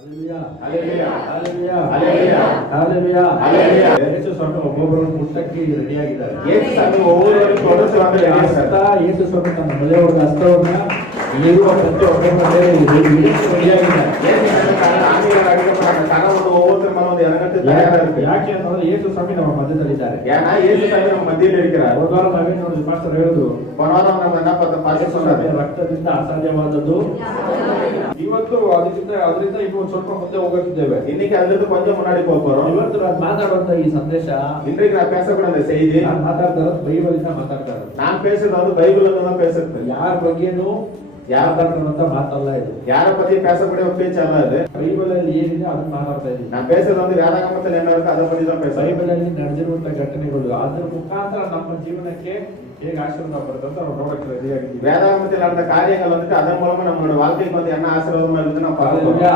ಯೇಸು ಸ್ವಾಮಿ ಒಬ್ಬೊಬ್ಬರನ್ನು ಮುಟ್ಟಕ್ಕೆ ರೆಡಿಯಾಗಿದ್ದಾರೆ. ಯೇಸು ಸ್ವಾಮಿ ಒಬ್ಬೊಬ್ಬರನ್ನು ಯೇಸು ಸ್ವಾಮಿ ತನ್ನ ಮೊಲೆಯವರ ಹಸ್ತವನ್ನ ಇರುವ ಪ್ರತಿಯೊಬ್ಬರ ಮೇಲೆ ರೆಡಿಯಾಗಿದ್ದಾರೆ. ಯಾಕೆ ಅಂತಂದ್ರೆ ಯೇಸು ಸ್ವಾಮಿ ನಮ್ಮ ಮಧ್ಯದಲ್ಲಿದ್ದಾರೆ. ಹೋದ ನಾವೇನು ನೋಡಿದ್ವಿ, ಪಾಸ್ಟರ್ ಹೇಳುದು ರಕ್ತದಿಂದ ಅಸಾಧ್ಯವಾದದ್ದು. ಇವತ್ತು ಅದರಿಂದ ಇನ್ನು ಸ್ವಲ್ಪ ಮುಂದೆ ಹೋಗುತ್ತಿದ್ದೇವೆ. இன்னைக்கு அதுல கொஞ்சம் முன்னாடி போறோம். ಇವತ್ತು ನಾನು ಮಾತಾಡುವಂತ ಈ ಸಂದೇಶ, இன்றைக்கு நான் பேசக்கூடிய அந்த செய்தி, ನಾನು ಮಾತಾಡ್ತಾ ಇರೋದು ಬೈಬಲ್ ಇಂದ ಮಾತಾಡ್ತಾ ಇರೋದು. ನಾನು பேசுறது ಬೈಬಲ್ ಇಂದ தான் பேசுறேன். ಯಾರ ಬಗ್ಗೆನೂ ಮಾತಾಡುವಂತ ಮಾತಲ್ಲ ಇದು. ಯಾರ ಬಗ್ಗೆ பேசக்கூடிய ஒரு பேச்சு அல்ல இது. ಬೈಬಲ್ ಅಲ್ಲಿ ಏನಿದೆ ಅದನ್ನ ಮಾತಾಡ್ತಾ ಇದ್ದೀನಿ. ನಾನು பேசுறது வேதாகமத்தில் என்ன இருக்கு அதை பத்தி தான் பேசுறேன். ಬೈಬಲ್ ಅಲ್ಲಿ ನಡೆದಿರುವಂತ ಘಟನೆಗಳು ಅದರ ಮುಖಾಂತರ ನಮ್ಮ ಜೀವನಕ್ಕೆ ಹೇಗೆ ಆಶೀರ್ವಾದ ಬರುತ್ತೆ ಅಂತ ನಾವು ನೋಡಕ್ಕೆ ರೆಡಿ ಆಗಿದ್ದೀವಿ. வேதாகமத்தில் நடந்த காரியங்கள் வந்துட்டு அதன் மூலமா நம்மளோட வாழ்க்கைக்கு வந்து என்ன ஆசீர்வாதமா இருக்கு ನಾವು ಹಲ್ಲೆಲೂಯಾ.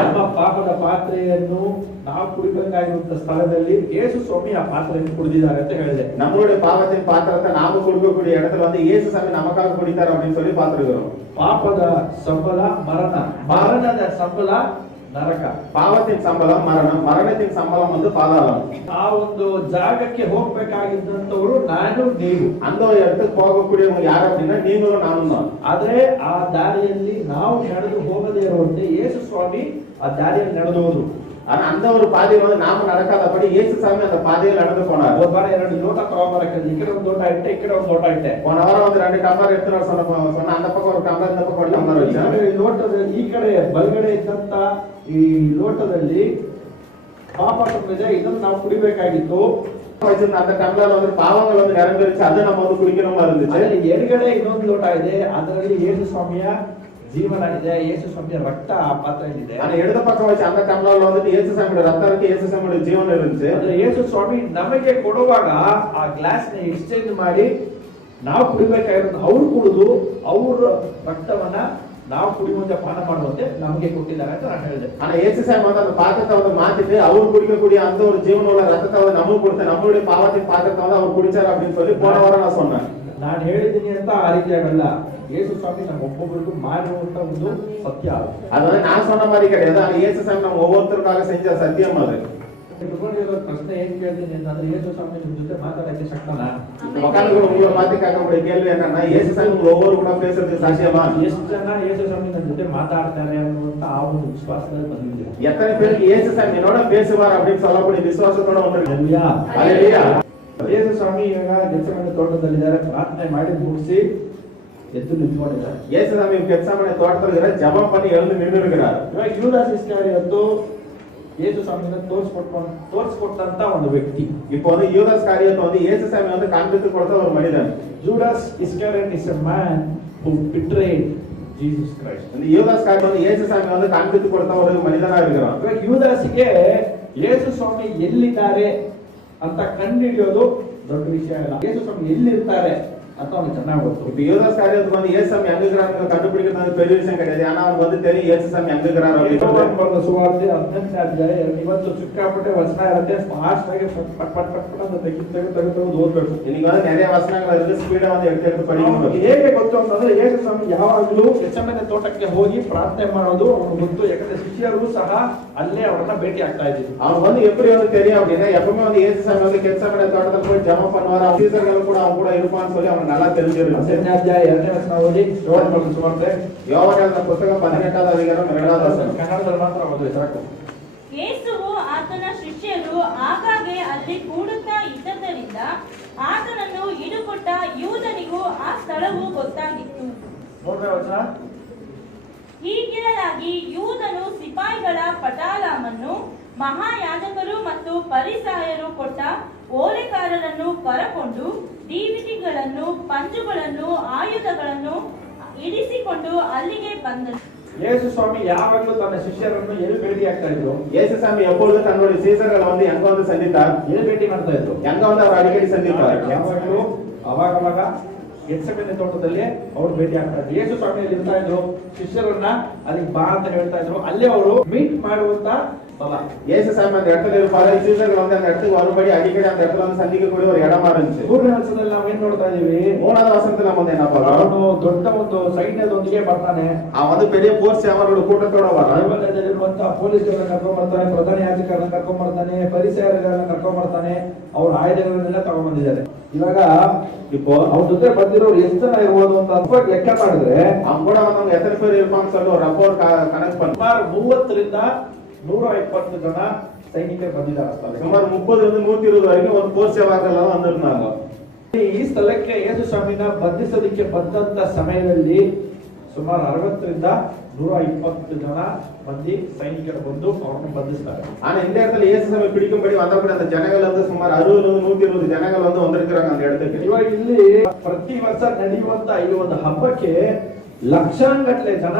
ನಮ್ಮ ಪಾಪದ ಪಾತ್ರೆಯನ್ನು ನಾವು ಕುಡಿಬೇಕಾಗಿರುವಂತ ಸ್ಥಳದಲ್ಲಿ ಯೇಸು ಸ್ವಾಮಿ ಆ ಪಾತ್ರೆಯನ್ನು ಕುಡಿದಿದ್ದಾರೆ ಅಂತ ಹೇಳಿದೆ. நம்மளுடைய பாவத்தின் பாத்திரத்தை நாம குடிக்கக்கூடிய இடத்துல வந்து இயேசு சாமி நமக்காக குடித்தார் அப்படின்னு சொல்லி பார்த்திருக்கிறோம். ಪಾಪದ ಸಂಬಳ ಮರಣ, ಮರಣದ ಸಂಬಳ ನರಕ. ಪಾವತಿನ ಸಂಬಳ ಮರಣ, ಮರಣದ ಸಂಬಳ ಒಂದು ಪಾತಾಳಂ. ಆ ಒಂದು ಜಾಗಕ್ಕೆ ಹೋಗಬೇಕಾಗಿದ್ದಂತವರು ನಾನು ನೀವು. அந்த இடத்துக்கு போகக்கூடியவங்க யார் அப்படின்னா நீங்களும் நானும் தான். ಆದ್ರೆ ಆ ದಾರಿಯಲ್ಲಿ ನಾವು ನಡೆದು ಹೋಗದೇ ಇರುವಂತೆ ಯೇಸು ಸ್ವಾಮಿ ಆ ದಾರಿಯಲ್ಲಿ ನಡೆದು ಹೋದ್ರು. ஆனா அந்த ஒரு பாதையில வந்து நாம நடக்காதபடி இயேசு சாமி அந்த பாதையில் நடந்து போனார். ஒரு வாரம் 2 லோಟ ತಗೊಂಬರಕ್ಕೆ ಈ ಕಡೆ ಒಂದು ಲೋಟ ಇಟ್ಟೆ, ಈ ಕಡೆ ಒಂದು ಲೋಟ ಇಟ್ಟೆ. போன வாரம் வந்து 2 டம்ளர் எடுத்துட்டு சொன்ன அந்த பக்கம் ஒரு டம்ளರ್ இந்த பக்கம் ஒரு டம்ளರ್ வச்சாங்க. ಈ ಲೋಟದಲ್ಲಿ ಈ ಕಡೆ ಬಲಗಡೆ ಇದ್ದಂತ ಈ ಲೋಟದಲ್ಲಿ ಪಾಪ ತುಂಬಿದೆ, ಇದನ್ನು ನಾವು ಕುಡಿಬೇಕಾಗಿತ್ತು. அந்த டம்ளர்ல வந்து பாவங்கள் வந்து நிறைஞ்சிருச்சு, அதை நம்ம வந்து குடிக்கணுமா இருந்துச்சு. ಎಡಗಡೆ ಇನ್ನೊಂದು ಲೋಟ ಇದೆ, ಅದರಲ್ಲಿ ಯೇಸು ಸ್ವಾಮಿಯ ಜೀವನ ಇದೆ, ಯೇಸು ಸ್ವಾಮಿಯ ರಕ್ತ ಆ ಪಾತ್ರೆಯಲ್ಲಿದೆ. ஆனா இடது பக்கம் வச்சு அந்த டம்ளர்ல வந்து இயேசு சாமியோட ரத்தம் இருக்கு, இயேசு சாமியோட ಜೀವನ இருந்துச்சு. ಅಂದ್ರೆ ಯೇಸು ಸ್ವಾಮಿ ನಮಗೆ ಕೊಡುವಾಗ ಆ ಗ್ಲಾಸ್ ನ ಎಕ್ಸ್ಚೇಂಜ್ ಮಾಡಿ ನಾವು ಕುಡಿಬೇಕಾಗಿರೋದು ಅವ್ರು ಕುಡಿದು ಅವ್ರ ರಕ್ತವನ್ನ ನಾವು ಕುಡಿಯುವಂತೆ ಪಾನ ಮಾಡುವಂತೆ ನಮಗೆ ಕೊಟ್ಟಿದ್ದಾರೆ ಅಂತ ನಾನು ಹೇಳಿದೆ. ஆனா இயேசு சாமி வந்து அந்த பாத்திரத்தை வந்து மாத்திட்டு அவர் குடிக்கக்கூடிய அந்த ஒரு ஜீவனுள்ள ரத்தத்தை வந்து நமக்கு கொடுத்து நம்மளுடைய பாவத்தின் பாத்திரத்தை வந்து அவர் குடிச்சார் அப்படின்னு சொல்லி போன வாரம் நான் சொன்னேன். ನಾನು ಹೇಳಿದ್ದೀನಿ ಅಂತ ಆ ರೀತಿ ಆಗಲ್ಲ. ಯೇಸು ಸ್ವಾಮಿ ನಮ್ಮ ಒಬ್ಬೊಬ್ಬರಿಗೂ ಮಾಡಿರುವಂತ ಒಂದು ಸತ್ಯ. அது வந்து நான் சொன்ன மாதிரி கிடையாது, ஆனா இயேசு சாமி நம்ம ஒவ்வொருத்தருக்காக செஞ்ச சத்தியம் அது. ಪ್ರಶ್ನೆ ಏನ್ ಕೇಳ್ತೀನಿ ಅಂತಂದ್ರೆ, ಯೇಸು ಸ್ವಾಮಿ ನಿಮ್ ಜೊತೆ ಮಾತಾಡಕ್ಕೆ ಶಕ್ತನಾ? ಮಕ್ಕಳು உங்களை பார்த்து கேட்கக்கூடிய கேள்வி என்னன்னா, இயேசு சாமி ஒவ்வொரு கூட பேசுறது சாத்தியமா? ಎಷ್ಟು ಜನ ಯೇಸು ಸ್ವಾಮಿ ನನ್ನ ಜೊತೆ ಮಾತಾಡ್ತಾರೆ ಅನ್ನುವಂತ ಆ ಒಂದು ವಿಶ್ವಾಸದಲ್ಲಿ ಬಂದಿದ್ದೀರಾ? எத்தனை பேருக்கு இயேசு சாமி என்னோட பேசுவார் அப்படின்னு சொல்லக்கூடிய விசுவாசத்தோட வந்திருக்கீங்க? ஹalleluya. ಯೇಸು ಸ್ವಾಮಿ ಈಗ ಗೆತ್ಸೆಮನೆ ತೋಟದಲ್ಲಿದ್ದಾರೆ, ಪ್ರಾರ್ಥನೆ ಮಾಡಿ ಮುಗಿಸಿ ಎದ್ದು ನಿಂತ್ಕೊಂಡಿದ್ದಾರೆ. இயேசு சாமி ಗೆತ್ಸೆಮನೆ ತೋಟದಲ್ಲಿ ಜಪம் பண்ணி எழுந்து நின்று இருக்கிறார். ಇವಾಗ ಯೂದಾಸ್ ಇಸ್ಕರಿಯೋತು ಯೇಸು ಸ್ವಾಮಿನ ತೋರಿಸಿಕೊಟ್ಟಂತ ಒಂದು ವ್ಯಕ್ತಿ. இப்போ வந்து யூதாஸ் காரியத்தை வந்து இயேசு சாமி வந்து காண்பித்து கொடுத்த ஒரு மனிதன். Judas Iscariot is a man who betrayed Jesus Christ. இந்த யூதாஸ் காரியத்தை வந்து இயேசு சாமி வந்து காண்பித்து கொடுத்த ஒரு மனிதனா இருக்கிறான். ಇವಾಗ ಯೂದಾಸಿಗೆ ಯೇಸು ಸ್ವಾಮಿ ಎಲ್ಲಿದ್ದಾರೆ ಅಂತ ಕಂಡುಹಿಡಿಯೋದು ದೊಡ್ಡ ವಿಷಯ ಅಲ್ಲ. ಯೇಸು ಸ್ವಾಮಿ ಎಲ್ಲಿರ್ತಾರೆ ಅಂತ ಅವನಿಗೆ ಚೆನ್ನಾಗಿ ಗೊತ್ತು. இப்போ யூதாஸ் காரியத்துக்கு வந்து இயேசு சாமி எங்க இருக்கிறாங்க கண்டுபிடிக்கிறது பெரிய விஷயம் கிடையாது. ஆனா அவனுக்கு வந்து தெரியும் இயேசு சாமி எங்க இருக்கிறார் அப்படின்னு. ಸುವಾರ್ತೆ 18ನೇ ಅಧ್ಯಾಯ ಇವತ್ತು ಸಿಕ್ಕಾಪಟ್ಟೆ ವಚನ ಇರುತ್ತೆ, ಫಾಸ್ಟ್ ಆಗಿ ಪಟ್ ಪಟ್ ಪಟ್ ಪಟ್ ಅಂತ ತೆಗೆದು ಓದಬೇಕು. இன்னைக்கு வந்து நிறைய வசனங்கள் இருக்கு, ಸ್ಪೀಡಾ வந்து எடுத்து படிக்கணும். ಹೇಗೆ ಗೊತ್ತು ಅಂತಂದ್ರೆ, ಯೇಸು ಸ್ವಾಮಿ ಯಾವಾಗಲೂ ಗೆತ್ಸೆಮನೆ ತೋಟಕ್ಕೆ ಹೋಗಿ ಪ್ರಾರ್ಥನೆ ಮಾಡೋದು ಅವನಿಗೆ ಗೊತ್ತು. ಯಾಕಂದ್ರೆ ಶಿಷ್ಯರು ಸಹ ಅಲ್ಲೇ ಅವರನ್ನ ಭೇಟಿ ಆಗ್ತಾ ಇದ್ರು. அவன் வந்து எப்படி வந்து தெரியும் அப்படின்னா, எப்பவுமே வந்து இயேசு சாமி வந்து ಗೆತ್ಸೆಮನೆ ತೋಟದಲ್ಲಿ போய் ஜெபம் பண்ணுவார். அவன் சீசர்கள் கூட அவன் கூட இருப்பான்னு சொல்லி அவனுக்கு நல்லா தெரிஞ்சிருக்கு. 18ನೇ ಅಧ್ಯಾಯ 2ನೇ ವಚನ ಓದಿ. ಯೋಹಾನನ ಸುವಾರ್ತೆ ಯೋಹಾನನ ಪುಸ್ತಕ 18ನೇ ಅಧ್ಯಾಯ 2ನೇ ವಚನ. ಕನ್ನಡದಲ್ಲಿ ಮಾತ್ರ ಓದಿ ಸಾಕು. ಯೇಸುವು ಆತನ ಶಿಷ್ಯರು ಆಗಾಗ್ಗೆ ಅಲ್ಲಿ ಕೂಡುತ್ತಾ ಇದ್ದದರಿಂದ ಆತನನ್ನು ಹಿಡುಕೊಟ್ಟ ಯೂದನಿಗೂ ಆ ಸ್ಥಳವು ಗೊತ್ತಾಗಿತ್ತು. 3ನೇ ವಚನ. ಹೀಗಿರಲಾಗಿ ಯೂದನು ಸಿಪಾಯಿಗಳ ಪಟಾಲವನ್ನು ಮಹಾಯಾಜಕರು ಮತ್ತು ಪರಿಸಾಯರು ಕೊಟ್ಟ ಓಲೆಕಾರರನ್ನು ಕರಕೊಂಡು ದೀವಿಟಿಗಳನ್ನು, ಪಂಜುಗಳನ್ನು, ಆಯುಧಗಳನ್ನು ಇರಿಸಿಕೊಂಡು ಅಲ್ಲಿಗೆ ಬಂದನು. ಯೇಸು ಸ್ವಾಮಿ ಯಾವಾಗಲೂ ತನ್ನ ಶಿಷ್ಯರನ್ನು ಎಲ್ಲಿ ಭೇಟಿ ಆಗ್ತಾ ಇದ್ರು? ಯೇಸು ಸ್ವಾಮಿ எப்பொழுது தன்னுடைய சீசர்களை வந்து எங்க வந்து சந்தித்தார்? ಎಲ್ಲಿ ಭೇಟಿ ಮಾಡ್ತಾ ಇದ್ರು? எங்க வந்து அவர் அடிக்கடி சந்தித்தார்? ಯಾವಾಗಲೂ ಅವಾಗವಾಗ ಗೆತ್ಸೆಮನೆ ತೋಟದಲ್ಲಿ ಅವ್ರು ಭೇಟಿ ಆಗ್ತಾ ಇದ್ರು. ಯೇಸು ಸ್ವಾಮಿಯಲ್ಲಿ ಇರ್ತಾ ಇದ್ರು, ಶಿಷ್ಯರನ್ನ ಅಲ್ಲಿಗೆ ಬಾ ಅಂತ ಹೇಳ್ತಾ ಇದ್ರು. ಅಲ್ಲೇ ಅವರು ಮೀಟ್ ಮಾಡುವಂತ இயேசுசாமி அந்த இடத்துல இருப்பாரு. சீஷர்கள் வந்து அந்த இடத்துக்கு வரும்படி அடிக்கடி அந்த இடத்துல வந்து சந்திக்கக்கூடிய ஒரு இடமா இருந்துச்சு. ಮೂರನೇ ವರ್ಷದಲ್ಲಿ ನಾವು ಏನ್ ನೋಡ್ತಾ ಇದೀವಿ? மூணாவது வசனத்துல நம்ம வந்து என்ன பார்க்கிறோம்? ಅವನು ದೊಡ್ಡ ಒಂದು ಸೈನ್ಯದೊಂದಿಗೆ ಬರ್ತಾನೆ. அவன் வந்து பெரிய போர் சேவகரோட கூட்டத்தோட வரான். ದೇವಾಲಯದಲ್ಲಿರುವಂತಹ ಪೊಲೀಸರನ್ನ ಕರ್ಕೊಂಡ್ ಬರ್ತಾನೆ, ಪ್ರಧಾನ ಯಾಜಕರನ್ನ ಕರ್ಕೊಂಡ್ ಬರ್ತಾನೆ, ಪರಿಸರಗಳನ್ನ ಕರ್ಕೊಂಡ್ ಬರ್ತಾನೆ. ಅವ್ರ ಆಯುಧಗಳನ್ನೆಲ್ಲ ತಗೊಂಡ್ ಬಂದಿದ್ದಾರೆ. ಇವಾಗ இப்போ ಅವ್ರ ಜೊತೆ ಬಂದಿರೋರು ಎಷ್ಟು ಜನ ಇರ್ಬೋದು ಅಂತ ಲೆಕ್ಕ ಮಾಡಿದ್ರೆ அவன் கூட வந்தவங்க எத்தனை பேர் இருப்பாங்கன்னு சொல்லி ஒரு ரப்போர் கணக்கு பண்ணி ಸುಮಾರು 30 ರಿಂದ 120 ಜನ ಸೈನಿಕರು ಬಂದಿದ್ದಾರೆ. ಸುಮಾರು 30 ರಿಂದ 120 ವರೆಗೆ ಒಂದು ಪೋರ್ ಸೇವಕರೆಲ್ಲ ಬಂದಿರ್ತಾங்க. ಈ ಸ್ಥಳಕ್ಕೆ ಯೇಸು ಸ್ವಾಮಿನ ಬಂಧಿಸೋದಕ್ಕೆ ಬಂದಂತ ಸಮಯದಲ್ಲಿ ಸುಮಾರು 60 ರಿಂದ 120 ಜನ ಮಂದಿ ಸೈನಿಕರು ಬಂದು ಅವರನ್ನು ಬಂಧಿಸ್ತಾರೆ. ஆனா இந்த இடத்துல இயேசுவை பிடிக்கும்படி வந்தபடி அந்த ஜனங்கள் வந்து சுமார் 60 ರಿಂದ 120 ಜನಗಳು வந்து வந்திருக்காங்க அந்த இடத்துக்கு. ಇವಾಗ ಇಲ್ಲಿ ಪ್ರತಿ ವರ್ಷ ನಡೆಯುವಂತ ಈ ಒಂದು ಹಬ್ಬಕ್ಕೆ ಲಕ್ಷಾಂಗಟ್ಟಲೆ ಜನ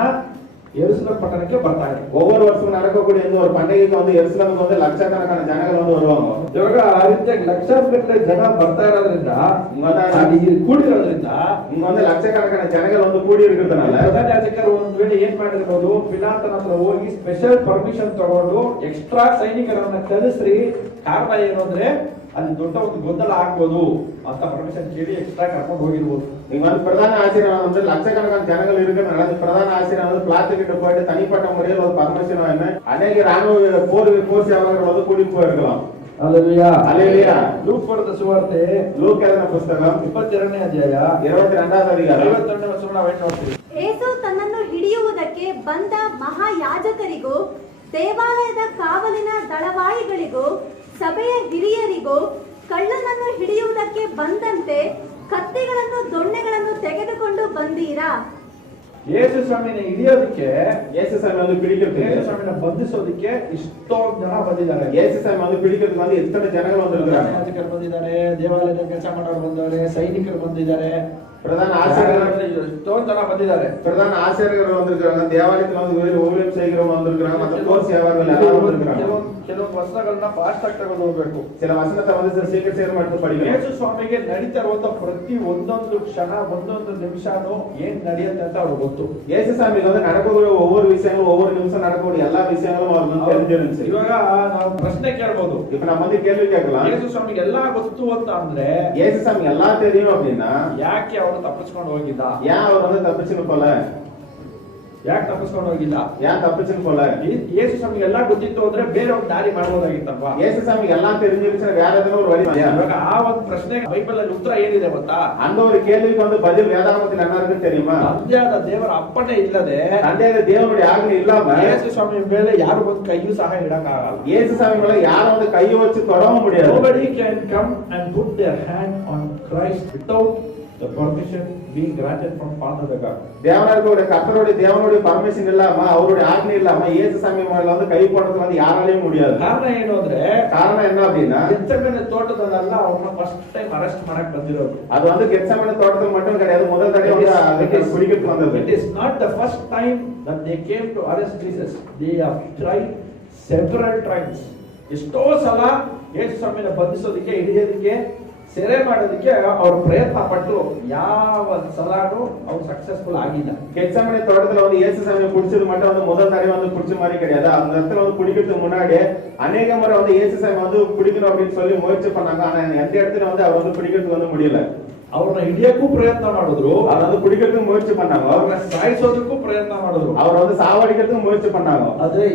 எருசலேம் பட்டணಕ್ಕೆ ಬರ್ತಾರೆ. ஒவ்வொரு வருஷமும் நடக்கக்கூடிய இந்த ஒரு பண்டிகைக்கு வந்து எருசலேமுக்கு வந்து லட்சக்கணக்கான ಜನಗಳು வந்து வருவாங்க. ಇವಾಗ ಆ ರೀತಿಯಾಗಿ ಲಕ್ಷಾಂಗಟ್ಟಲೆ ಜನ ಬರ್ತಾ ಇರೋದ್ರಿಂದ ಕೂಡಿರೋದ್ರಿಂದ இங்க வந்து லட்சக்கணக்கான ಜನಗಳು வந்து ಕೂಡಿ ಇರೋದ್ರಿಂದ ಪ್ರಧಾನ ಯಾಜಕರು ಒಂದು ವೇಳೆ ಏನ್ ಮಾಡಿರ್ಬೋದು, ಪಿಲಾತನ ಹತ್ರ ಹೋಗಿ ಸ್ಪೆಷಲ್ ಪರ್ಮಿಷನ್ ತಗೊಂಡು ಎಕ್ಸ್ಟ್ರಾ ಸೈನಿಕರನ್ನ ಕಳಿಸ್ರಿ. ಕಾರಣ ಏನು ಅಂದ್ರೆ ಅಲ್ಲಿ ದೊಡ್ಡ ಒಂದು ಗೊಂದಲ ಆಗ್ಬೋದು ಅಂತ ಪರ್ಮಿಷನ್ ಕೇಳಿ ಎಕ್ಸ್ಟ್ರಾ ಕರ್ಕೊಂಡು ಹೋಗಿರ್ಬೋದು. நீங்க வந்து பிரதான ஆசிரியர் வந்து லட்சக்கணக்கான ஜனங்கள் இருக்கிறதுனால அந்த பிரதான ஆசிரியர் வந்து பிளாத்து கிட்ட போயிட்டு தனிப்பட்ட முறையில் ஒரு பர்மிஷன் வாங்க அநேக ராணுவ போர் சேவகர்கள் வந்து கூட்டிட்டு போயிருக்கலாம். அல்லேலூயா அல்லேலூயா. ಲೂಕ್ ಬರೆದ ಸುವಾರ್ತೆ ಲೂಕ್ எழுதின புத்தகம் 22ನೇ ಅಧ್ಯಾಯ 22வது அதிகாரம் 52ನೇ ವಚನ ನಾವು ನೋಡ್ತೀವಿ. ಯೇಸು ತನ್ನನ್ನು ಹಿಡಿಯುವುದಕ್ಕೆ ಬಂದ ಮಹಾಯಾಜಕರಿಗೂ ದೇವಾಲಯದ ಕಾವಲಿನ ದಳವಾಯಿಗಳಿಗೂ ಸಭೆಯ ಹಿರಿಯರಿಗೂ ಕಳ್ಳನನ್ನು ಹಿಡಿಯುವುದಕ್ಕೆ ಬಂದಂತೆ ಕತ್ತಿಗಳನ್ನು ದೊಣ್ಣೆಗಳನ್ನು ತೆಗೆದುಕೊಂಡು ಬಂದೀರಾ? ಯೇಸು ಸ್ವಾಮಿನ ಹಿಡಿಯೋದಕ್ಕೆ, இயேசுசாமி வந்து பிடிக்கிறதுக்கு, ಯೇಸು ಸ್ವಾಮಿನ ಬಂಧಿಸೋದಕ್ಕೆ ಇಷ್ಟೊಂದು ಜನ ಬಂದಿದ್ದಾರೆ. இயேசுசாமி வந்து பிடிக்கிறதுக்கு வந்து எத்தனை ஜனங்கள் வந்திருக்காங்க? ಯಾಜಕರು ಬಂದಿದ್ದಾರೆ, ದೇವಾಲಯದ ಕೆಲಸ ಮಾಡೋರು ಬಂದಿದ್ದಾರೆ, ಸೈನಿಕರು ಬಂದಿದ್ದಾರೆ, பிரதான ஆசிரியர்கள் ಇಷ್ಟೊಂದು ಜನ ಬಂದಿದ್ದಾರೆ. பிரதான ஆசிரியர்கள் வந்திருக்காங்க, தேவாலயத்துல வந்து ஊழியம் செய்கிறவங்க வந்திருக்காங்க, மற்ற போர் சேவகர்கள் எல்லாம் வந்திருக்காங்க. ಕೆಲವು ವಚನಗಳನ್ನ ಫಾಸ್ಟ್ ಆಗಿ ತಗೊಂಡು ಹೋಗ್ಬೇಕು. சில வசனத்தை வந்து சீக்கிரம் ಮಾಡ್ತಾ படிக்கணும். ಯೇಸು ಸ್ವಾಮಿಗೆ ನಡೀತಾ ಇರುವಂತ ಪ್ರತಿ ಒಂದೊಂದು ಕ್ಷಣ ಒಂದೊಂದು ನಿಮಿಷನೂ ಏನ್ ನಡೆಯುತ್ತೆ ಅಂತ ಅವ್ರಿಗೆ ಗೊತ್ತು. இயேசுசாமிக்கு வந்து நடக்கக்கூடிய ஒவ்வொரு விஷயங்களும் ஒவ்வொரு நிமிஷம் நடக்கக்கூடிய எல்லா விஷயங்களும் அவருக்கு வந்து தெரிஞ்சிருந்துச்சு. ಇವಾಗ ನಾವು ಪ್ರಶ್ನೆ ಕೇಳ್ಬೋದು, இப்ப நம்ம வந்து கேள்வி கேட்கலாம், ಯೇಸು ಸ್ವಾಮಿಗೆ ಎಲ್ಲಾ ಗೊತ್ತು ಅಂತ ಅಂದ್ರೆ இயேசுசாமி எல்லாம் தெரியும் அப்படின்னா ಯಾಕೆ ಅವರು ತಪ್ಪಿಸ್ಕೊಂಡು ಹೋಗಿದ್ದ? ஏன் அவர் வந்து தப்பிச்சுன்னு போல? ಯಾಕೆ ತಪ್ಪಿಸ್ಕೊಂಡು ಹೋಗಿಲ್ಲ? ஏன் தப்பிச்சுன்னு போல? ಯೇಸು ಸ್ವಾಮಿಗೆ ಎಲ್ಲಾ ಗೊತ್ತಿತ್ತು ಅಂದ್ರೆ ಬೇರೆ ಒಂದು ದಾರಿ ಮಾಡಬಹುದಾಗಿತ್ತಲ್ವಾ? இயேசுசாமிக்கு எல்லாம் தெரிஞ்சிருச்சுன்னா வேற ஏதாவது ஒரு வழி இல்லையா? ಇವಾಗ ಆ ಒಂದು ಪ್ರಶ್ನೆಗೆ ಬೈಬಲ್ ಅಲ್ಲಿ ಉತ್ತರ ಏನಿದೆ ಗೊತ್ತಾ? அந்த ஒரு கேள்விக்கு வந்து பதில் வேதாகமத்தில் என்ன இருக்குன்னு தெரியுமா? ತಂದೆಯಾದ ದೇವರ ಅಪ್ಪಣೆ ಇಲ್ಲದೆ, ತಂದೆಯಾದ ದೇವனுடைய ಆಜ್ಞೆ ಇல்லாம ಯೇಸು ಸ್ವಾಮಿ ಮೇಲೆ ಯಾರು ಒಂದು ಕೈಯೂ ಸಹ ಇಡಕ್ಕಾಗಲ್ಲ. இயேசுசாமி மேல யாரும் வந்து கையை வச்சு தொடவும் முடியாது. Nobody can come and put their hand on Christ without the permission being granted from Father the God. தேவனுடைய கர்த்தருடைய தேவனுடைய பர்மிஷன் இல்லாம அவருடைய ஆజ్ఞೆ இல்லாம இயேசுசாமி மேல வந்து கை போடுறதுக்கு வந்து யாராலையும் முடியாது. ಕಾರಣ ಏನು ಅಂದ್ರೆ, காரணம் என்ன அப்படின்னா ಗೆತ್ಸೆಮನೆ ತೋಟದಲ್ಲ ಅವ್ರನ್ನ ಫಸ್ಟ್ ಟೈಮ್ ಅರೆಸ್ಟ್ ಮಾಡಕ್ ಬಂದಿರೋದು. அது வந்து கெத்செமனே தோட்டத்தில் மட்டும் கிடையாது, முதல் தடவை வந்து பிடிக்கிறதுக்கு வந்தது. It is not the first time that they came to arrest Jesus. They have tried several times. ಎಷ್ಟೋ ಸಲ ಯೇಸು ಸ್ವಾಮಿನ ಬಂಧಿಸೋದಕ್ಕೆ, ಹಿಡಿಯೋದಕ್ಕೆ, ಸೆರೆ ಮಾಡೋದಕ್ಕೆ ಅವರು ಪ್ರಯತ್ನ ಪಟ್ಟರು. ಯಾವ ಸಲಾನು ಅವ್ರು ಸಕ್ಸಸ್ಫುಲ್ ಆಗಿಲ್ಲ. கெத்செமனே தோட்டத்துல வந்து இயேசுசாமியை பிடிச்சது மட்டும் வந்து முதல் தடவை வந்து பிடிச்ச மாதிரி கிடையாது. அந்த இடத்துல வந்து பிடிக்கிறதுக்கு முன்னாடி அநேக முறை வந்து இயேசுசாமி வந்து பிடிக்கணும் அப்படின்னு சொல்லி முயற்சி பண்ணாங்க. ஆனா எந்த இடத்துல வந்து அவர் வந்து பிடிக்கிறதுக்கு வந்து முடியல. ಅವ್ರನ್ನ ಹಿಡಿಯಕ್ಕೂ ಪ್ರಯತ್ನ ಮಾಡಿದ್ರು, அவர் வந்து பிடிக்கிறதுக்கு முயற்சி பண்ணாங்க. ಅವ್ರನ್ನ ಸಾಯಿಸೋದಕ್ಕೂ ಪ್ರಯತ್ನ ಮಾಡಿದ್ರು, அவர் வந்து சாவடிக்கிறதுக்கு முயற்சி பண்ணாங்க. ಆದ್ರೆ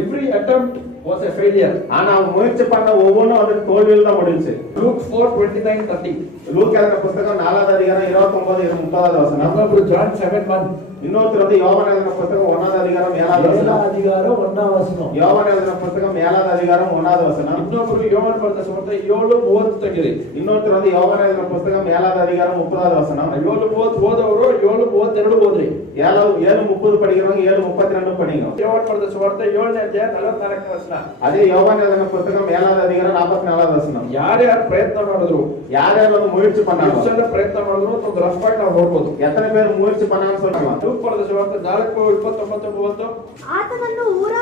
every attempt was a failure. ஆனா அவங்க முயற்சி பண்ண ஒவ்வொன்றும் வந்து தோல்வியில் தான் முடிஞ்சுச்சு. Luke 4:29-30. லூக்கா எழுதின புத்தகம் 4வது அதிகாரம் 29-30வது வசனம். ಇನ್ನೊಬ್ರು John 7:1. இன்னொருத்தர் வந்து யோவான் எழுதின புத்தகம் 1வது அதிகாரம் 7வது வசனம். ಅಧಿಕಾರ 1ನೇ ವಚನ. யோவான் எழுதின புத்தகம் 7வது அதிகாரம் 1வது வசனம். ಇನ್ನೊಬ್ರು ಯೋಹಾನ ಬರೆದ ಸುವಾರ್ತೆ 7:30 ತೆಗಿರಿ. இன்னொருத்தர் வந்து யோவான் எழுதின புத்தகம் 7வது அதிகாரம் 30வது வசனம். 7:30 ಓದವರು 7:30 42 ಓದ್ರಿ. 7:30 படிக்கிறவங்க 7:32 படிங்க. யோவான் ಬರೆದ ಸುವಾರ್ತೆ 7ನೇ ಅಧ್ಯಾಯ 44ನೇ ವಚನ. ಅದೇ ಯೋಹಾನ எழுதின புத்தகம் 7வது அதிகாரம் 44வது வசனம். ಯಾರ್ಯಾರು ಪ್ರಯತ್ನ ಮಾಡಿದ್ರು, யார் வந்து முயற்சி பண்ணாங்க, ಎಷ್ಟು ಪ್ರಯತ್ನ ಮಾಡಿದ್ರು ಅಂತ ಒಂದು ರಫ್ ಆಗಿ ನಾವು ನೋಡಬಹುದು. எத்தனை பேர் ಮುಯற்சி பண்ணாங்கன்னு சொல்றாங்க. ಲೂಕ ಬರೆದ ಸುವಾರ್ತೆ 4:29-30. ಆತನನ್ನು ಊರ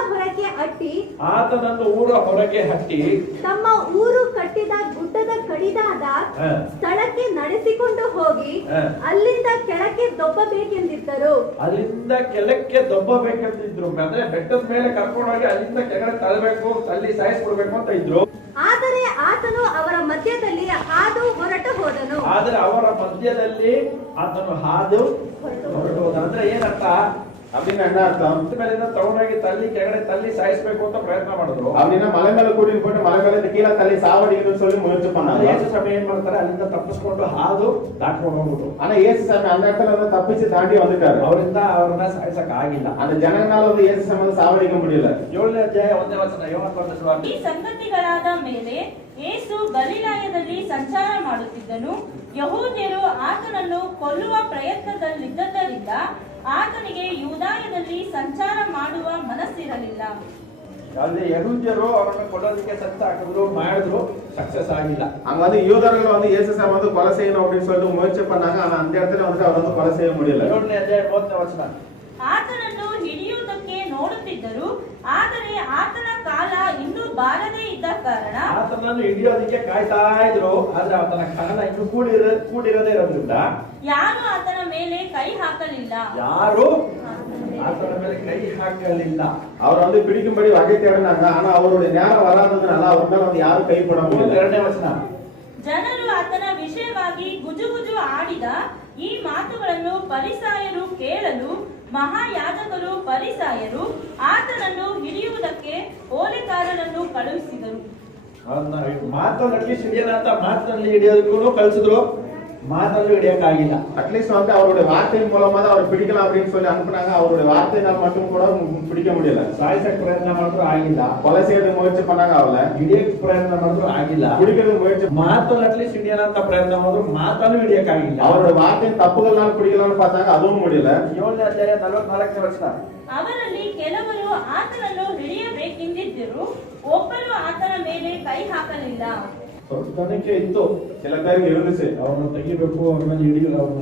ಹೊರಗೆ ಅಟ್ಟಿ ತಮ್ಮ ಊರು ಕಟ್ಟಿದ ಗುಡ್ಡದ ಕಡಿದಾದ ಸ್ಥಳಕ್ಕೆ ನಡೆಸಿಕೊಂಡು ಹೋಗಿ ಅಲ್ಲಿಂದ ಕೆಳಕ್ಕೆ ದೊಬ್ಬಬೇಕೆಂದಿದ್ದರು. ಅಲ್ಲಿಂದ ಕೆಳಕ್ಕೆ ದೊಬ್ಬಬೇಕೆಂದಿದ್ರು ಅಂದ್ರೆ ಬೆಟ್ಟದ ಮೇಲೆ ಕರ್ಕೊಂಡೋಗಿ ಅಲ್ಲಿಂದ ಕೆಳಗೆ ತಳ್ಳಬೇಕು, ತಳ್ಳಿ ಸಾಯಿಸ್ಬಿಡ್ಬೇಕು ಅಂತ ಇದ್ರು. ಆದರೆ ಆತನು ಅವರ ಮಧ್ಯದಲ್ಲಿ ಹಾದು ಹೊರಟು ಹೋದನು. ಅಂದ್ರೆ ಏನರ್ಥ அப்படின்னு என்ன அர்த்தம்? ಮೇಲಿಂದ ತಗೊಂಡೋಗಿ ಕೆಳಗಡೆ ತಳ್ಳಿ ಸಾಯಿಸ್ಬೇಕು ಅಂತ ಪ್ರಯತ್ನ ಮಾಡಿದ್ರು. அப்படின்னா மலை மேல கூட்டிட்டு போட்டு மலை மேல கீழே தள்ளி சாவடிக்கணும்னு சொல்லி முயற்சி பண்ணாங்க. ಯೇಸು ಸ್ವಾಮಿ ಏನ್ ಮಾಡ್ತಾರೆ, ಅಲ್ಲಿಂದ ತಪ್ಪಿಸ್ಕೊಂಡು ಹಾದು ದಾಟ್ಕೊಂಡು ಹೋಗ್ಬಿಟ್ಟು. ஆனா இயேசு சாமி அந்த இடத்துல வந்து தப்பிச்சு தாண்டி வந்துட்டாரு. ಅವ್ರನ್ನ ಸಾಯಿಸಕ್ ಆಗಿಲ್ಲ. அந்த ಜನங்களால வந்து இயேசு சாமி வந்து சாவடிக்க முடியல. 7ನೇ ಅಧ್ಯಾಯ 1ನೇ ವಚನ ಯೋಹಾನ ಬರೆದ ಸುವಾರ್ತೆ. ಈ ಸಂಗತಿಗಳಾದ ಮೇಲೆ ಯೇಸು ಗಲಿಲಾಯದಲ್ಲಿ ಸಂಚಾರ ಮಾಡುತ್ತಿದ್ದನು. ಯಹೂದ್ಯರು ಆತನನ್ನು ಕೊಲ್ಲುವ ಪ್ರಯತ್ನದಲ್ಲಿದ್ದರಿಂದ ಆತನಿಗೆ ಯೂದಾಯದಲ್ಲಿ ಸಂಚಾರ ಮಾಡುವ ಮನಸ್ಸಿರಲಿಲ್ಲ. ಅಲ್ಲಿ ಯಹೂದ್ಯರು ಅವರನ್ನು ಕೊಲ್ಲೋದಕ್ಕೆ ಸಂಚು ಹಾಕಿದ್ರು, ಮಾಡಿದ್ರು, ಸಕ್ಸಸ್ ಆಗಿಲ್ಲ. அங்க வந்து யூதர்கள் வந்து இயேசு சாமி வந்து கொலை செய்யணும் அப்படின்னு சொல்லிட்டு முயற்சி பண்ணாங்க. ஆனா அந்த இடத்துல வந்து அவர் வந்து கொலை செய்ய முடியல. 7ನೇ ಅಧ್ಯಾಯ 30ನೇ ವಚನ. ಆತನನ್ನು ಹಿಡಿಯುವುದಕ್ಕೆ ನೋಡುತ್ತಿದ್ದರು, ಆದರೆ ಆತನ ಕಾಲ ಇನ್ನೂ ಬಾರದೇ ಇದ್ದ ಕಾರಣ ಆತನನ್ನು ಹಿಡಿಯೋದಕ್ಕೆ ಕಾಯ್ತಾ ಇದ್ರು, ಆದ್ರೆ ಆತನ ಕಾಲ ಇನ್ನೂ ಕೂಡಿರದೇ ಇರೋದ್ರಿಂದ ಯಾರು ಆತನ ಮೇಲೆ ಕೈ ಹಾಕಲಿಲ್ಲ. அவர் வந்து பிடிக்கும்படி வகை தேடினாங்க. ஆனா அவருடைய நேரம் வராததுனால அவர் மேல வந்து யாரும் ಕೈ போட முடியல. 2ನೇ ವಚನ. ಜನರು ಆತನ ವಿಷಯವಾಗಿ ಗುಜುಗುಜು ಆಡಿದ ಈ ಮಾತುಗಳನ್ನು ಫರಿಸಾಯರು ಕೇಳಲು ಮಹಾಯಾಜಕರು ಫರಿಸಾಯರು ಆತನನ್ನು ಹಿಡಿಯುವುದಕ್ಕೆ ಓಲೆಕಾರರನ್ನು ಕಳುಹಿಸಿದರು. ಮಾತಲ್ಲಿ ಹಿಡಿಯೋದಂತ ಮಾತಲ್ಲಿ ಹಿಡಿಯೋದಕ್ಕೂ ಕಳಿಸಿದ್ರು, ಮಾತಲ್ಲೂ ಹಿಡಿಯಕ್ಕಾಗಿಲ್ಲ. அட்லீஸ்ட் வந்து அவருடைய வார்த்தையின் மூலமா தான் அவர் பிடிக்கலாம் அப்படின்னு சொல்லி அனுப்புனாங்க. அவருடைய வார்த்தையினால் மட்டும் கூட பிடிக்க முடியல. ಸಾಯಿಸಕ್ ಪ್ರಯತ್ನ ಮಾಡಿದ್ರು ಆಗಿಲ್ಲ. கொலை செய்யறதுக்கு முயற்சி பண்ணாங்க, அவள ಹಿಡಿಯಕ್ ಪ್ರಯತ್ನ ಮಾಡಿದ್ರು ಆಗಿಲ್ಲ. பிடிக்கிறதுக்கு முயற்சி ಮಾತಲ್ಲಿ ಅಟ್ಲೀಸ್ಟ್ ಹಿಡಿಯೋಣ ಅಂತ ಪ್ರಯತ್ನ ಮಾಡಿದ್ರು, ಮಾತಲ್ಲೂ ಹಿಡಿಯಕ್ಕಾಗಿಲ್ಲ. அவருடைய வார்த்தையின் தப்புகள்னால பிடிக்கலாம்னு பார்த்தாங்க, அதுவும் முடியல. 7ನೇ ಅಧ್ಯಾಯ 44ನೇ ವಚನ. ಅವರಲ್ಲಿ ಕೆಲವರು ಆತನನ್ನು ಹಿಡಿಯಬೇಕೆಂದಿದ್ದರು, ಒಬ್ಬರು ಆತನ ಮೇಲೆ ಕೈ ಹಾಕಲಿಲ್ಲ. ಜನಕ್ಕೆ ಇತ್ತು, சில பேருக்கு இருந்துச்சு, ಅವ್ರನ್ನ ತೆಗಿಬೇಕು, ಅವ್ರನ್ನ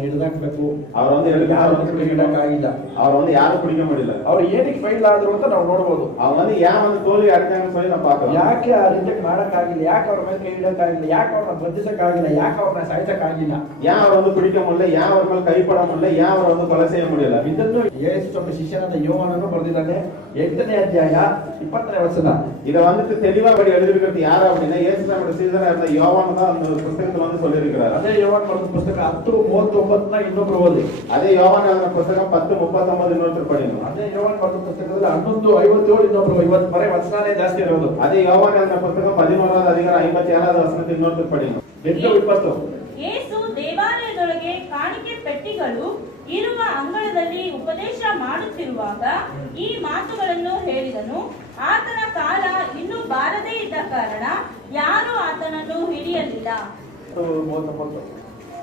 ಹಿಡಿದಾಕ್ಬೇಕು, அவர் வந்து ಹಿಡಿಯಕ್ಕಾಗಿಲ್ಲ. அவர் வந்து யாரும் பிடிக்க முடியல. ಅವ್ರು ಏನಕ್ಕೆ ಫೈಲ್ ಆದ್ರು ಅಂತ ನಾವು ನೋಡಬಹುದು. அவங்க வந்து ஏன் வந்து தோல்வி அடைஞ்சாங்கன்னு சொல்லி ನಾವು பார்க்கலாம். ಯಾಕೆ ಆ ರಿಜೆಕ್ಟ್ ಮಾಡಕ್ಕಾಗಿಲ್ಲ, ಯಾಕೆ ಅವ್ರ ಮೇಲೆ ಕೈ ಇಡಕ್ಕಾಗಿಲ್ಲ, ಯಾಕೆ ಅವ್ರನ್ನ ಬಂಧಿಸಕ್ಕಾಗಿಲ್ಲ, ಯಾಕೆ ಅವ್ರನ್ನ ಸಾಯಿಸಕ್ಕಾಗಿಲ್ಲ, ஏன் அவர் வந்து பிடிக்க முடியல, ஏன் அவர் மேல கைப்பட முடியல, ஏன் அவர் வந்து கொலை செய்ய முடியல. ಇದನ್ನು ಯೇಸು ಸ್ವಾಮಿ ಶಿಷ್ಯನಾದ ಯೋಹಾನನು ಬರೆದಿದ್ದಾನೆ 8ನೇ ಅಧ್ಯಾಯ 20ನೇ ವಚನ. இத வந்து தெளிவா படி எழுதிருக்கிறது யாரு அப்படின்னா இயேசு சாமியோட சீடனா இருந்த யோவான் தான் அந்த புத்தகத்துல வந்து சொல்லியிருக்கிறார். ಅದೇ ಯೋಹಾನ ಬರೆದ ಪುಸ್ತಕ 10:39 ಇನ್ನೊಬ್ರು ಓದಿ. ಅದೇ ಯೋವಾನ್ எழுதின புத்தகம் 10:39 ಇನ್ನೊಬ್ರು படிங்க. ಅದೇ ಯೋಹಾನ ಬರೆದ ಪುಸ್ತಕದಲ್ಲಿ 11:57 ಇನ್ನೊಬ್ರು 50 ಬರೆ ವಚನನೇ ಜಾಸ್ತಿ ಇರೋದು. ಅದೇ ಯೋವಾನ್ எழுதின புத்தகம் 11வது அதிகாரம் 57வது ವಚನದಿಂದ ಇನ್ನೊಬ್ರು படிங்க. 8:20. ಯೇಸು ದೇವಾಲಯದೊಳಗೆ ಕಾಣಿಕೆ ಪೆಟ್ಟಿಗಳು ಇರುವ ಅಂಗಳದಲ್ಲಿ ಉಪದೇಶ ಮಾಡುತ್ತಿರುವಾಗ ಈ ಮಾತುಗಳನ್ನು ಹೇಳಿದನು. ಆತನ ಕಾಲ ಇನ್ನೂ ಬಾರದೇ ಇದ್ದ ಕಾರಣ ಯಾರು ಆತನನ್ನು ಹಿಡಿಯಲಿಲ್ಲ.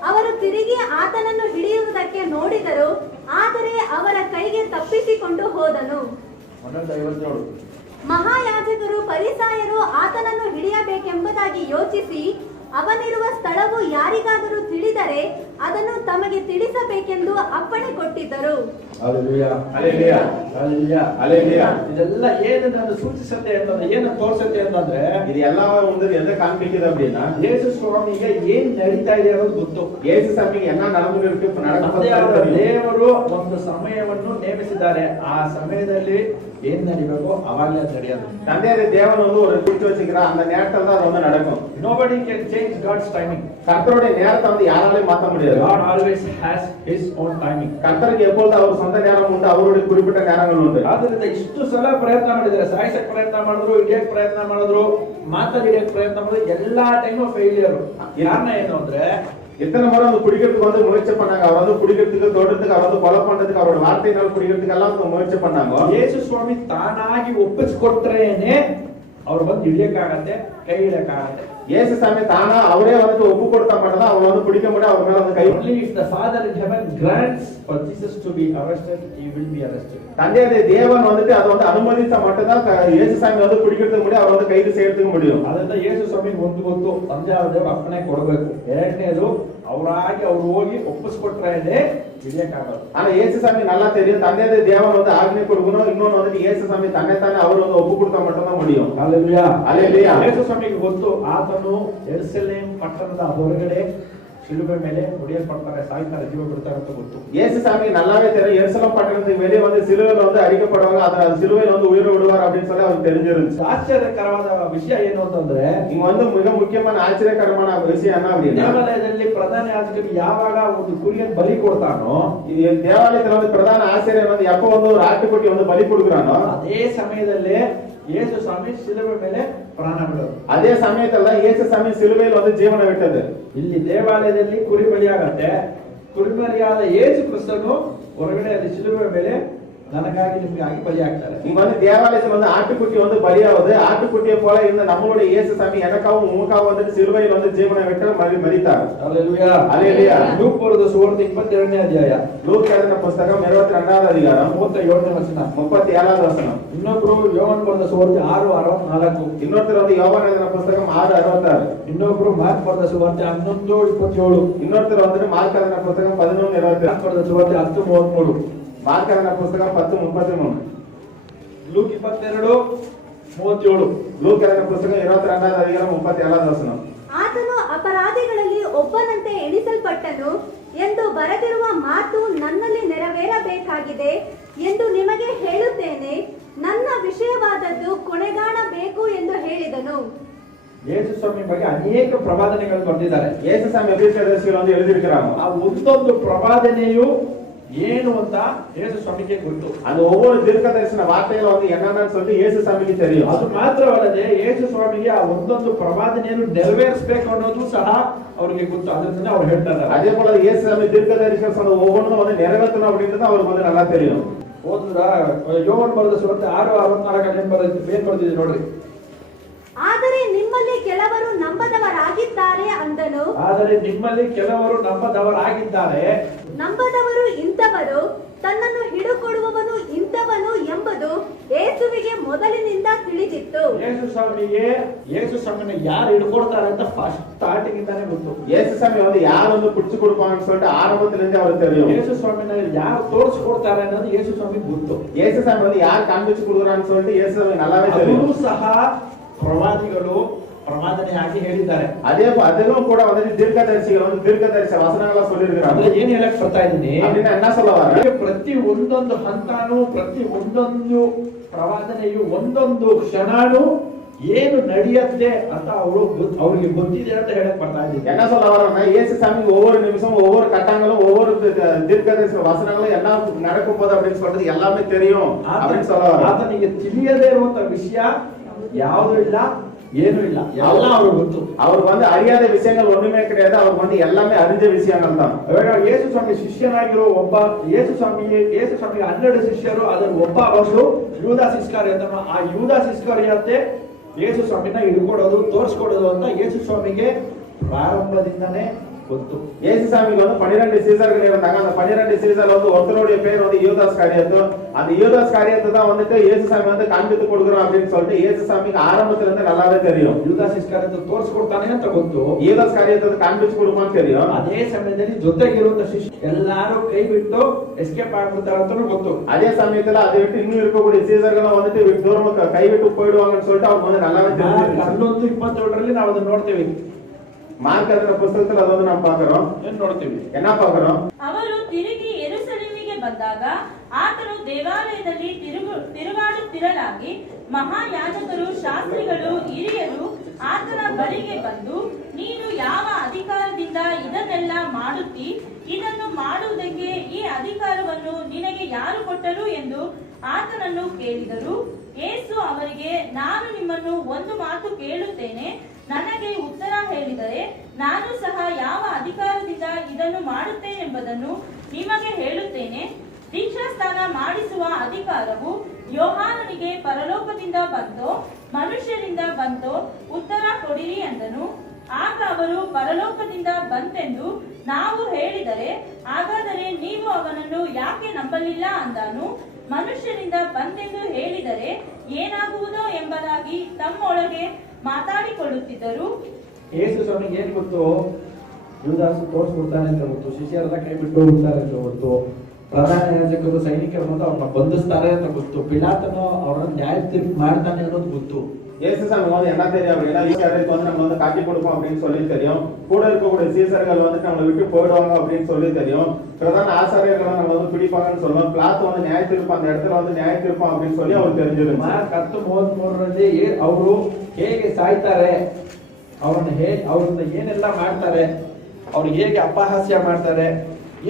ಅವರು ತಿರುಗಿ ಆತನನ್ನು ಹಿಡಿಯುವುದಕ್ಕೆ ನೋಡಿದರು, ಆದರೆ ಅವರ ಕೈಗೆ ತಪ್ಪಿಸಿಕೊಂಡು ಹೋದನು. 57. ಮಹಾಯಾಜಕರು ಫರಿಸಾಯರು ಆತನನ್ನು ಹಿಡಿಯಬೇಕೆಂಬುದಾಗಿ ಯೋಚಿಸಿ ಅವನಿರುವ ಸ್ಥಳವು ಯಾರಿಗಾದರೂ ತಿಳಿದರೆ ಅದನ್ನು ತಮಗೆ ತಿಳಿಸಬೇಕೆಂದು ಅಪ್ಪಣೆ ಕೊಟ್ಟಿದ್ದರು. Hallelujah, hallelujah, hallelujah, hallelujah. ಇದೆಲ್ಲ ಏನನ್ನು ಸೂಚಿಸುತ್ತೆ ಅಂತಂದ್ರೆ, ಏನು ತೋರಿಸುತ್ತೆ ಅಂತಂದ್ರೆ, ಇದು ಎಲ್ಲ ಒಂದು ಎதை காண்பிக்குது அப்படினா ಯೇಸು ಸ್ವಾಮಿಗೆ ಏನ್ ನಡೀತಾ ಇದೆ ಅನ್ನೋದು ಗೊತ್ತು. ಯೇಸು ಸ್ವಾಮಿಗೆ என்ன நடந்துருக்கு ದೇವರು ಒಂದು ಸಮಯವನ್ನು ನೇಮಿಸಿದ್ದಾರೆ. ಆ ಸಮಯದಲ್ಲಿ ಏನ್ ನಡಿಬೇಕು ಅವಾಗಲೇ ನಡೆಯೋದು. ತಂದೆಯಾದ தேவன் வந்து ஒரு குறிச்சு வச்சிருக்கார். அந்த நேரத்துல தான் அது வந்து நடக்கும். Nobody can change God's timing. கர்த்தருடைய நேரத்தை வந்து யாராலையும் மாத்த முடியாது. God always has his own timing. கர்த்தருக்கு எப்பொழுதும் அவர் சொந்த நேரம் ಉಂಟು, ಅವருடைய குறிப்பிட்ட நேரங்கள் ಉಂಟು. ಆದ್ದರಿಂದ ಇಷ್ಟು ಸಲ ಪ್ರಯತ್ನ ಮಾಡಿದ್ದಾರೆ, ಸಾಯಿಸಕ್ಕೆ ಪ್ರಯತ್ನ ಮಾಡಿದ್ರು, ಹಿಡಿಯಕ್ಕೆ ಪ್ರಯತ್ನ ಮಾಡಿದ್ರು, ಮಾತಾಡಿಯಕ್ಕೆ ಪ್ರಯತ್ನ ಮಾಡಿದ್ರು, ಎಲ್ಲಾ ಟೈಮು ಫೇಲಿಯರ್. ಕಾರಣ ಏನು ಅಂದ್ರೆ, எத்தனை முறை வந்து பிடிக்கிறதுக்கு வந்து முயற்சி பண்ணாங்க. அவர் வந்து பிடிக்கிறதுக்கு, தோட்டத்துக்கு, அவர் வந்து கொலை பண்றதுக்கு, அவரோட வார்த்தையினால் பிடிக்கிறதுக்கு எல்லாம் வந்து முயற்சி பண்ணாங்க. ಯೇಸು ಸ್ವಾಮಿ ತಾನಾಗಿ ಒಪ್ಪಿಸಿಕೊಟ್ರೇನೆ ಅವ್ರು ಬಂದು ಹಿಡಿಯಕ್ಕಾಗತ್ತೆ, ಕೈ ಹಿಡಿಯಕ್ಕಾಗತ್ತೆ. இயேசுசாமி தானா அவரே வந்துட்டு ஒப்பு கொடுத்த மட்டும் தான் அவர் வந்து பிடிக்க முடியும், அவர் மேல வந்து கை. Only if the Father in heaven grants for Jesus to be arrested, he will be arrested. தந்தையாகிய தேவன் வந்துட்டு அதை வந்து அனுமதிச்சா மட்டும் தான் இயேசுசாமி வந்து பிடிக்கிறதுக்கு முடியும், அவர் வந்து கைது செய்யறதுக்கு முடியும். ಅದರಿಂದ ಯೇಸು ಸ್ವಾಮಿಗೆ ಒಂದು ಗೊತ್ತು, ತಂದೆಯಾದ ದೇವರು ಅಪ್ಪಣೆ ಕೊಡಬೇಕು. ಎರಡನೇದು ಅವರಾಗಿ ಅವ್ರು ಹೋಗಿ ಒಪ್ಪಿಸ್ಕೊಟ್ರೆ ಹಿಡಿಯಕ್ಕಾಗಲ್ಲ. ஆனா இயேசுசாமி நல்லா தெரியும், தந்தையாகிய தேவன் வந்து ஆಜ್ಞೆ கொடுக்கணும், இன்னொன்னு வந்துட்டு இயேசுசாமி தன்னைத்தானே அவர் வந்து ஒப்பு கொடுத்தா மட்டும் தான் முடியும். ಹಲ್ಲೆಲೂಯಾ. ಹಲ್ಲೆಲೂಯಾ. ಯೇಸು ಸ್ವಾಮಿಗೆ ಗೊತ್ತು, ಆತನು ಯೆರೂಸಲೇಮ್ ಪಟ್ಟಣದ ಹೊರಗಡೆ ಶಿಲುಬೆ ಮೇಲೆ ಹೊಡೆಯಲ್ಪಡ್ತಾರೆ, ಸಾಯ್ತಾರೆ, ಜೀವ ಬಿಡ್ತಾರೆ ಅಂತ ಗೊತ್ತು. இயேசுசாமி நல்லாவே தெரியும், எருசலேம் பட்டணத்துக்கு வெளியே வந்து சிலுவையில் வந்து அடிக்கப்படுவாங்க, அந்த சிலுவையில் வந்து உயிர் விடுவார் அப்படின்னு சொல்லி அவருக்கு தெரிஞ்சிருந்துச்சு. ಆಶ್ಚರ್ಯಕರವಾದ ವಿಷಯ ಏನು ಅಂತಂದ್ರೆ, இங்க வந்து மிக முக்கியமான ஆச்சரியಕರமான விஷயம் என்ன அப்படின்னா, ದೇವಾಲಯದಲ್ಲಿ ಪ್ರಧಾನ ಯಾಜಕರು ಯಾವಾಗ ಒಂದು ಕುರಿಯನ್ನು ಬಲಿ ಕೊಡ್ತಾನೋ, தேவாலயத்துல வந்து பிரதான ஆசிரியர் வந்து எப்ப வந்து ஒரு ஆட்டுக்குட்டி வந்து பலி கொடுக்குறானோ ಅದೇ ಸಮಯದಲ್ಲಿ ಯೇಸು ಸ್ವಾಮಿ ಶಿಲುಬೆ ಮೇಲೆ ಪ್ರಾಣ ಬಿಡೋದು. அதே சமயத்துல தான் இயேசுசாமி சிலுவையில் வந்து ஜீவನ விட்டது. ಇಲ್ಲಿ ದೇವಾಲಯದಲ್ಲಿ ಕುರಿ ಬಲಿಯಾಗತ್ತೆ, ಕುರಿಮರಿಯಾದ ಯೇಸು ಕ್ರಿಸ್ತನು ಹೊರಗಡೆ ಅಲ್ಲಿ ಶಿಲುಬೆ ಮೇಲೆ ನನಗಾಗಿ ನಿಮಗಾಗಿ ಬಲಿ ಆಗ್ತಾರೆ. இங்க வந்து தேவாலயத்துல வந்து ஆட்டுக்குட்டி வந்து பலியாவது, ஆட்டுக்குட்டியை போல இருந்த நம்மளுடைய இயேசுசாமி எனக்காகவும் உமக்காகவும் வந்து சிலுவையில் வந்து ஜீவன விட்டு மரித்தார். ಹಲ್ಲೆಲೂಯಾ. ಹಲ್ಲೆಲೂಯಾ. ಲೂಕ್ ಬರೆದ ಸುವಾರ್ತೆ 22ನೇ ಅಧ್ಯಾಯ, லூக்கா எழுதின புத்தகம் 22வது அதிகாரம் 37ನೇ ವಚನ. 37வது வசனம். ಇನ್ನೊಬ್ರು ಯೋಹಾನ್ ಬರೆದ ಸುವಾರ್ತೆ 6:64. இன்னொருத்தர் வந்து யோவான் எழுதின புத்தகம் 6:66. ಇನ್ನೊಬ್ರು ಮಾರ್ಕ್ ಬರೆದ ಸುವಾರ್ತೆ 11:27. இன்னொருத்தர் வந்துட்டு மார்க் எழுதின புத்தகம் 11:22. ಮಾರ್ಕ್ ಬರೆದ ಸುವಾರ್ತೆ 10:33. மார்க் எழுதின புத்தகம் 10:33. ಲೂಕ್ 22:37. லூக்கா எழுதின புத்தகம் 22வது அதிகாரம் 37வது வசனம். ಆತನು ಅಪರಾಧಿಗಳಲ್ಲಿ ಒಬ್ಬನಂತೆ ಎಣಿಸಲ್ಪಟ್ಟನು ಎಂದು ಬರೆದಿರುವ ಮಾತು ನನ್ನಲ್ಲಿ ನೆರವೇರಬೇಕಾಗಿದೆ ಎಂದು ನಿಮಗೆ ಹೇಳುತ್ತೇನೆ. ನನ್ನ ವಿಷಯವಾದದ್ದು ಕೊನೆಗಾಣಬೇಕು ಎಂದು ಹೇಳಿದನು. ಯೇಸು ಸ್ವಾಮಿ ಬಗ್ಗೆ ಅನೇಕ ಪ್ರವಾದನೆಗಳು ಬರೆದಿದ್ದಾರೆ. இயேசுசாமி தீர்க்கதரிசிகள் வந்து எழுதியிருக்கிறாங்க. ಆ ಒಂದೊಂದು ಪ್ರವಾದನೆಯು ಏನು ಅಂತ ಯೇಸು ಸ್ವಾಮಿಗೆ ಗೊತ್ತು. அந்த ஒவ்வொரு தீர்க்கதரிசன வார்த்தைகள் வந்து என்னன்னு சொல்லி இயேசுசாமிக்கு தெரியும். ಅದು ಮಾತ್ರವಲ್ಲದೆ ಯೇಸು ಸ್ವಾಮಿಗೆ ಆ ಒಂದೊಂದು ಪ್ರವಾದನೆಯನ್ನು ನೆರವೇರಿಸಬೇಕು ಅನ್ನೋದು ಸಹ ಅವರಿಗೆ ಗೊತ್ತು. ಅದರಿಂದ ಅವ್ರು ಹೇಳ್ತಾರೆ. அதே போல இயேசுசாமி தீர்க்கதரிசிகள் சொன்ன ஒவ்வொன்றும் வந்து நிறைவேற்றணும் அப்படின்றது அவருக்கு வந்து நல்லா தெரியும். ಓದಿದ್ರ ಯೋಹಾನ್ ಬರೆದ ಸುವಾರ್ತೆ 6:64 ಏನ್ ಬರೆದಿದೆ ನೋಡ್ರಿ. ಆದರೆ ನಿಮ್ಮಲ್ಲಿ ಕೆಲವರು ನಂಬದವರಾಗಿದ್ದಾರೆ ಅಂದನು. ಆದರೆ ನಿಮ್ಮಲ್ಲಿ ಕೆಲವರು ನಂಬದವರಾಗಿದ್ದಾರೆ. ನಂಬದವರು ಇಂಥವರು, ತನ್ನನ್ನು ಹಿಡುಕೊಡುವವನು ಇಂಥವನು ಎಂಬುದು ಯೇಸುವಿಗೆ ಮೊದಲಿನಿಂದ ತಿಳಿದಿತ್ತು. ಯೇಸು ಸ್ವಾಮಿನ ಯಾರು ಹಿಡ್ಕೊಡ್ತಾರೆ ಅಂತ ಫಸ್ಟ್ ಸ್ಟಾರ್ಟಿಂಗ್ ಇಂದಾನೆ ಗೊತ್ತು. இயேசுசாமி வந்து யார் வந்து பிடிச்சு கொடுப்பாங்கன்னு சொல்லிட்டு ஆரம்பத்திலிருந்தே அவருக்கு தெரியும். ಯೇಸು ಸ್ವಾಮಿನ ಯಾರು ತೋರಿಸ್ಕೊಡ್ತಾರೆ ಅನ್ನೋದು ಯೇಸು ಸ್ವಾಮಿ ಗೊತ್ತು. இயேசுசாமி வந்து யார் காண்பிச்சு கொடுக்குறான்னு சொல்லிட்டு இயேசுசாமி நல்லாவே தெரியும். ಅದು ಸಹ ಪ್ರವಾದಿಗಳು ಪ್ರವಾದನೆಯಾಗಿ ಹೇಳಿದ್ದಾರೆ. அதிலும் கூட வந்து தீர்க்கதரிசிகள் வந்து தீர்க்கதரிசி ವಚನಗಳ சொல்லியிருக்கிறாங்க. ಏನ್ ಹೇಳಕ್ ಬರ್ತಾ ಇದ್ದೀನಿ அப்படின்னா என்ன சொல்ல வர, ಪ್ರತಿ ಒಂದೊಂದು ಹಂತಾನು, ಪ್ರತಿ ಒಂದೊಂದು ಪ್ರವಾದನೆಯು, ಒಂದೊಂದು ಕ್ಷಣಾನು ಏನು ನಡೆಯುತ್ತೆ ಅಂತ ಅವ್ರಿಗೆ ಗೊತ್ತಿದೆ ಅಂತ ಹೇಳಕ್ ಬರ್ತಾ ಇದ್ದೀನಿ. என்ன சொல்ல வரேன்னா, இயேசுசாமி ஒவ்வொரு நிமிஷமும் ஒவ்வொரு கட்டங்களும் ஒவ்வொரு தீர்க்கதரிசி வசனங்களும் என்ன நடக்கும் போது அப்படின்னு சொல்றது எல்லாமே தெரியும் அப்படின்னு சொல்ல வர. ಆತನಿಗೆ ತಿಳಿಯದೇ ಇರುವಂತ ವಿಷಯ ಯಾವುದು ಇಲ್ಲ, ಏನು ಇಲ್ಲ, ಎಲ್ಲ ಅವ್ರಿಗೆ ಗೊತ್ತು. அவருக்கு வந்து அறியாத விஷயங்கள் ஒண்ணுமே கிடையாது, அவருக்கு வந்து எல்லாமே அறிஞ்ச விஷயங்கள் தான். ಇವಾಗ ಯೇಸು ಸ್ವಾಮಿ ಶಿಷ್ಯನಾಗಿರೋ ಒಬ್ಬ ಯೇಸು ಸ್ವಾಮಿಗೆ 12 ಶಿಷ್ಯರು, ಅದರ ಒಬ್ಬ ಬಂದು ಯೂದಾಸ್ ಇಸ್ಕರಿಯೋತ. ಆ ಯೂದಾಸ್ ಇಸ್ಕರಿಯೋತೆ ಯೇಸು ಸ್ವಾಮಿನ ಹಿಡ್ಕೊಡೋದು, ತೋರಿಸ್ಕೊಡೋದು ಅಂತ ಯೇಸು ಸ್ವಾಮಿಗೆ ಪ್ರಾರಂಭದಿಂದನೇ ಗೊತ್ತು. இயேசுசாமிக்கு வந்து 12 சீசர்கள் இருந்தாங்க. அந்த 12 சீசர்ல வந்து ஒருத்தருடைய பேர் வந்து யூதாஸ் காரியத்து. அந்த யூதாஸ் காரியத்தை தான் வந்துட்டு இயேசுசாமி வந்து காண்பித்து கொடுக்குறோம் அப்படின்னு சொல்லிட்டு இயேசுசாமிக்கு ஆரம்பத்துல இருந்து நல்லாவே தெரியும். ಯೂದಾಸ್ ಇಸ್ಕರಿಯೋತ ತೋರಿಸ್ಕೊಡ್ತಾನೆ ಅಂತ ಗೊತ್ತು. யூதாஸ் காரியத்தை காண்பிச்சு கொடுப்பான்னு தெரியும். ಅದೇ ಸಮಯದಲ್ಲಿ ಜೊತೆಗಿರುವಂತ ಶಿಷ್ಯ ಎಲ್ಲಾರು ಕೈ ಬಿಟ್ಟು ಎಸ್ಕೇಪ್ ಆಗ್ಬಿಡ್ತಾರೆ ಅಂತ ಗೊತ್ತು. அதே சமயத்துல அதை விட்டு இன்னும் இருக்கக்கூடிய சீசர்களும் வந்துட்டு தூரமா கைவிட்டு போயிடுவாங்கன்னு சொல்லிட்டு அவருக்கு வந்து நல்லாவே தெரியும். 11:27 ನಾವು ಅದನ್ನ ನೋಡ್ತೇವೆ. மார்க் எழுதின புத்தகத்துல அதை வந்து ನಾವು பார்க்கிறோம். ಏನ್ ನೋಡ್ತೀವಿ? என்ன பார்க்கிறோம்? ಅವರು ತಿರುಗಿ ಯೆರೂಸಲೇಮಿಗೆ ಬಂದಾಗ ಆತನು ದೇವಾಲಯದಲ್ಲಿ ತಿರುಗಾಡುತ್ತಿರಲಾಗಿ ಮಹಾಯಾಜಕರು, ಶಾಸ್ತ್ರಿಗಳು, ಹಿರಿಯರು ಆತನ ಬಳಿಗೆ ಬಂದು, ನೀನು ಯಾವ ಅಧಿಕಾರದಿಂದ ಇದನ್ನೆಲ್ಲ ಮಾಡುತ್ತಿ? ಇದನ್ನು ಮಾಡುವುದಕ್ಕೆ ಈ ಅಧಿಕಾರವನ್ನು ನಿನಗೆ ಯಾರು ಕೊಟ್ಟರು ಎಂದು ಆತನನ್ನು ಕೇಳಿದರು. ಯೇಸು ಅವರಿಗೆ, ನಾನು ನಿಮ್ಮನ್ನು ಒಂದು ಮಾತು ಕೇಳುತ್ತೇನೆ, ನನಗೆ ಉತ್ತರ ಹೇಳಿದರೆ ನಾನು ಸಹ ಯಾವ ಅಧಿಕಾರದಿಂದ ಇದನ್ನು ಮಾಡುತ್ತೇನೆಂಬುದನ್ನು ನಿಮಗೆ ಹೇಳುತ್ತೇನೆ. ದೀಕ್ಷಾಸ್ನಾನ ಮಾಡಿಸುವ ಅಧಿಕಾರವು ಯೋಹಾನನಿಗೆ ಪರಲೋಕದಿಂದ ಬಂತೋ ಮನುಷ್ಯರಿಂದ ಬಂತೋ? ಉತ್ತರ ಕೊಡಿರಿ ಎಂದನು. ಆಗ ಅವರು ಪರಲೋಕದಿಂದ ಬಂತೆಂದು ನಾವು ಹೇಳಿದರೆ, ಹಾಗಾದರೆ ನೀವು ಅವನನ್ನು ಯಾಕೆ ನಂಬಲಿಲ್ಲ ಅಂದನು. ಮನುಷ್ಯರಿಂದ ಬಂತೆಂದು ಹೇಳಿದರೆ ಏನಾಗುವುದೋ ಎಂಬುದಾಗಿ ತಮ್ಮೊಳಗೆ ಮಾತಾಡಿಕೊಳ್ಳುತ್ತಿದ್ದರು. ಯೇಸು ಸ್ವಾಮಿಗೆ ಏನ್ ಗೊತ್ತು? ಯೂದಾಸು ತೋರಿಸ್ಬಿಡ್ತಾನೆ ಅಂತ ಗೊತ್ತು, ಶಿಷ್ಯರೆಲ್ಲ ಕೈ ಬಿಟ್ಟು ಹೋಗ್ತಾರೆ ಅಂತ ಗೊತ್ತು, ಪ್ರಧಾನ ಯಾಜಕರು ಸೈನಿಕರು ಬಂದು ಅವ್ರನ್ನ ಬಂಧಿಸ್ತಾರೆ ಅಂತ ಗೊತ್ತು, ಪಿಲಾತನು ಅವ್ರನ್ನ ನ್ಯಾಯ ತೀರ್ಪು ಮಾಡ್ತಾನೆ ಅನ್ನೋದು ಗೊತ್ತು. இயேசுசாமி வந்து என்ன தெரியும் அப்படின்னா ஈஸ்வரருக்கு வந்து நம்ம வந்து காட்டி கொடுப்போம் அப்படின்னு சொல்லி தெரியும். கூட இருக்கக்கூடிய சீசர்கள் வந்து நம்மளை விட்டு போயிடுவாங்க அப்படின்னு சொல்லி தெரியும். பிரதான ஆசாரியர்களை நம்ம வந்து பிடிப்பாங்கன்னு சொல்லுவோம். பிளாத் வந்து நியாய தீர்ப்பு அந்த இடத்துல வந்து நியாய தீர்ப்போம் அப்படின்னு சொல்லி ಅವ್ರು தெரிஞ்சிருச்சு. ಮಾರ್ಕ್ 10:33ರಲ್ಲಿ ಅವರು ಹೇಗೆ ಸಾಯ್ತಾರೆ, ಅವ್ರನ್ನ ಏನೆಲ್ಲ ಮಾಡ್ತಾರೆ, ಅವ್ರಿಗೆ ಹೇಗೆ ಅಪಹಾಸ್ಯ ಮಾಡ್ತಾರೆ,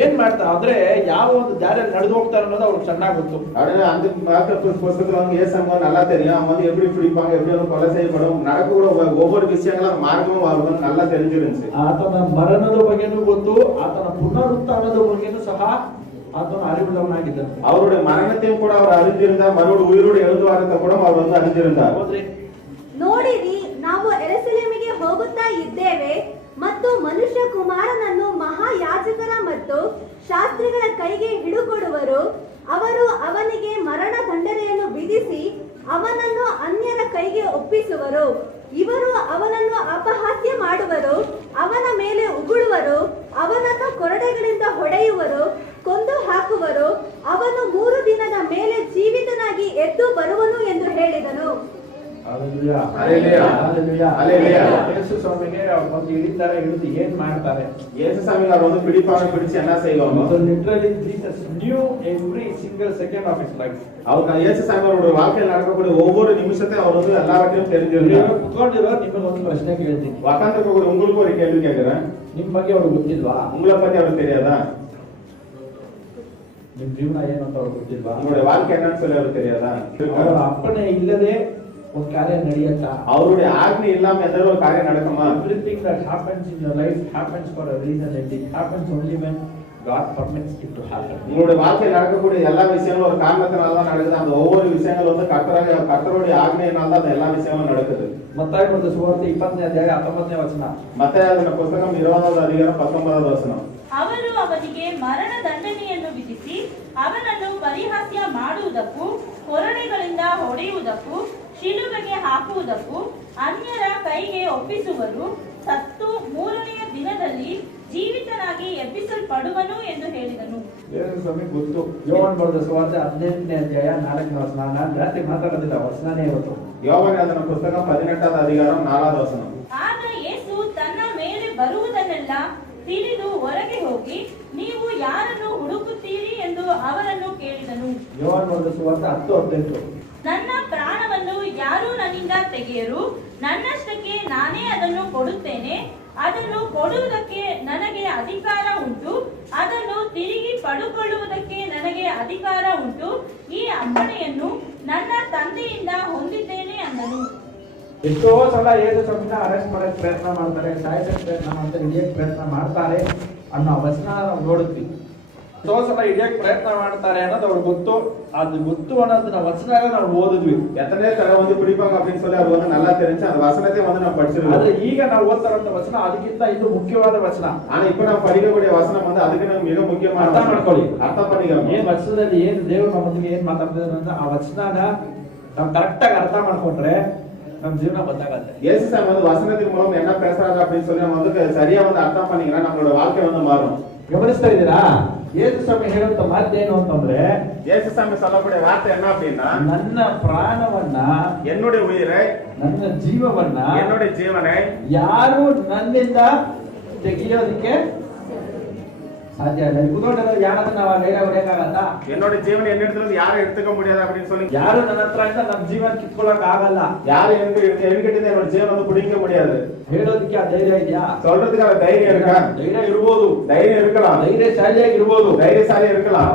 ಏನ್ ಮಾಡ್ತಾರೆ ಅಂದ್ರೆ ಯಾವ ಒಂದು ದಾರಿಯಲ್ಲಿ ನಡೆದು ಹೋಗ್ತಾರೆ ಅನ್ನೋದು ಅವ್ರಿಗೆ ಚೆನ್ನಾಗಿ ಗೊತ್ತು. அப்படியே அந்த மார்க் புத்தகத்துல வந்து இயேசுங்க நல்லா தெரியும். அவங்க வந்து எப்படி பிடிப்பாங்க, எப்படி வந்து கொலை செய்யப்படும், நடக்கக்கூடிய ஒவ்வொரு விஷயங்களும் மார்க்கமும் அவருக்கு நல்லா தெரிஞ்சிருந்துச்சு. ಆತನ ಮರಣದ ಬಗ್ಗೆನೂ ಗೊತ್ತು, ಆತನ ಪುನರುತ್ಥಾನದ ಬಗ್ಗೆನೂ ಸಹ ಆತನ ಅರಿವುಳ್ಳವನಾಗಿದ್ದಾನೆ. அவருடைய மரணத்தையும் கூட அவர் அறிந்திருந்தார், மறுபடியும் உயிரோடு எழுதுவார் ಅಂತ ಕೂಡ அவர் வந்து அறிந்திருந்தார். ನೋಡಿರಿ, ನಾವು ಯೆರೂಸಲೇಮಿಗೆ ಹೋಗುತ್ತಾ ಇದ್ದೇವೆ ಮತ್ತು ಮನುಷ್ಯ ಕುಮಾರನನ್ನು ಮಹಾಯಾಜಕರ ಮತ್ತು ಶಾಸ್ತ್ರಿಗಳ ಕೈಗೆ ಹಿಡುಕೊಡುವರು. ಅವರು ಅವನಿಗೆ ಮರಣ ದಂಡನೆಯನ್ನು ವಿಧಿಸಿ ಅವನನ್ನು ಅನ್ಯರ ಕೈಗೆ ಒಪ್ಪಿಸುವರು. ಇವರು ಅವನನ್ನು ಅಪಹಾಸ್ಯ ಮಾಡುವರು, ಅವನ ಮೇಲೆ ಉಗುಳುವರು, ಅವನನ್ನು ಕೊರಡೆಗಳಿಂದ ಹೊಡೆಯುವರು, ಕೊಂದು ಹಾಕುವರು. ಅವನು 3 ದಿನದ ಮೇಲೆ ಜೀವಿತನಾಗಿ ಎದ್ದು ಬರುವನು ಎಂದು ಹೇಳಿದನು. Hallelujah. Hallelujah. Hallelujah. Hallelujah. ಯೇಸು ಸ್ವಾಮಿಗೆ ಅವ್ರು ಬಂದು ಹಿಡಿತಾರೆ, ಹಿಡಿದು ಏನ್ ಮಾಡ್ತಾರೆ? இயேசுசாமி அவர் வந்து பிடிப்பாங்க, பிடிச்சு என்ன செய்வாங்க? So literally Jesus knew every single second of his life. அவர் இயேசுசாமி அவருடைய வாழ்க்கையில் நடக்கக்கூடிய ஒவ்வொரு நிமிஷத்தையும் அவர் வந்து எல்லாவற்றையும் தெரிஞ்சிருந்தார். ಕುತ್ಕೊಂಡಿರೋ ನಿಮಗೆ ಒಂದು ಪ್ರಶ್ನೆ ಕೇಳ್ತೀನಿ. உட்கார்ந்திருக்கக்கூடிய உங்களுக்கு ஒரு கேள்வி கேட்கிறேன். ನಿಮ್ ಬಗ್ಗೆ ಅವ್ರಿಗೆ ಗೊತ್ತಿಲ್ವಾ? உங்களை பத்தி அவருக்கு தெரியாதா? ನಿಮ್ ಜೀವನ ಏನು ಅಂತ ಅವ್ರಿಗೆ ಗೊತ್ತಿಲ್ವಾ? உங்களுடைய வாழ்க்கை என்னன்னு சொல்லி அவருக்கு தெரியாதா? ಅವರ ಅಪ್ಪಣೆ ಇಲ್ಲದೆ ಒಂದು ಕಾರ್ಯ ನಡೆಯುತ್ತಾ? அவருடைய ஆజ్ఞை இல்லாம எந்த ஒரு காரியம் நடக்குமா? Everything that happens in your life happens for a reason, and it happens only when God permits it to happen. உங்களுடைய வாழ்க்கையில் நடக்கக்கூடிய எல்லா விஷயங்களும் ஒரு காரணத்தினால தான் நடக்குது. அந்த ஒவ்வொரு விஷயங்கள் வந்து கர்த்தருடைய ஆజ్ఞையினால தான் அந்த எல்லா விஷயங்களும் நடக்குது. ಮತ್ತಾಯ ಬರೆದ ಸುವಾರ್ತೆ 20ನೇ ಅಧ್ಯಾಯ 19ನೇ ವಚನ. மத்தேயுவின் புத்தகம் 20வது அதிகாரம் 19வது ವಚನ. ಅವರು ಅವನಿಗೆ ಮರಣ ದಂಡನೆಯನ್ನು ವಿಧಿಸಿ ಅವನನ್ನು ಪರಿಹಾಸ್ಯ ಮಾಡುವುದಕ್ಕೂ, ಕೊರಡೆಗಳಿಂದ ಹೊಡೆಯುವುದಕ್ಕೂ, ಶಿಲುಬೆಗೆ ಹಾಕುವುದಕ್ಕೂ, ಅನ್ಯರ ಕೈಗೆ ಒಪ್ಪಿಸುವರು. ಸತ್ತು 3ನೆಯ ದಿನದಲ್ಲಿ ಜೀವಿತನಾಗಿ ಎಬ್ಬಿಸಲ್ಪಡುವನು ಎಂದು ಹೇಳಿದನು. ಯೇಸು ಸ್ವಾಮಿಗೆ ಗೊತ್ತು. ಯೋಹಾನ ಬರೆದ ಸುವಾರ್ತೆ 18ನೇ ಅಧ್ಯಾಯ 4ನೇ ವಚನ. ನಾನು ಜಾಸ್ತಿ ಮಾತಾಡೋದಿಲ್ಲ, ವಚನನೇ ಇವತ್ತು. யோவான் புத்தகம் 18வது அதிகாரம் 4வது வசனம். ಆಗ ಯೇಸು ತನ್ನ ಮೇಲೆ ಬರುವುದನ್ನೆಲ್ಲ ತಿಳಿದು ಹೊರಗೆ ಹೋಗಿ, ನೀವು ಯಾರನ್ನು ಹುಡುಕುತ್ತೀರಿ ಎಂದು ಅವರನ್ನು ಕೇಳಿದನು. ಯೋಹಾನ ಬರೆದ ಸುವಾರ್ತೆ 10:18. ನನ್ನ ಪ್ರಾಣವನ್ನು ಯಾರೂ ನನ್ನಿಂದ ತೆಗೆಯರು, ನನ್ನಷ್ಟಕ್ಕೆ ನಾನೇ ಅದನ್ನು ಕೊಡುತ್ತೇನೆ. ಅದನ್ನು ಕೊಡುವುದಕ್ಕೆ ನನಗೆ ಅಧಿಕಾರ ಉಂಟು, ಅದನ್ನು ತಿರುಗಿ ಪಡೆದುಕೊಳ್ಳುವುದಕ್ಕೆ ನನಗೆ ಅಧಿಕಾರ ಉಂಟು. ಈ ಅಪ್ಪಣೆಯನ್ನು ನನ್ನ ತಂದೆಯಿಂದ ಹೊಂದಿದ್ದೇನೆ ಅಂದನು. ಎಷ್ಟೋ ಸಲ ಯೇಸು ಸ್ವಾಮಿನ ಅರೆಸ್ಟ್ ಮಾಡಕ್ಕೆ ಪ್ರಯತ್ನ ಮಾಡ್ತಾರೆ, ಸಾಯಿಸಕ್ಕೆ ಪ್ರಯತ್ನ ಮಾಡ್ತಾರೆ, ಹಿಡಿಯಕ್ಕೆ ಪ್ರಯತ್ನ ಮಾಡ್ತಾರೆ ಅನ್ನೋ ವಚನ ನಾವು ನೋಡುತ್ತೀವಿ. ಎಷ್ಟೋ ಸಲ ಹಿಡಿಯಕ್ಕೆ ಪ್ರಯತ್ನ ಮಾಡ್ತಾರೆ ಅನ್ನೋದು ಅವ್ರಿಗೆ ಗೊತ್ತು. ಅದು ಗೊತ್ತು ಅನ್ನೋದನ್ನ ವಚನ ನಾವು ಓದಿದ್ವಿ. எத்தனை தடவை வந்து பிடிப்பாங்க அப்படின்னு சொல்லி அவர் வந்து நல்லா தெரிஞ்சு அந்த வசனத்தை வந்து நம்ம படிச்சிருக்கோம். ಆದ್ರೆ ಈಗ ನಾವು ಓದ್ತಾರಂತ ವಚನ ಅದಕ್ಕಿಂತ ಇದು ಮುಖ್ಯವಾದ ವಚನ. ஆனா இப்ப ನಾವು படிக்கக்கூடிய வசனம் வந்து அதுக்கு ನಮಗೆ மிக ಮುಖ್ಯமான ಅರ್ಥ ಮಾಡ್ಕೊಳ್ಳಿ. ಅರ್ಥ பண்ணிக்கோங்க. ಏನ್ ವಚನದಲ್ಲಿ ಏನು ದೇವರು ನಮ್ಮೊಂದಿಗೆ ಏನ್ ಮಾತಾಡ್ತಿದ್ದಾರೆ ಅಂತ ಆ ವಚನನ ನಾವು ಕರೆಕ್ಟ್ ಆಗಿ ಅರ್ಥ ಮಾಡ್ಕೊಂಡ್ರೆ ನಮ್ಮ ಜೀವನ ಬದಲಾಗುತ್ತೆ. இயேசுசாமி வந்து வசனத்தின் மூலம் என்ன பேசுறாங்க அப்படின்னு சொல்லி நம்ம வந்து சரியா வந்து ಅರ್ಥ பண்ணிங்கன்னா நம்மளோட வாழ்க்கை வந்து மாறும். ಗಮನಿಸ್ತಾ ಇದ್ದೀರಾ? ಯೇಸು ಸ್ವಾಮಿ ಹೇಳುವಂತ ಮಾತೇನು ಅಂತಂದ್ರೆ, இயேசுசாமி சொல்லக்கூடிய வார்த்தை என்ன அப்படின்னா, ನನ್ನ ಪ್ರಾಣವನ್ನ, என்னுடைய உயிரை, ನನ್ನ ಜೀವವನ್ನ என்னுடைய ஜீவனை ಯಾರು ನನ್ನಿಂದ ತೆಗೆಯೋದಕ್ಕೆ ಸಾಧ್ಯ ಇಲ್ಲ. ಕುತ್ಕೊಂಡ್ರೆ ಯಾರಾದ್ರೂ ನಾವು ಧೈರ್ಯ ಹೊಡೆಯಕ್ಕಾಗತ್ತಾ? என்னுடைய ஜீவனை என்னிடத்துல யாரும் எடுத்துக்க முடியாது அப்படின்னு சொல்லி ಯಾರು ನನ್ನ ಹತ್ರ ಇಂದ ನಮ್ಮ ಜೀವನ ಕಿತ್ಕೊಳ್ಳಕ್ ಆಗಲ್ಲ. யாரும் என்கிட்ட என்னோட ஜீவனை வந்து பிடிக்க முடியாது. ಹೇಳೋದಕ್ಕೆ ಆ ಧೈರ್ಯ ಇದೆಯಾ? சொல்றதுக்கு அந்த தைரியம் இருக்கா? ಧೈರ್ಯ ಇರ್ಬೋದು, தைரியம் இருக்கலாம், ಧೈರ್ಯಶಾಲಿಯಾಗಿ ಇರ್ಬೋದು. தைரியசாலி இருக்கலாம்.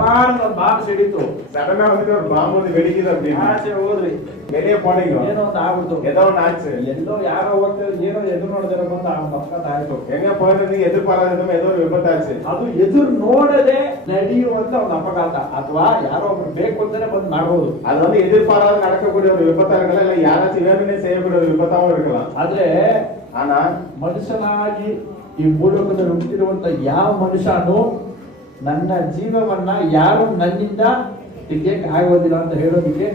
ಬಾಂಬ್ ಸಿಡಿತು, சடனா வந்து ஒரு பாம்பு வந்து வெடிக்குது அப்படின்னு ಆಚೆ ಹೋದ್ರಿ, வெளியே போனீங்க, ಏನೋ ಒಂದು ಆಗ್ಬಿಡ್ತು, ஏதோ ஒன்று ஆச்சு, ಎಲ್ಲೋ ಯಾರೋ ಹೋಗ್ತಾರೆ, ಏನೋ ಎದುರು ನೋಡಿದ್ರೆ ಬಂದು ಆ ಪಕ್ಕದ ಆಯ್ತು. எங்க போயிருந்தீங்க, எதிர்பாராத ஏதோ ஒரு விபத்தாச்சு. ಅದು ಎದುರು ನೋಡದೆ ನಡೆಯುವಂತ ಒಂದು ಅಪಘಾತ, ಅಥವಾ ಯಾರೋ ಒಬ್ರು ಬೇಕು ಅಂತಾನೆ ಬಂದು ಮಾಡಬಹುದು. அது வந்து எதிர்பாராத நடக்கக்கூடிய ஒரு விபத்தா இருக்கலாம், இல்ல யாராச்சும் வேணும்னே செய்யக்கூடிய ஒரு விபத்தாவும் இருக்கலாம். ಆದ್ರೆ ಆನಾ ಮನುಷ್ಯನಾಗಿ ಈ ಭೂಲೋಕದಲ್ಲಿ ಹುಟ್ಟಿರುವಂತ ಯಾವ ಮನುಷ್ಯನು ನನ್ನ ಜೀವವನ್ನ ಯಾರು ನನ್ನಿಂದ ತೆಗೆಯಕ್ಕೆ ಆಗೋದಿಲ್ಲ ಅಂತ ಹೇಳೋದಕ್ಕೆ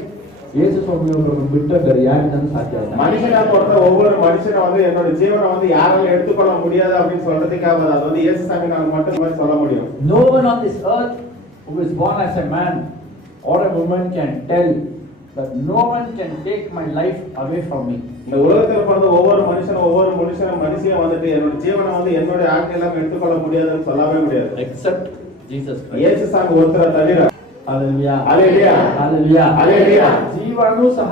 ಯೇಸು ಸ್ವಾಮಿ ಒಬ್ಬರನ್ನು ಬಿಟ್ಟರೆ ಬೇರೆ ಯಾರಿಂದನೂ ಸಾಧ್ಯ ಇಲ್ಲ. மனுஷனா பிறந்த ஒவ்வொரு மனுஷனும் வந்து என்னோட ஜீவனை வந்து யாராலும் எடுத்துக்கொள்ள முடியாது அப்படின்னு சொல்றதுக்கு ஆகாது. அது வந்து இயேசு சாமி நான் மட்டும் சொல்ல முடியும். No one on this earth who is born as a man or a woman can tell that no one can take my life away from me. இந்த உலகத்துல பிறந்த ஒவ்வொரு மனுஷனும் வந்துட்டு என்னோட ஜீவனை வந்து என்னோட ஆட்கள் எடுத்துக்கொள்ள முடியாதுன்னு சொல்லவே முடியாது. Except Jesus Christ. இயேசு சாமி ஒருத்தரை தவிர. Hallelujah. Hallelujah. Hallelujah. Hallelujah. ಜೀವನೂ ಸಹ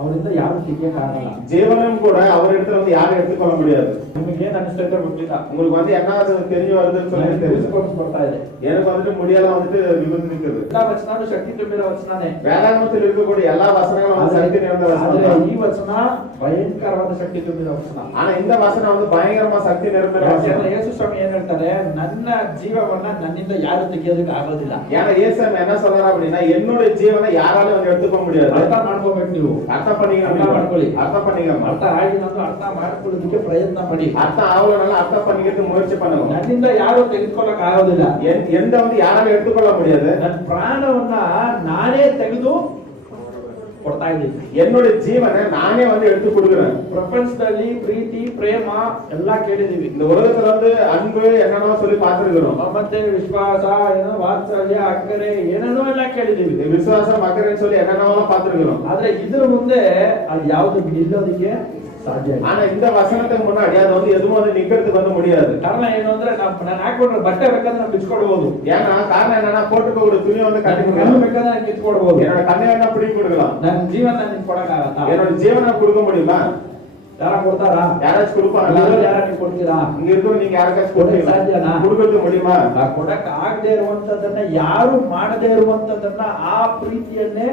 ಅವರಿಂದ ಯಾರು ತೆಗೆಯಕ್ಕೆ ಆಗಲ್ಲ. ஜீவனும் கூட அவர் இடத்துல வந்து யாரும் எடுத்துக்கொள்ள முடியாது. ನಿಮಗೆ ಏನು ಅನಿಸ್ತಾ ಇದೆ ಗೊತ್ತಿಲ್ಲ. உங்களுக்கு வந்து என்ன தெரிஞ்சு வருதுன்னு சொல்லி தெரியும். ಬರ್ತಾ ಇದೆ. எனக்கு வந்துட்டு முடியாத வந்துட்டு விபத்து நிக்குது. ಎಲ್ಲ ವಚನಗಳು ಶಕ್ತಿ ತುಂಬಿರೋ ವಚನನೇ. வேதாகமத்தில் இருக்கக்கூடிய எல்லா வசனங்களும் வந்து சக்தி நிறைந்த ಆದ್ರೆ வசனம். ಈ ವಚನ ಭಯಂಕರವಾದ ಶಕ್ತಿ ತುಂಬಿರೋ ವಚನ. ஆனா இந்த வசனம் வந்து பயங்கரமா சக்தி நிறைந்த வசனம். ಯೇಸು ಸ್ವಾಮಿ ಏನ್ ಹೇಳ್ತಾರೆ, ನನ್ನ ಜೀವವನ್ನ ನನ್ನಿಂದ ಯಾರು ತೆಗೆಯೋದಕ್ಕೆ ಆಗೋದಿಲ್ಲ. ஏன்னா இயேசு என்ன சொல்றாரு அப்படின்னா என்னோட ஜீவனை யாராலும் வந்து எடுத்துக்க முடியாது. ಅರ್ಥ ಮಾಡ್ಕೋಬೇಕು ನೀವು. ಅರ್ಥ பண்ணிಕೊಳ್ಳಿ. ಅರ್ಥ பண்ணிக்கோங்க. ಅರ್ಥ ಆಗಿನಂದು ಅರ್ಥ ಮಾಡ್ಕೊಳ್ಳೋದಕ್ಕೆ ಪ್ರಯತ್ನ ಪಡಿ. ಅರ್ಥ ஆவலனால ಅರ್ಥ பண்ணிக்கிறதுக்கு முயற்சி பண்ணுங்க. ನನ್ನಿಂದ ಯಾರು ತೆಗೆದುಕೊಳ್ಳಕ್ ಆಗೋದಿಲ್ಲ. எந்த வந்து யாராலும் எடுத்துக்கொள்ள முடியாது. ನನ್ನ ಪ್ರಾಣವನ್ನ ನಾನೇ ತೆಗೆದು ಕೊಡ್ತಾ ಇದ್ದೀನಿ. என்னோட ಜೀವನ ನಾನೇ வந்து எடுத்து கொடுக்கிறேன். ಪ್ರಪಂಚದಲ್ಲಿ ಪ್ರೀತಿ ಪ್ರೇಮ ಎಲ್ಲ ಕೇಳಿದೀವಿ. இந்த உலகத்துல வந்து அன்பு என்னென்னோ சொல்லி பார்த்திருக்கிறோம். ಮತ್ತೆ ವಿಶ್ವಾಸ, ಏನೋ ವಾತ್ಸಲ್ಯ, ಅಕ್ಕರೆ ಏನೇನೋ ಎಲ್ಲ ಕೇಳಿದೀವಿ. ವಿಶ್ವಾಸ ಅಕ್ಕರೆ சொல்லி என்னென்னோ பார்த்திருக்கிறோம். ಆದ್ರೆ ಇದ್ರ ಮುಂದೆ ಅದು ಯಾವುದು ನಿಲ್ಲೋದಕ್ಕೆ ಸಾಧ್ಯ ಇಲ್ಲ. ஆனா இந்த வசனத்துக்கு முன்னாடி அது வந்து எதுவும் வந்து நிக்கிறதுக்கு வந்து முடியாது. ಕಾರಣ ಏನು ಅಂದ್ರೆ ನಾನು ಹಾಕೊಂಡ್ರೆ ಬಟ್ಟೆ ಬೇಕಾದ್ರೆ ನಾನು ಬಿಚ್ಕೊಡ್ಬೋದು. ஏன்னா காரணம் என்னன்னா போட்டுக்க ஒரு துணி வந்து கட்டி ಕಣ್ಣು ಬೇಕಾದ್ರೆ ನಾನು ಕಿತ್ಕೊಡ್ಬೋದು. என்னோட கண்ணை என்ன பிடிக்க கொடுக்கலாம். ನನ್ನ ಜೀವನ ನಿನ್ ಕೊಡಕ್ಕಾಗತ್ತಾ? என்னோட ஜீவனை கொடுக்க முடியுமா? ಯಾರ ಕೊಡ್ತಾರಾ? யாராச்சும் கொடுப்பாங்களா? ಯಾರ ನೀವು ಕೊಡ್ತೀರಾ? இங்க இருக்கோ நீங்க யாருக்காச்சும் ಕೊಡಕ್ಕೆ ಸಾಧ್ಯನಾ? கொடுக்க முடியுமா? ಕೊಡಕ್ ಆಗದೆ ಇರುವಂತದನ್ನ, ಯಾರು ಮಾಡದೇ ಇರುವಂತದನ್ನ, ಆ ಪ್ರೀತಿಯನ್ನೇ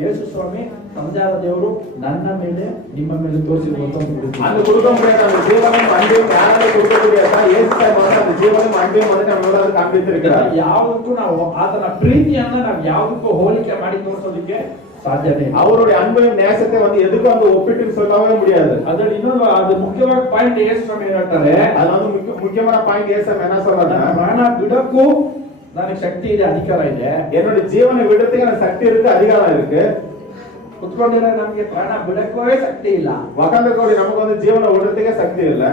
ಯೇಸು ಸ್ವಾಮಿ ಸಂಜಾರ ದೇವರು ನನ್ನ ಮೇಲೆ ನಿಮ್ಮ ಮೇಲೆ ತೋರಿಸಿರುವಂತ அந்த கொடுக்க முடியாத அந்த ஜீவனும் அன்பையும் யாராலும் கொடுக்க முடியாதா? இயேசு வந்து அந்த ஜீவனும் அன்பையும் வந்து நம்மளோட ಕಾಣ್ಬಿಟ್ಟಿರ್ತಾರೆ. ಯಾವುದಕ್ಕೂ ನಾವು ಆತನ ಪ್ರೀತಿಯನ್ನ ನಾವು ಯಾವುದಕ್ಕೂ ಹೋಲಿಕೆ ಮಾಡಿ ತೋರಿಸೋದಕ್ಕೆ ಸಾಧ್ಯನೇ ಇಲ್ಲ. அவருடைய அன்பையும் நேசத்தை வந்து எதுக்கும் வந்து ஒப்பிட்டு சொல்லவே முடியாது. ಅದ್ರಲ್ಲಿ ಇನ್ನೊಂದು ಅದು ಮುಖ್ಯವಾಗಿ ಪಾಯಿಂಟ್ ಯೇಸು ಸ್ವಾಮಿ ಹೇಳ್ತಾರೆ. அது வந்து முக்கியமான பாயிண்ட் இயேசு என்ன சொல்றாரு? ಪ್ರಾಣ ಬಿಡಕ್ಕೂ ನನಗೆ ಶಕ್ತಿ ಇದೆ, ಅಧಿಕಾರ ಇದೆ. என்னோட ஜீவனை விடுறதுக்கு எனக்கு சக்தி இருக்கு, அதிகாரம் இருக்கு. ಕುತ್ಕೊಂಡಿರೋ ನಮಗೆ ಪ್ರಾಣ ಬಿಡಕ್ಕೇ ಶಕ್ತಿ ಇಲ್ಲ. உட்கார்ந்து நமக்கு வந்து ஜீவனை விடுறதுக்கே சக்தி இல்ல,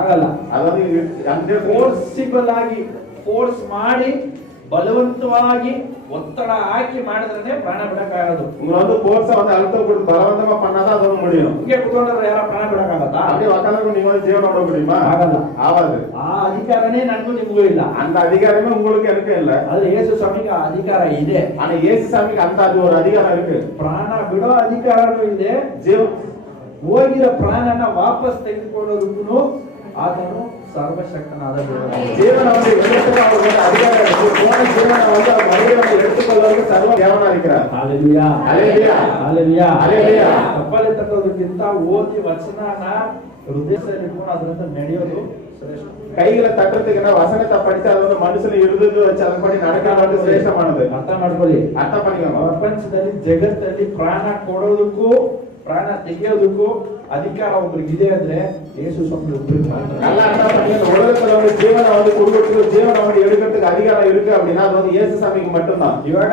ಆಗಲ್ಲ. அதாவது ಫೋರ್ಸಿಬಲ್ ಆಗಿ ಫೋರ್ಸ್ ಮಾಡಿ ಬಲವಂತವಾಗಿ ಒತ್ತಡ ಹಾಕಿ ಮಾಡಿದ್ರೆ ಪ್ರಾಣ ಬಿಡಕ್ಕಾಗೋದು. உங்களை வந்து போர்ஸா வந்து அழுத்தம் கொடுத்து பலவந்தமா பண்ணாதான் அது வந்து முடியும். ಹಿಂಗೆ ಕುತ್ಕೊಂಡ್ರೆ ಯಾರ ಪ್ರಾಣ ಬಿಡಕ್ಕಾಗತ್ತಾ? அப்படியே உட்கார்ந்து நீங்க வந்து ஜீவன விட முடியுமா? ಆಗಲ್ಲ. ஆகாது. ಆ ಅಧಿಕಾರನೇ ನನಗೂ ನಿಮಗೂ ಇಲ್ಲ. அந்த அதிகாரமே உங்களுக்கு எனக்கு இல்ல. ಆದ್ರೆ ಯೇಸು ಸ್ವಾಮಿಗೆ ಆ ಅಧಿಕಾರ ಇದೆ. ஆனா இயேசு சாமிக்கு அந்த அது ஒரு அதிகாரம் இருக்கு. ಪ್ರಾಣ ಬಿಡೋ ಅಧಿಕಾರನೂ ಇದೆ. ಹೋಗಿರೋ ಪ್ರಾಣನ ವಾಪಸ್ ತೆಗೆದುಕೊಳ್ಳೋದಕ್ಕೂ ಆತನು ಸರ್ವಶಕ್ತನಾದ ದೇವರು. ಜೀವನ வந்து எடுத்துக்க அவருக்கு அதிகாரம் இருக்கு. போன ஜீவனை வந்து மறுபடியும் எடுத்துக்கொள்வதற்கு சர்வ தேவனா இருக்கிறார். ஹalleluya ஹalleluya ஹalleluya ஹalleluya. ತಪ್ಪಲೆ ತಟ್ಟೋದಕ್ಕಿಂತ ಓದಿ ವಚನನ ಹೃದಯದಲ್ಲಿ ಇಟ್ಕೊಂಡು ಅದರಿಂದ ನಡೆಯೋದು ಶ್ರೇಷ್ಠ. கைகளை தட்டுறதுக்குன்னா வசனத்தை படிச்சு அது வந்து மனுஷನ இருதயத்தை வச்சு ಅದன்படி நடக்கிறது ಶ್ರೇಷ್ಠமானது. ಅರ್ಥ ಮಾಡ್ಕೊಳ್ಳಿ. ಅರ್ಥ பண்ணிக்கோங்க. ಪ್ರಪಂಚದಲ್ಲಿ ಜಗತ್ತಲ್ಲಿ ಪ್ರಾಣ ಕೊಡೋದಕ್ಕೂ ಪ್ರಾಣ ತೆಗೆಯೋದಕ್ಕೂ ಅಧಿಕಾರ ಒಬ್ಬರಿಗೆ ಇದೆ ಅಂದ್ರೆ ಯೇಸು ಸ್ವಾಮಿ ಒಬ್ಬರಿಗೆ ಮಾತ್ರ. நல்லா அர்த்தம் பண்ணிக்கோங்க. உலகத்துல வந்து ஜீவனை வந்து கொடுக்கிறதுக்கு ஜீவனை வந்து எடுக்கிறதுக்கு அதிகாரம் இருக்கு அப்படின்னா அது வந்து இயேசு சாமிக்கு மட்டும்தான். ಇವಾಗ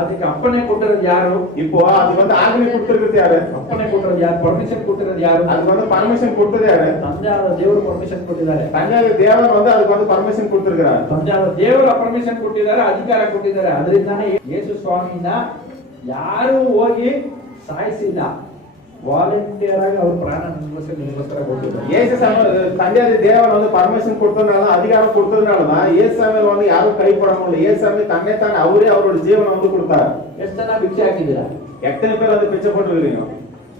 ಅದಕ್ಕೆ ಅಪ್ಪಣೆ ಕೊಟ್ಟಿರೋದು ಯಾರು? இப்போ அது வந்து ஆజ్ఞை கொடுத்திருக்கிறது ಯಾರು? ಅಪ್ಪಣೆ ಕೊಟ್ಟಿರೋದು ಯಾರು? ಪರ್ಮಿಷನ್ ಕೊಟ್ಟಿರೋದು ಯಾರು? அதுக்கு வந்து பர்மிஷன் கொடுத்தது யாரு? ತಂದೆಯಾದ ದೇವರು ಪರ್ಮಿಷನ್ ಕೊಟ್ಟಿದ್ದಾರೆ. ತಂದೆಯಾದ ದೇವರು வந்து அதுக்கு வந்து பர்மிஷன் கொடுத்திருக்கிறார். ತಂದೆಯಾದ ದೇವರ ಪರ್ಮಿಷನ್ ಕೊಟ್ಟಿದ್ದಾರೆ, ಅಧಿಕಾರ ಕೊಟ್ಟಿದ್ದಾರೆ. ಅದರಿಂದಾನೇ ಯೇಸು ಸ್ವಾಮಿನ ಯಾರು ಹೋಗಿ ಸಾಯಿಸಿಲ್ಲ. ವಾಲಂಟಿಯರ್ ಆಗಿ ಅವ್ರ ಪ್ರಾಣ ನಿಮಗೋಸ್ಕರ ಕೊಟ್ಟಿದ್ದಾರೆ. இயேசு சாமி ತಂದೆಯಾದ தேவன் வந்து பர்மிஷன் கொடுத்ததுனால அதிகாரம் கொடுத்ததுனால தான் இயேசு சாமி வந்து யாரும் கை போட முடியல. இயேசு சாமி தன்னை தானே அவரே அவரோட ஜீவனை வந்து கொடுத்தார். ಎಷ್ಟು ಜನ ಭಿಕ್ಷೆ ಹಾಕಿದ್ದೀರಾ? எத்தனை பேர் வந்து பிச்சை போட்டுருக்கீங்க?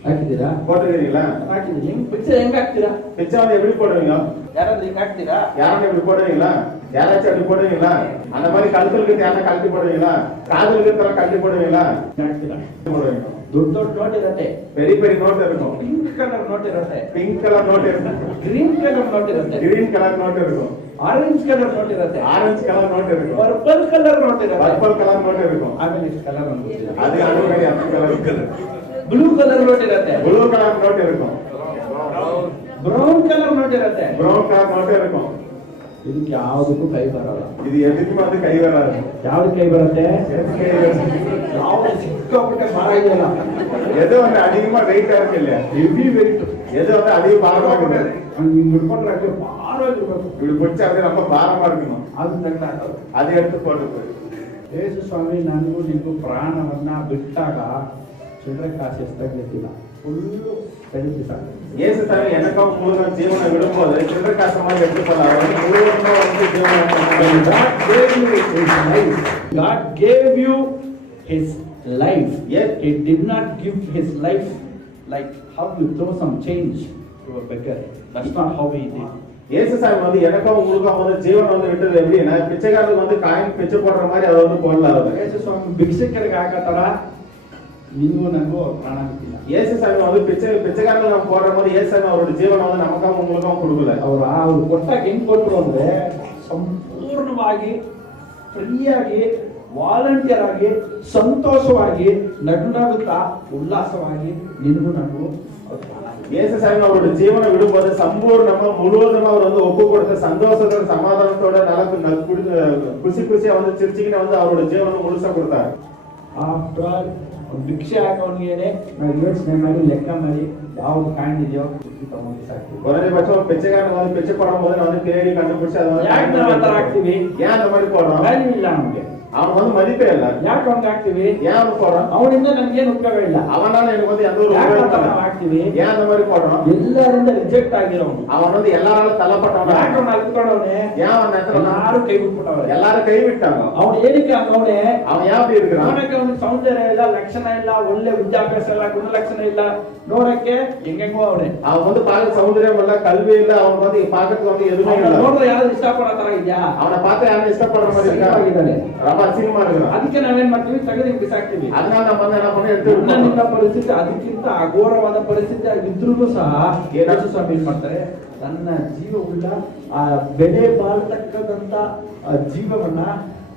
ಹಾಕಿದ್ದೀರಾ? போட்டுருக்கீங்களா? ಹಾಕಿದ್ದೀರಿ. ಹೆಂಗ್ ಭಿಕ್ಷೆ ಹೆಂಗ್ ಹಾಕ್ತೀರಾ? பிச்சை வந்து எப்படி போடுவீங்க? ಯಾರಾದ್ರೂ ಹಿಂಗ್ ಹಾಕ್ತೀರಾ? யாரும் இப்படி போடுவீங்களா? யாராச்சும் அப்படி போடுவீங்களா? அந்த மாதிரி கழுத்துக்கு யாரும் கழட்டி போடுவீங்களா? காதுக்கு இருக்கிற கழட்டி போடுவீங்களா? ಹಾಕ್ತೀರಾ? போடுவீங்க. ದೊಡ್ಡ ದೊಡ್ಡ ನೋಟ್ ಇರುತ್ತೆ, பெரிய பெரிய நோட் இருக்கும். ಪಿಂಕ್ ಕಲರ್ ನೋಟ್ ಇರುತ್ತೆ, பிங்க் கலர் நோட் இருக்கும். ಗ್ರೀನ್ ಕಲರ್ ನೋಟ್ ಇರುತ್ತೆ, கிரீன் கலர் நோட் இருக்கும். ಆರೆಂಜ್ ಕಲರ್ ನೋಟ್ ಇರುತ್ತೆ, ஆரஞ்சு கலர் நோட் இருக்கும். ಪರ್ಪಲ್ ಕಲರ್ ನೋಟ್ ಇರುತ್ತೆ, பர்பிள் கலர் நோட் இருக்கும். ಆಮೇಲೆ ಎಷ್ಟು ಕಲರ್ அது அந்த கலர் ಬ್ಲೂ ಕಲರ್ ನೋಟ್ ಇರುತ್ತೆ, ப்ளூ கலர் நோட் இருக்கும். ಬ್ರೌನ್ ಕಲರ್ ನೋಟಿರುತ್ತೆ. ಬ್ರೌನ್ ಕಲರ್ ನೋಟೇ இருக்கும். ಇದಕ್ಕೆ ಯಾವುದಕ್ಕೂ ಕೈ ಬರಲ್ಲ. ಇದು ಎದಕ್ಕೆ ಮತ್ತೆ ಕೈ ಬರಲ್ಲ. ಯಾವ್ದು ಕೈ ಬರುತ್ತೆ? ಕೈ ಬರಲ್ಲ. ಯಾವ್ದು ಸಿಕ್ಕಾಪಟ್ಟೆ ಭಾರ ಇದೆಯಲ್ಲ, எது வந்து அதிகமா வெயிட் இருக்கு இல்லையா, ಹೆವಿ ವೆಯ್ಟ್, எது வந்து அதிக பாரமாக இருக்குது, நீங்க முற்படுறாங்க பாரமாக இப்படி பிடிச்சா அப்படியே ரொம்ப பாரமா இருக்கணும், ಅದು ತಗೊಂಡು அதை எடுத்து போட்டு. ಯೇಸು ಸ್ವಾಮಿ ನನಗೂ ನೀವು ಪ್ರಾಣವನ್ನ ಬಿಟ್ಟಾಗ ಚಿಲ್ಲರೆ ಕಾಸು ಎಷ್ಟಾಗ್ಲಿಕ್ಕಿಲ್ಲ, ಫುಲ್ಲು ಕಡಿಮೆ ಸಾಕು. இயேசு சாமி எனக்கும் முழுவதும் ஜீவனை விடும்போது சில்லறை காசு மாதிரி எடுத்துக்கொள்ளாரு, முழுவதும் வந்து ஜீவனை. God gave you his life, yet he did not give his life like how you throw some change to a beggar. That's not how he did. இயேசு சாமி வந்து எனக்கும் உங்களுக்கும் வந்து ஜீவன் வந்து விட்டது எப்படின்னா, பிச்சைக்காரருக்கு வந்து காயின் பிச்சை போடுற மாதிரி அதை வந்து போடல. அவர் ಯೇಸು ಸ್ವಾಮಿ ಭಿಕ್ಷಕರಿಗೆ ಹಾಕತ್ತಾರ, ನೀವು ನನಗೂ ಪ್ರಾಣ ಬಿಟ್ಟಿಲ್ಲ. இயேசு சாமி வந்து பிச்சைக்காரர்கள் நம்ம போடுற மாதிரி இயேசு சாமி அவரோட ஜீவனை வந்து நமக்கும் உங்களுக்கும் கொடுக்கல. ಅವ್ರು ಕೊಟ್ಟಾಗ ಹೆಂಗ್ ಕೊಟ್ರು ಅಂದ್ರೆ ಸಂಪೂರ್ಣವಾಗಿ ಫ್ರೀಯಾಗಿ ವಾಲಂಟಿಯರ್ ಆಗಿ ಸಂತೋಷವಾಗಿ ನಗುನಗುತ್ತಾ ಉಲ್ಲಾಸವಾಗಿ ನಿನಗೂ ನನಗೂ. இயேசு சாமி அவரோட ஜீவனை விடும்போது சம்பூர்ணமா முழுவதுமா அவர் வந்து ஒப்பு கொடுத்த சந்தோஷத்தோட சமாதானத்தோட குசி குசியா வந்து சிரிச்சுக்கிட்ட வந்து அவரோட ஜீவனை முழுசா கொடுத்தாரு. ಆಫ್ಟರ್ ಆಲ್ ಭಿಕ್ಷೆ ಹಾಕೋನಿಗೆ ನಾವು ಯೋಚನೆ ಮಾಡಿ ಲೆಕ್ಕ ಮಾಡಿ ಯಾವ್ದು ಕಾಯಿನ್ ಇದೆಯೋ ತಗೊಂಡು ಸಾಕ್ತೀವಿ. குறைஞ்சபட்சம் பிச்சைக்காரன் வந்து பிச்சை போடும் போது நான் வந்து தேடி கண்டுபிடிச்சு அதை ಯಾಕೆ ನಾವು ಆ ಥರ ಹಾಕ್ತೀವಿ? ஏன் அந்த மாதிரி போடுறோம்? ವ್ಯಾಲ್ಯೂ ಇಲ್ಲ ನಮ್ಗೆ, அவன் வந்து மதிப்பே இல்ல. ಯಾಕೆ ಅವ್ನಿಗೆ ಹಾಕ್ತೀವಿ? ஏன் அவன் போடுறான்? ಅವನಿಂದ ನಮ್ಗೇನು ಉಪಯೋಗ ಇಲ್ಲ, அவனால எனக்கு வந்து எந்த ஒரு ಯಾಕೆ உபயோகம் ಆ ಥರ இல்லை. ಹಾಕ್ತೀವಿ? ஏன் அந்த மாதிரி போடுறான்? ಎಲ್ಲರಿಂದ ರಿಜೆಕ್ಟ್ ಆಗಿರೋನು, அவன் வந்து எல்லாராலும் தள்ளப்பட்டவன். ಯಾಕೆ ಅವ್ನು ಅಲ್ಕೊಂಡವನೆ? ஏன் அவன் ಎಲ್ಲಾರು ಕೈ ಬಿಟ್ಬಿಟ್ಟವ್ರೆ, எல்லாரும் கைவிட்டாங்க. ಅವನು ಏನಕ್ಕೆ ಹಂಗವನೆ? அவன் ஏன் அப்படி இருக்கிறான்? ನೋಡಕ್ಕೆ ಅವನಿಗೆ ಸೌಂದರ್ಯ ಇಲ್ಲ, ಲಕ್ಷಣ ಇಲ್ಲ, ಒಳ್ಳೆ ವಿದ್ಯಾಭ್ಯಾಸ ಇಲ್ಲ, ಗುಣಲಕ್ಷಣ ಇಲ್ಲ, ನೋಡಕ್ಕೆ ಹೆಂಗೆಂಗೋ ಅವನೇ. அவன் வந்து பார்க்க சௌந்தரியம் இல்ல, கல்வி இல்ல, அவன் வந்து பார்க்கறதுக்கு வந்து எதுவுமே இல்ல. ನೋಡಿದ್ರೆ ಯಾರು ಇಷ್ಟಪಡೋ ತರ ಇದೆಯಾ? அவனை பார்த்து யாரும் இஷ்டப்படுற மாதிரி இருக்கா? ரொம்ப அசிங்கமா இருக்கிறான். ಅದಕ್ಕೆ ನಾವೇನ್ ಮಾಡ್ತೀವಿ? ತೆಗೆದು ಬಿಸಾಕ್ತೀವಿ. அதனால நம்ம வந்து என்ன பண்ணி எடுத்து ನನ್ನಿಂದ ಪರಿಸ್ಥಿತಿ ಅದಕ್ಕಿಂತ ಅಘೋರವಾದ ಪರಿಸ್ಥಿತಿ ಆಗಿದ್ರು ಸಹ ಯೇಸು ಸ್ವಾಮಿ ಏನ್ ಮಾಡ್ತಾರೆ? ತನ್ನ ಜೀವವುಳ್ಳ ಆ ಬೆಲೆ ಬಾಳತಕ್ಕಂತ ಜೀವವನ್ನ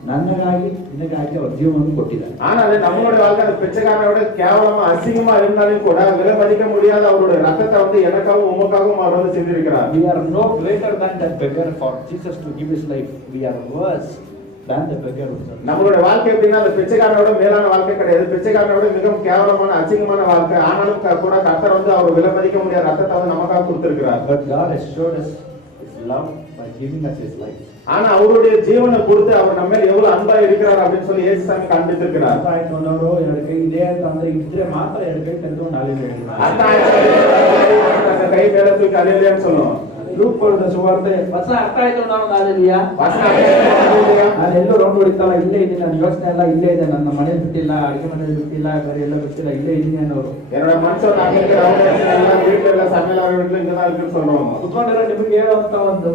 ನನ್ನಗಾಗಿ ನಿನಗಾಗಿ ಅವ್ರ ಜೀವವನ್ನು ಕೊಟ್ಟಿದ್ದಾರೆ. ஆனால் நம்மளுடைய வாழ்க்கை அந்த பிச்சைக்காரனோட கேவலமா அசிங்கமா இருந்தாலும் கூட விலை மதிக்க முடியாத அவருடைய ரத்தத்தை வந்து எனக்காகவும் உமக்காகவும் அவர் வந்து செஞ்சிருக்கிறார். We are no greater than that beggar for Jesus to give his life. We are worse than the beggar. நம்மளுடைய வாழ்க்கை எப்படின்னா அந்த பிச்சைக்காரனோட மேலான வாழ்க்கை கிடையாது, பிச்சைக்காரனோட மிகவும் கேவலமான அசிங்கமான வாழ்க்கை. ஆனாலும் கூட கர்த்தர் வந்து அவர் விலை மதிக்க முடியாத ரத்தத்தை வந்து நமக்காக கொடுத்திருக்கிறார். But God has showed us his love by giving us his life. ஆனா அவருடைய ஜீவனை கொடுத்து அவர் நம்ம மேல எவ்வளவு அன்பா இருக்கிறார் அப்படின்னு சொல்லி இயேசு சாமி காண்பித்திருக்கிறார். ಅರ್ಥಾಯ್ತನವರು ಎರಡು ಕೈ ಇದೆ ಅಂತಂದ್ರೆ ಇದ್ರೆ ಮಾತ್ರ ಎರಡು ಕೈ ತೆಗೆದು ನಾಳೆ ಹೇಳಿದ್ರು. அந்த கை மேல தூக்கி அல்லேலூயான்னு சொல்லுவோம். ರೂಪದ ಸುವಾರ್ತೆ ವಚನ ಅರ್ಥ ಆಯ್ತು ನಾವು ನಾಳೆಲಿಯಾ ವಚನ ನಾನು ಎಲ್ಲೋ ರೌಂಡ್ ಹೊಡಿತಲ್ಲ, ಇಲ್ಲೇ ಇದ್ದೀನಿ, ನನ್ನ ಯೋಚನೆ ಎಲ್ಲ ಇಲ್ಲೇ ಇದೆ, ನನ್ನ ಮನೆ ಬಿಟ್ಟಿಲ್ಲ, ಅಡಿಗೆ ಮನೆ ಬಿಟ್ಟಿಲ್ಲ, ಬೇರೆ ಎಲ್ಲ ಬಿಟ್ಟಿಲ್ಲ, ಇಲ್ಲೇ ಇದ್ದೀನಿ ಅನ್ನೋರು. என்னோட மனசோட அங்க வீட்டுல எல்லாம் சமையல் ஆகிற வீட்டுல இங்கதான் இருக்குன்னு சொல்லுவாங்க. ಕುತ್ಕೊಂಡಿರೋ ನಿಮಗೆ ಹೇಳುವಂತ ಒಂದು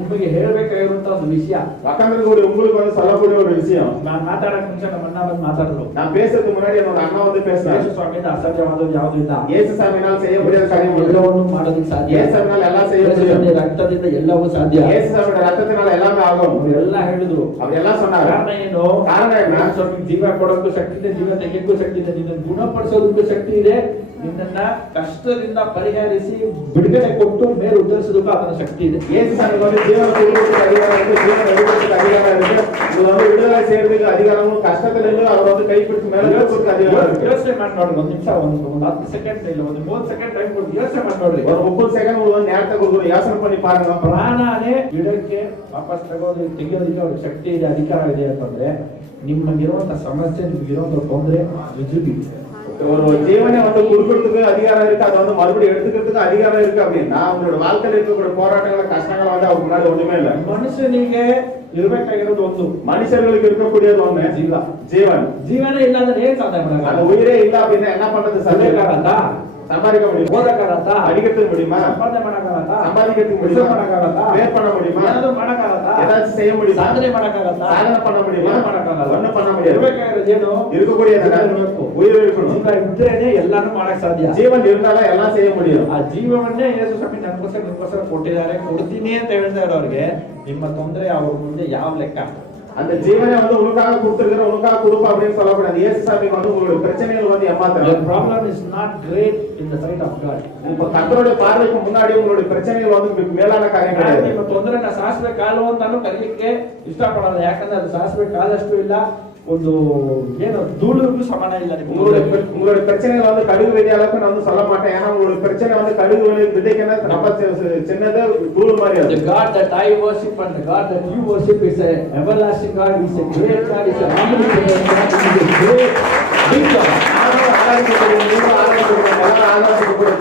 ನಿಮಗೆ ಹೇಳ್ಬೇಕಾಗಿರುವಂತ ಒಂದು ವಿಷಯ, உட்கார்ந்து உங்களுக்கு வந்து சொல்லக்கூடிய ஒரு விஷயம். ನಾನು ಮಾತಾಡಕ್ ಮುಂಚೆ ನಮ್ಮ ಅಣ್ಣ ಬಂದು ಮಾತಾಡಿದ್ರು. நான் பேசுறதுக்கு முன்னாடி என்னோட அண்ணா வந்து பேசினார். ಯೇಸು ಸ್ವಾಮಿಯಿಂದ ಅಸಾಧ್ಯವಾದದ್ದು ಯಾವುದೂ ಇಲ್ಲ. ಯೇಸು ಸ್ವಾಮಿனால் செய்ய முடியாத காரியம் ಎಲ್ಲವನ್ನೂ ಮಾಡೋದಕ್ಕೆ ಸಾಧ್ಯ. ಯೇಸು ಸ್ವಾಮಿனால் ಎಲ್ಲ செய்ய முடியும். ರಕ್ತದಿಂದ ಎಲ್ಲವೂ ಸಾಧ್ಯ. ಯೇಸು ಸ್ವಾಮಿಯ ರಕ್ತத்தினால எல்லாமே ஆகும். ಅವರೆಲ್ಲ ಹೇಳಿದ್ರು. ಅವರೆಲ್ಲ சொன்னாங்க. ಕಾರಣ ಏನು? ಕಾರಣ ಏನು? ಸ್ವಾಮಿ ಜೀವ ಕೊಡೋಕ್ಕೂ ಶಕ್ತಿ ಇದೆ, ಜೀವ ತೆಗೆಯಕ್ಕೂ ಶಕ್ತಿ ಇದೆ, ನಿನ್ನನ್ನು ಗುಣಪಡಿಸೋದಕ್ಕೂ ಶಕ್ತಿ ಇದೆ, ನಿನ್ನನ್ನ ಕಷ್ಟದಿಂದ ಪರಿಹರಿಸಿ ಬಿಡುಗಡೆ ಕೊಟ್ಟು ಮೇಲೆ ಉತ್ತರಿಸೋದಕ್ಕೂ ಆತನ ಶಕ್ತಿ ಇದೆ. ಯೇಸು ಸ್ವಾಮಿ வந்து ஜீவனை கொடுக்கிறதுக்கு அதிகாரம் இருக்கு, ஜீவனை எடுக்கிறதுக்கு அதிகாரம் இருக்கு. இது வந்து விடுதலை செய்யறதுக்கு அதிகாரமும், கஷ்டத்திலிருந்து அவர் வந்து கைப்பிடிச்சு மேல எடுக்கிறதுக்கு அதிகாரம் இருக்கு. ಯೋಚನೆ ಮಾಡಿ ನೋಡ್ರಿ, ಒಂದು ನಿಮಿಷ, ಒಂದು 10 ಸೆಕೆಂಡ್ ಇಲ್ಲ, ಒಂದು 30 ಸೆಕೆಂಡ್ ಟೈಮ್ ಕೊಟ್ಟು ಯೋಚನೆ ಮಾಡಿ ನೋಡ್ರಿ. ஒரு 30 செகண்ட் உங்களுக்கு நேரத்தை கொடுக்குறோம், யோசனை பண்ணி பாருங்க. ಪ್ರಾಣನೇ ಗಿಡಕ್ಕೆ ವಾಪಸ್ ತೆಗೆಯೋದಕ್ಕೆ ಅವ್ರಿಗೆ ಶಕ್ತಿ ಇದೆ, ಅಧಿಕಾರ ಇದೆ ಅಂತಂದ್ರೆ ನಿಮ್ಮಗಿರುವಂತ ಸಮಸ್ಯೆ, ನಿಮಗಿರುವಂತ ತೊಂದರೆ ರುಜುಗಿ. ஒரு ஜீவனை வந்து கொடுக்கிறதுக்கு அதிகாரம் இருக்கு, அதை வந்து மறுபடியும் எடுத்துக்கிறதுக்கு அதிகாரம் இருக்கு அப்படின்னா அவங்களோட வாழ்க்கையில் இருக்கக்கூடிய போராட்டங்களை, கஷ்டங்களை வந்து அவங்க முன்னாடி ஒண்ணுமே இல்லை. ಮನುಷ್ಯನಿಗೆ ಇರಬೇಕಾಗಿರೋದು ಒಂದು, மனுஷர்களுக்கு இருக்கக்கூடியது ஒண்ணு ஜீவன். ಜೀವನ ಇಲ್ಲ ಅಂದ್ರೆ ಏನ್ ಸಾಧನೆ ಮಾಡಲ್ಲ. அந்த உயிரே இல்ல அப்படின்னா என்ன பண்றது? ಸದ್ಯಕ್ಕಾಗಲ್ಲ, சம்பாதிக்க முடியுமா? ಓದಕ್ಕಾಗತ್ತ, அடிக்கிறதுக்கு முடியுமா? ಸಂಪಾದನೆ ಮಾಡಕ್ಕಾಗತ್ತ, சம்பாதிக்கிறதுக்கு முடியுமா? ಮಾಡಕ್ಕಾಗತ್ತ, வேர் பண்ண முடியுமா? ಏನಾದ್ರು ಮಾಡಕ್ಕಾಗತ್ತ, ஏதாச்சும் செய்ய முடியுமா? ಸಾಧನೆ ಮಾಡಕ್ಕಾಗತ್ತ, சாதனை பண்ண முடியுமா? ಮಾಡಕ್ಕಾಗಲ್ಲ. ஒண்ணும் பண்ண முடியாது. ಇರಬೇಕಾಗಿರೋದು ಏನು? இருக்கக்கூடியது உயிர் இருக்கணும். ಜೀವ ಇದ್ರೇನೆ ಎಲ್ಲಾನು ಮಾಡಕ್ ಸಾಧ್ಯ. ஜீவன் இருந்தாலும் எல்லாம் செய்ய முடியும். ಆ ಜೀವವನ್ನೇ ಯೇಸು ಸ್ವಾಮಿ ನಿಮಗೋಸ್ಕರ ಕೊಟ್ಟಿದ್ದಾರೆ, ಕೊಡ್ತೀನಿ ಅಂತ ಹೇಳ್ತಾ ಇರೋರಿಗೆ ನಿಮ್ಮ ತೊಂದರೆ ಅವ್ರ ಮುಂದೆ ಯಾವ ಲೆಕ್ಕ? அந்த ஜீவனை வந்து உனக்காக கொடுத்திருக்கிற உனக்காக கொடுப்பா அப்படின்னு சொல்லக்கூடாது. இயேசுசாமிக்கு வந்து உங்களுடைய பிரச்சனைகள் வந்து Your ஏமாத்துறாங்க. problem is not great in the sight of God. இப்ப கர்த்தருடைய பார்வைக்கு முன்னாடி உங்களுடைய பிரச்சனைகள் வந்து மேலான காரியம் கிடையாது. ನಿಮ್ಮ ತೊಂದರೆನ ಸಾಸಿವೆ ಕಾಲು ಅಂತಾನು ಕರೀಲಿಕ್ಕೆ ಇಷ್ಟಪಡಲ್ಲ, ಯಾಕಂದ್ರೆ ಅದು ಸಾಸಿವೆ ಕಾಲಷ್ಟು ಇಲ್ಲ, ಒಂದು ಏನು ಧೂಳಿಗೂ ಸಮಾನ ಇಲ್ಲ. உங்களுடைய பிரச்சனைகள் வந்து கடுகு விதை அளவுக்கு நான் வந்து சொல்ல மாட்டேன். ஏன்னா உங்களுடைய பிரச்சனை வந்து கடுகு விதைக்குன்னா ரொம்ப சின்னதா தூள் மாதிரி அது. The God that I worship and the God that you worship is a everlasting God, is a great God, is a omnipotent God, is a great big God.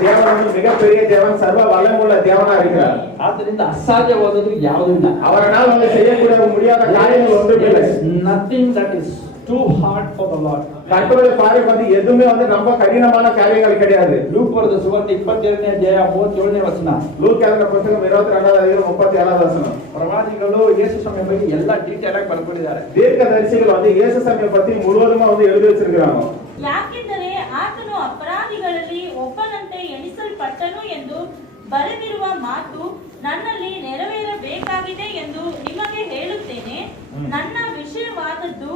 தேவன் வந்து மிகப்பெரிய தேவன், சர்வ வல்லமுள்ள தேவனா இருக்கிறார். ಆದ್ದರಿಂದ ಅಸಾಧ್ಯವಾದದ್ದು ಯಾವುದೂ ಇಲ್ಲ. அவரால் வந்து செய்யக்கூட முடியாத காரியங்கள் ஒன்றுமில்லை. Nothing that is too hard for the Lord. கர்த்தருடைய பார்வைக்கு வந்து எதுவுமே வந்து ரொம்ப கடினமான காரியங்கள் கிடையாது. ಲೂಕ್ ಬರೆದ ಸುವಾರ್ತೆ 22ನೇ ಅಧ್ಯಾಯ 37ನೇ ವಚನ. லூக் எழுதின புத்தகம் 22வது அதிகாரம் 37வது வசனம். ಪ್ರವಾದಿಗಳು ಯೇಸು ಸ್ವಾಮಿ ಬಗ್ಗೆ ಎಲ್ಲ ಡೀಟೇಲ್ ಆಗಿ ಬರ್ಕೊಂಡಿದ್ದಾರೆ. தீர்க்கதரிசிகள் வந்து இயேசு சாமியை பத்தி முழுவதுமா வந்து எழுதி வச்சிருக்காங்க. ಯಾಕೆಂದರೆ ಆತನು ಅಪರಾಧಿಗಳಲ್ಲಿ ಒಬ್ಬನಂತೆ ಎಣಿಸಲ್ಪಟ್ಟನು ಎಂದು ಬರೆದಿರುವ ಮಾತು ನನ್ನಲ್ಲಿ ನೆರವೇರಬೇಕಾಗಿದೆ ಎಂದು ನಿಮಗೆ ಹೇಳುತ್ತೇನೆ. ನನ್ನ ವಿಷಯವಾದದ್ದು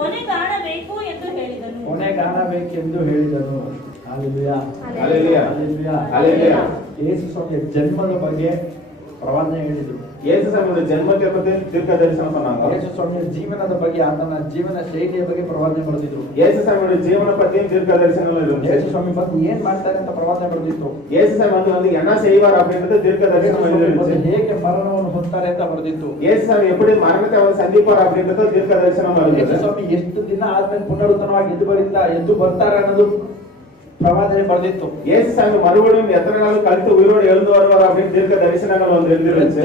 ಕೊನೆಗಾಣಬೇಕು ಎಂದು ಹೇಳಿದನು. Hallelujah, hallelujah, hallelujah, hallelujah. Yesu ಸ್ವಾಮಿಯ ಜನ್ಮದ ಬಗ್ಗೆ ಪ್ರವಾದನೆ ಹೇಳಿದ್ರು. ಯೇಸು ಸ್ವಾಮಿಯ ಜನ್ಮಕ್ಕೆ ಬಗ್ಗೆ ದೀರ್ಘ ದರ್ಶನ சொன்னாங்க. ಯೇಸು ಸ್ವಾಮಿಯ ಜೀವನದ ಬಗ್ಗೆ, ಆತನ ಜೀವನ ಶೈಲಿಯ ಬಗ್ಗೆ ಪ್ರವಾದನೆ ಬರೆದಿದ್ರು. ಯೇಸು ಸ್ವಾಮಿಯ ಜೀವನ ಬಗ್ಗೆ ದೀರ್ಘ ದರ್ಶನ ಇರುತ್ತೆ. ಯೇಸು ಸ್ವಾಮಿ ಬಂದು ಏನ್ ಮಾಡ್ತಾರೆ ಅಂತ ಪ್ರವಾದನೆ ಬರೆದಿದ್ರು. ಯೇಸು ಸ್ವಾಮಿ வந்து என்ன செய்வார் அப்படின்றது ದೀರ್ಘ ದರ್ಶನ ಇರುತ್ತೆ. ಹೇಗೆ ಮರಣವನ್ನು ಹೊಂತಾರೆ ಅಂತ ಬರೆದಿತ್ತು. ಯೇಸು ಸ್ವಾಮಿ எப்படி மரணத்தை அவர் சந்திப்பார் அப்படின்றது ದೀರ್ಘ ದರ್ಶನ ಇರುತ್ತೆ. ಯೇಸು ಸ್ವಾಮಿ ಎಷ್ಟು ದಿನ ಆದ್ಮೇಲೆ ಪುನರುತ್ಥಾನವಾಗಿ ಎದ್ದು ಬರ್ತಾರೆ ಅನ್ನೋದು ಪ್ರವಾದನೆ ಬರೆದಿತ್ತು. ಯೇಸು ಸ್ವಾಮಿ ಮರುಬಡಿயும் எத்தனை நாள் கழித்து உயிரோடு எழுந்து வருவார் அப்படின்னு ದೀರ್ಘ ದರ್ಶನಗಳು ಒಂದು ಇರುತ್ತೆ.